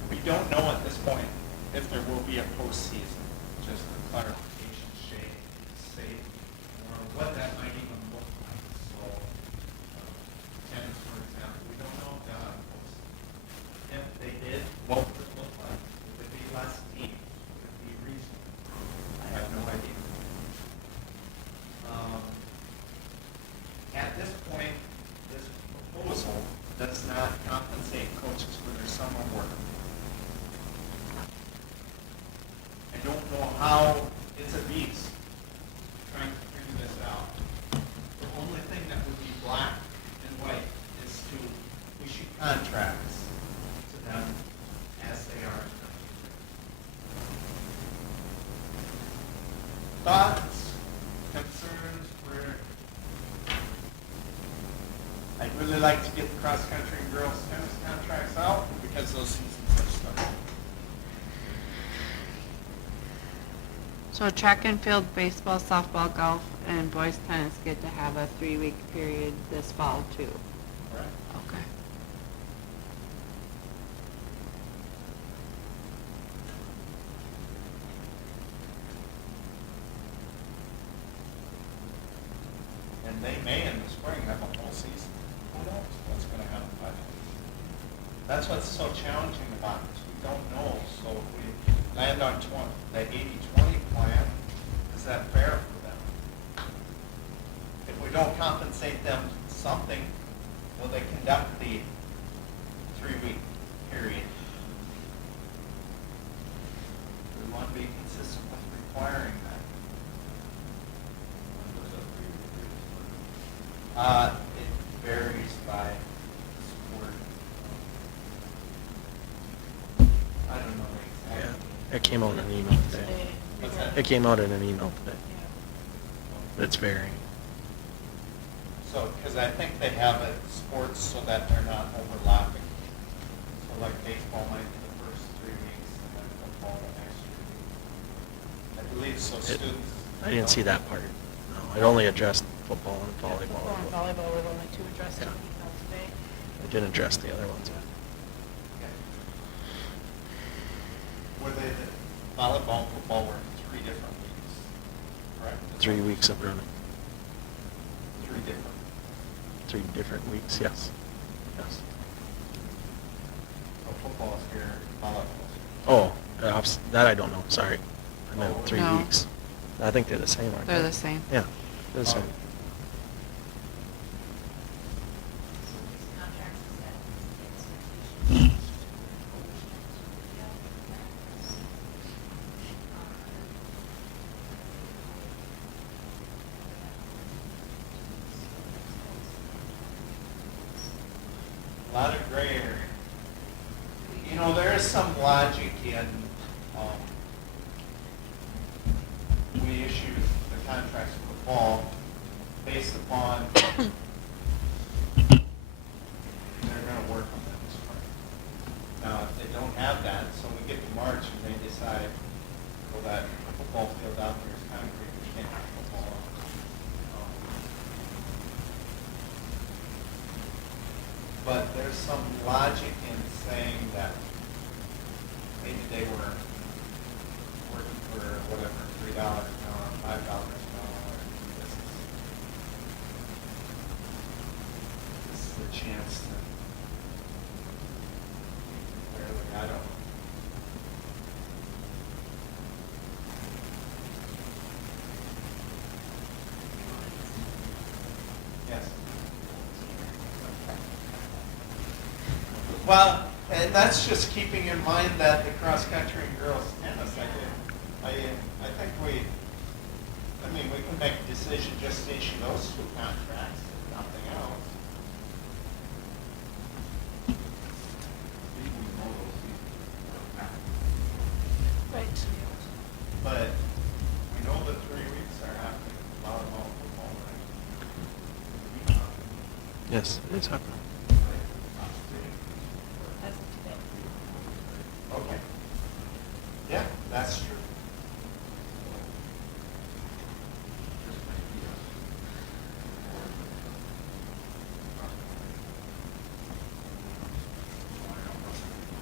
we don't know at this point if there will be a postseason. Just for clarification, state, or what that might even look like. So tennis, for example, we don't know if they'll have a postseason. If they did, what would it look like? Would it be less teams? Would it be reasonable? I have no idea. At this point, this proposal does not compensate coaches for their summer work. I don't know how, it's a beast trying to figure this out. The only thing that would be black and white is to issue contracts to them as they are. Thoughts, concerns, where I'd really like to get the cross-country and girls tennis contracts out because those seasons are starting. So track and field, baseball, softball, golf, and boys tennis get to have a 3-week period this fall too. Correct. Okay. And they may in the spring have a whole season. Who knows what's going to happen by then? That's what's so challenging about this. We don't know. So if we land on the 80-20 plan, is that fair for them? If we don't compensate them something, will they conduct the 3-week period? We want to be consistent with requiring that. It varies by sport. I don't know exactly. It came out in an email today. What's that? It came out in an email today. It's varying. So, because I think they have it sports so that they're not overlapping. So like baseball might be the first 3 weeks and then football the next 3 weeks. I believe so students. I didn't see that part. No, it only addressed football and volleyball. Football and volleyball were the only two addressed in Yeah. the email today. It didn't address the other ones. Okay. Were they, the volleyball and football were 3 different weeks, correct? 3 weeks of running. 3 different. 3 different weeks, yes. Yes. So football's here, volleyball's here. Oh, that I don't know, sorry. I meant Oh, 3 no. weeks. I think they're the same, aren't they? They're the same. Yeah, they're the same. A lot of gray area. You know, there is some logic in, we issue the contracts for the fall based upon they're gonna work on that this spring. Now, if they don't have that, so we get to March and they decide, well, that football field out there is concrete, we can't have football on. But there's some logic in saying that maybe they were working for whatever, $3 an hour, $5 an hour. This is a chance to, clearly, I don't know. Well, and that's just keeping in mind that the cross-country and girls tennis, I think we can make a decision just to issue those two contracts, if nothing else. Right. But we know the 3 weeks are happening, volleyball, football, right? Yes, it is happening. As of today. Okay. Yeah, that's true.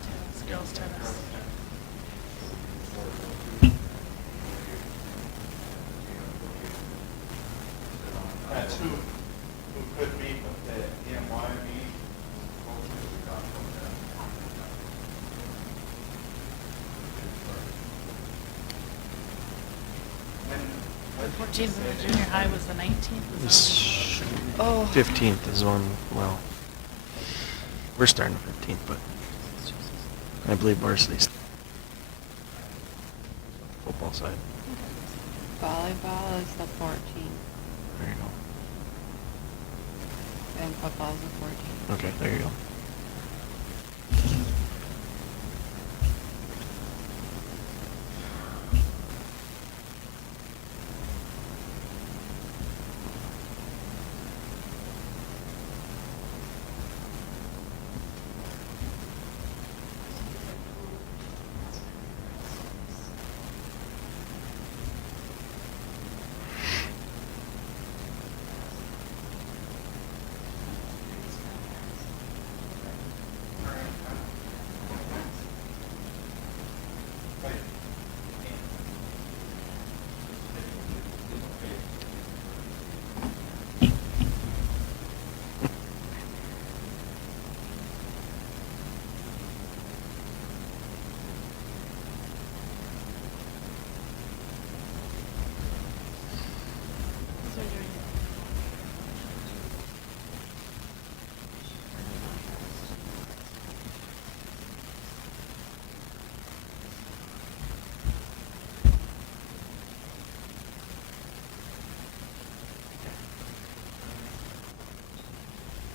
Tennis, girls tennis. That's who could be, but the NYME. The 14th of the junior high was the 19th. This Oh. 15th is when, well, we're starting the 15th, but I believe varsity's football side. Volleyball is the 14th, There you and football is the 14th. go. Okay, there you go.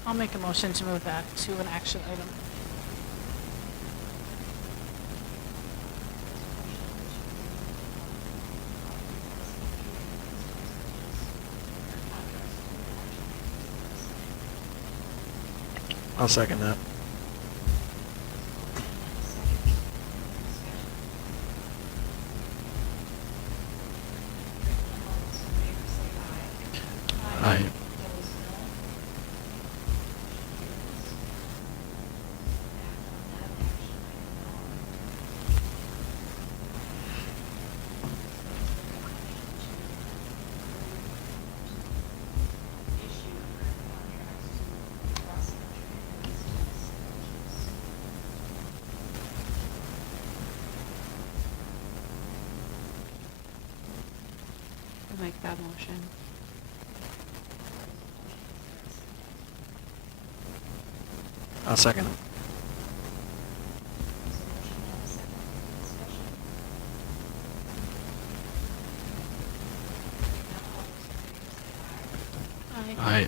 I'll make a motion to move that to an action item. I'll second that. Aye. I'll make that motion. I'll second it. Aye.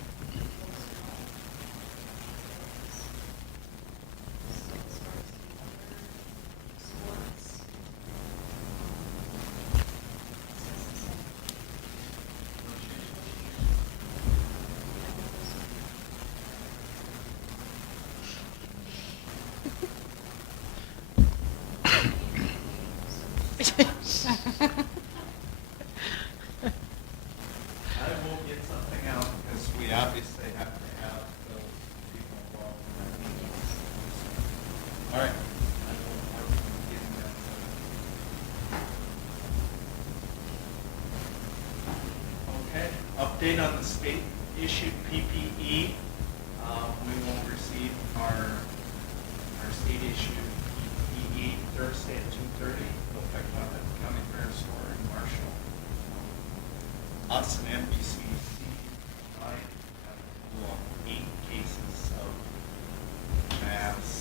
I will get something out because we obviously have to have those people involved in that meeting. All right. I will work on getting that set. Okay, update on the state issued PPE. We will receive our state issued PPE Thursday at 2:30. We'll pick it up at the County Fair Store in Marshall. Us and NBCC have 8 cases of masks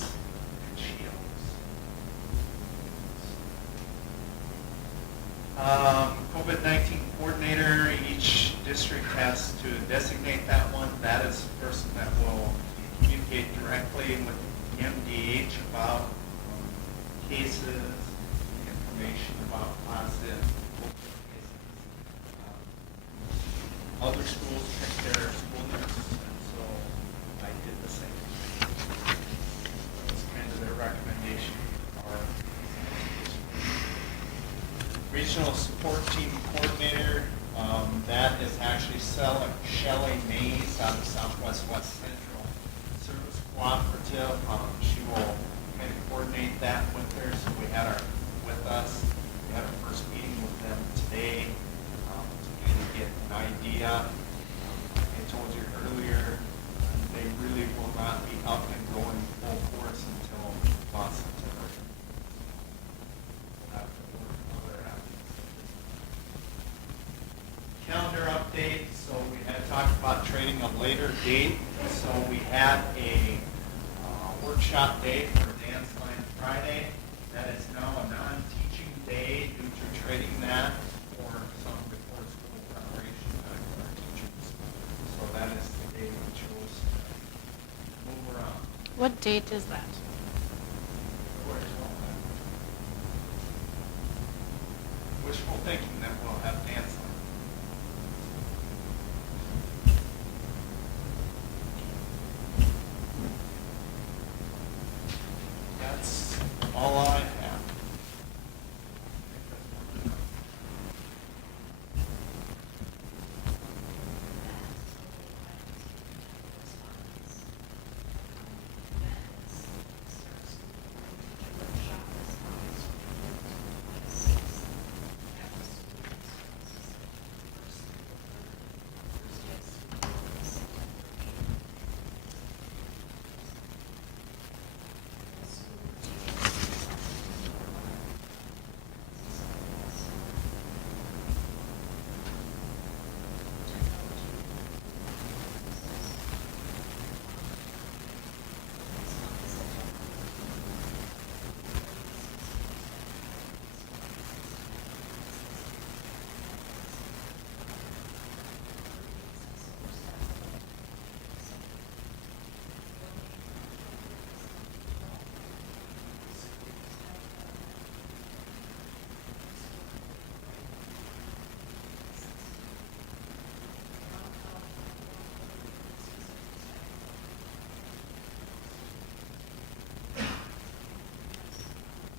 has to designate that one. That is the person that will communicate directly with MDH about cases, information about positive cases. Other schools pick their school nurse, and so I did the same. That's kind of their recommendation. Our regional support team coordinator, that is actually Shelley Mays out of Southwest West Central Service Cooperative. She will kind of coordinate that with her. So we had our first meeting with them today to kind of get an idea. I told you earlier, they really will not be up and going full force until about September. Calendar update. So we had talked about trading a later date. So we had a workshop day for Dance Line Friday. That is now a non-teaching day due to trading that for some before school preparation time for our teachers. So that is the day we chose to move around. What date is that? Wishful thinking that we'll have dance line. That's all I have.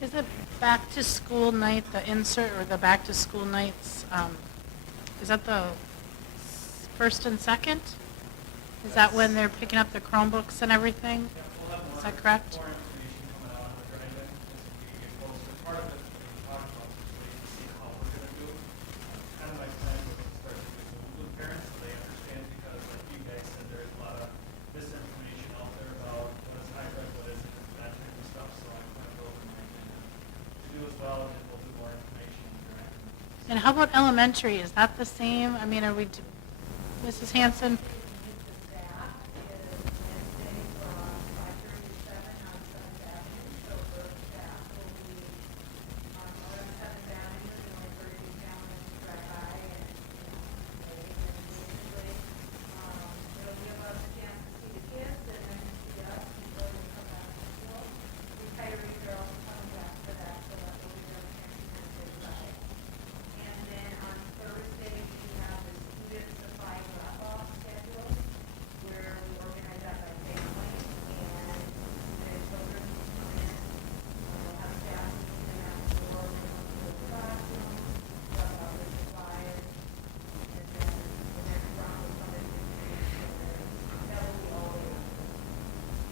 Is it back to school night, the insert, or the back to school nights, is that the first and second? Is that when they're picking up the Chromebooks and everything? Is that correct? More information coming out on the drive-in as we get closer. Part of it, we talked about this, waiting to see how we're gonna do. Kind of my plan was to start to get moved with parents so they understand, because like you guys said, there's a lot of misinformation out there about what is hybrid, what isn't, that type of stuff, so I'm kind of building my agenda to do as well, and then we'll do more information interacting. And how about elementary? Is that the same? I mean, are we, Mrs. Hanson?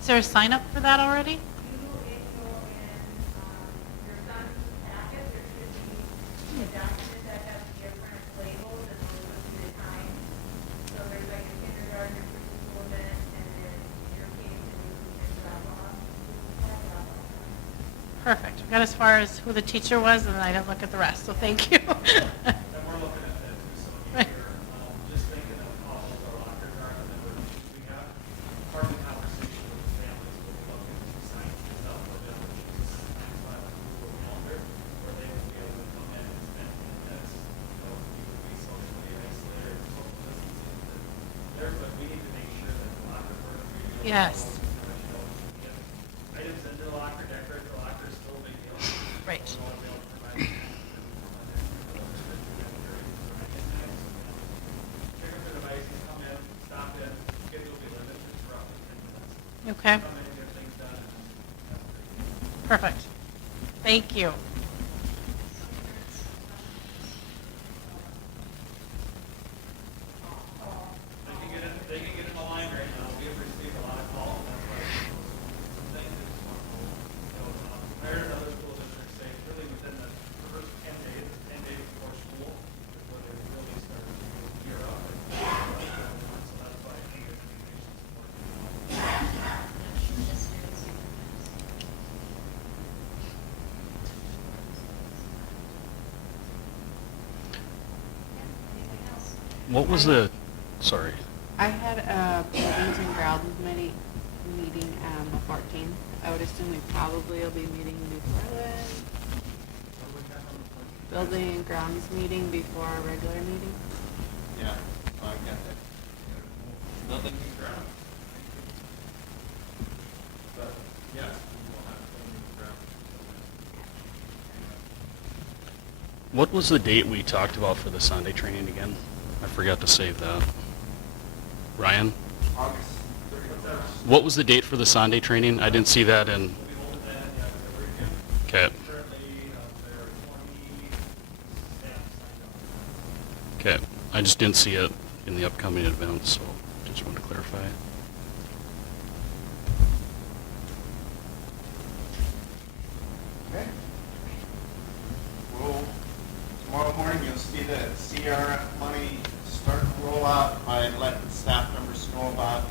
Is there a sign up for that already? Perfect. We got as far as who the teacher was, and I didn't look at the rest, so thank you. And we're looking at that too, so Right. here, just thinking of how old our lockers are, and then we have part of the conversation with the families, we'll look into signs and stuff for them, which is times by like Google Calendar, where they will be able to come in and spend minutes, you know, you would be socially isolated, social distancing, Yes. Items into the locker, decorate the locker is still a big deal. Right. We want to be able to provide check up the devices, come in, stop in, schedule will be limited for roughly 10 minutes. Okay. Come in and get things done. And that's great. Perfect. Thank you. They can get in the line right now. We have received a lot of calls. That's why those things that just want to go. Higher than other school districts say, really within the first 10 days, 10 days before school, is where they really start to gear up. So that's why I think the communication is important. What was the, sorry, I had a buildings and grounds meeting on the 14th. I would assume we probably will be meeting before then. Building and grounds meeting before our regular meeting. Yeah, I got that. Nothing to ground. But, yes, we will have building and ground. what was the date we talked about for the Sunday training again? I forgot to save that. Ryan? August 31st. What was the date for the Sunday training? I didn't see that in. We'll be holding that in February again. Okay. Currently, there are 20 staff signed up. Okay. I just didn't see it in the upcoming events, so just wanted to clarify. Okay. Well, tomorrow morning you'll see the CRF money start to roll out by letting staff members know about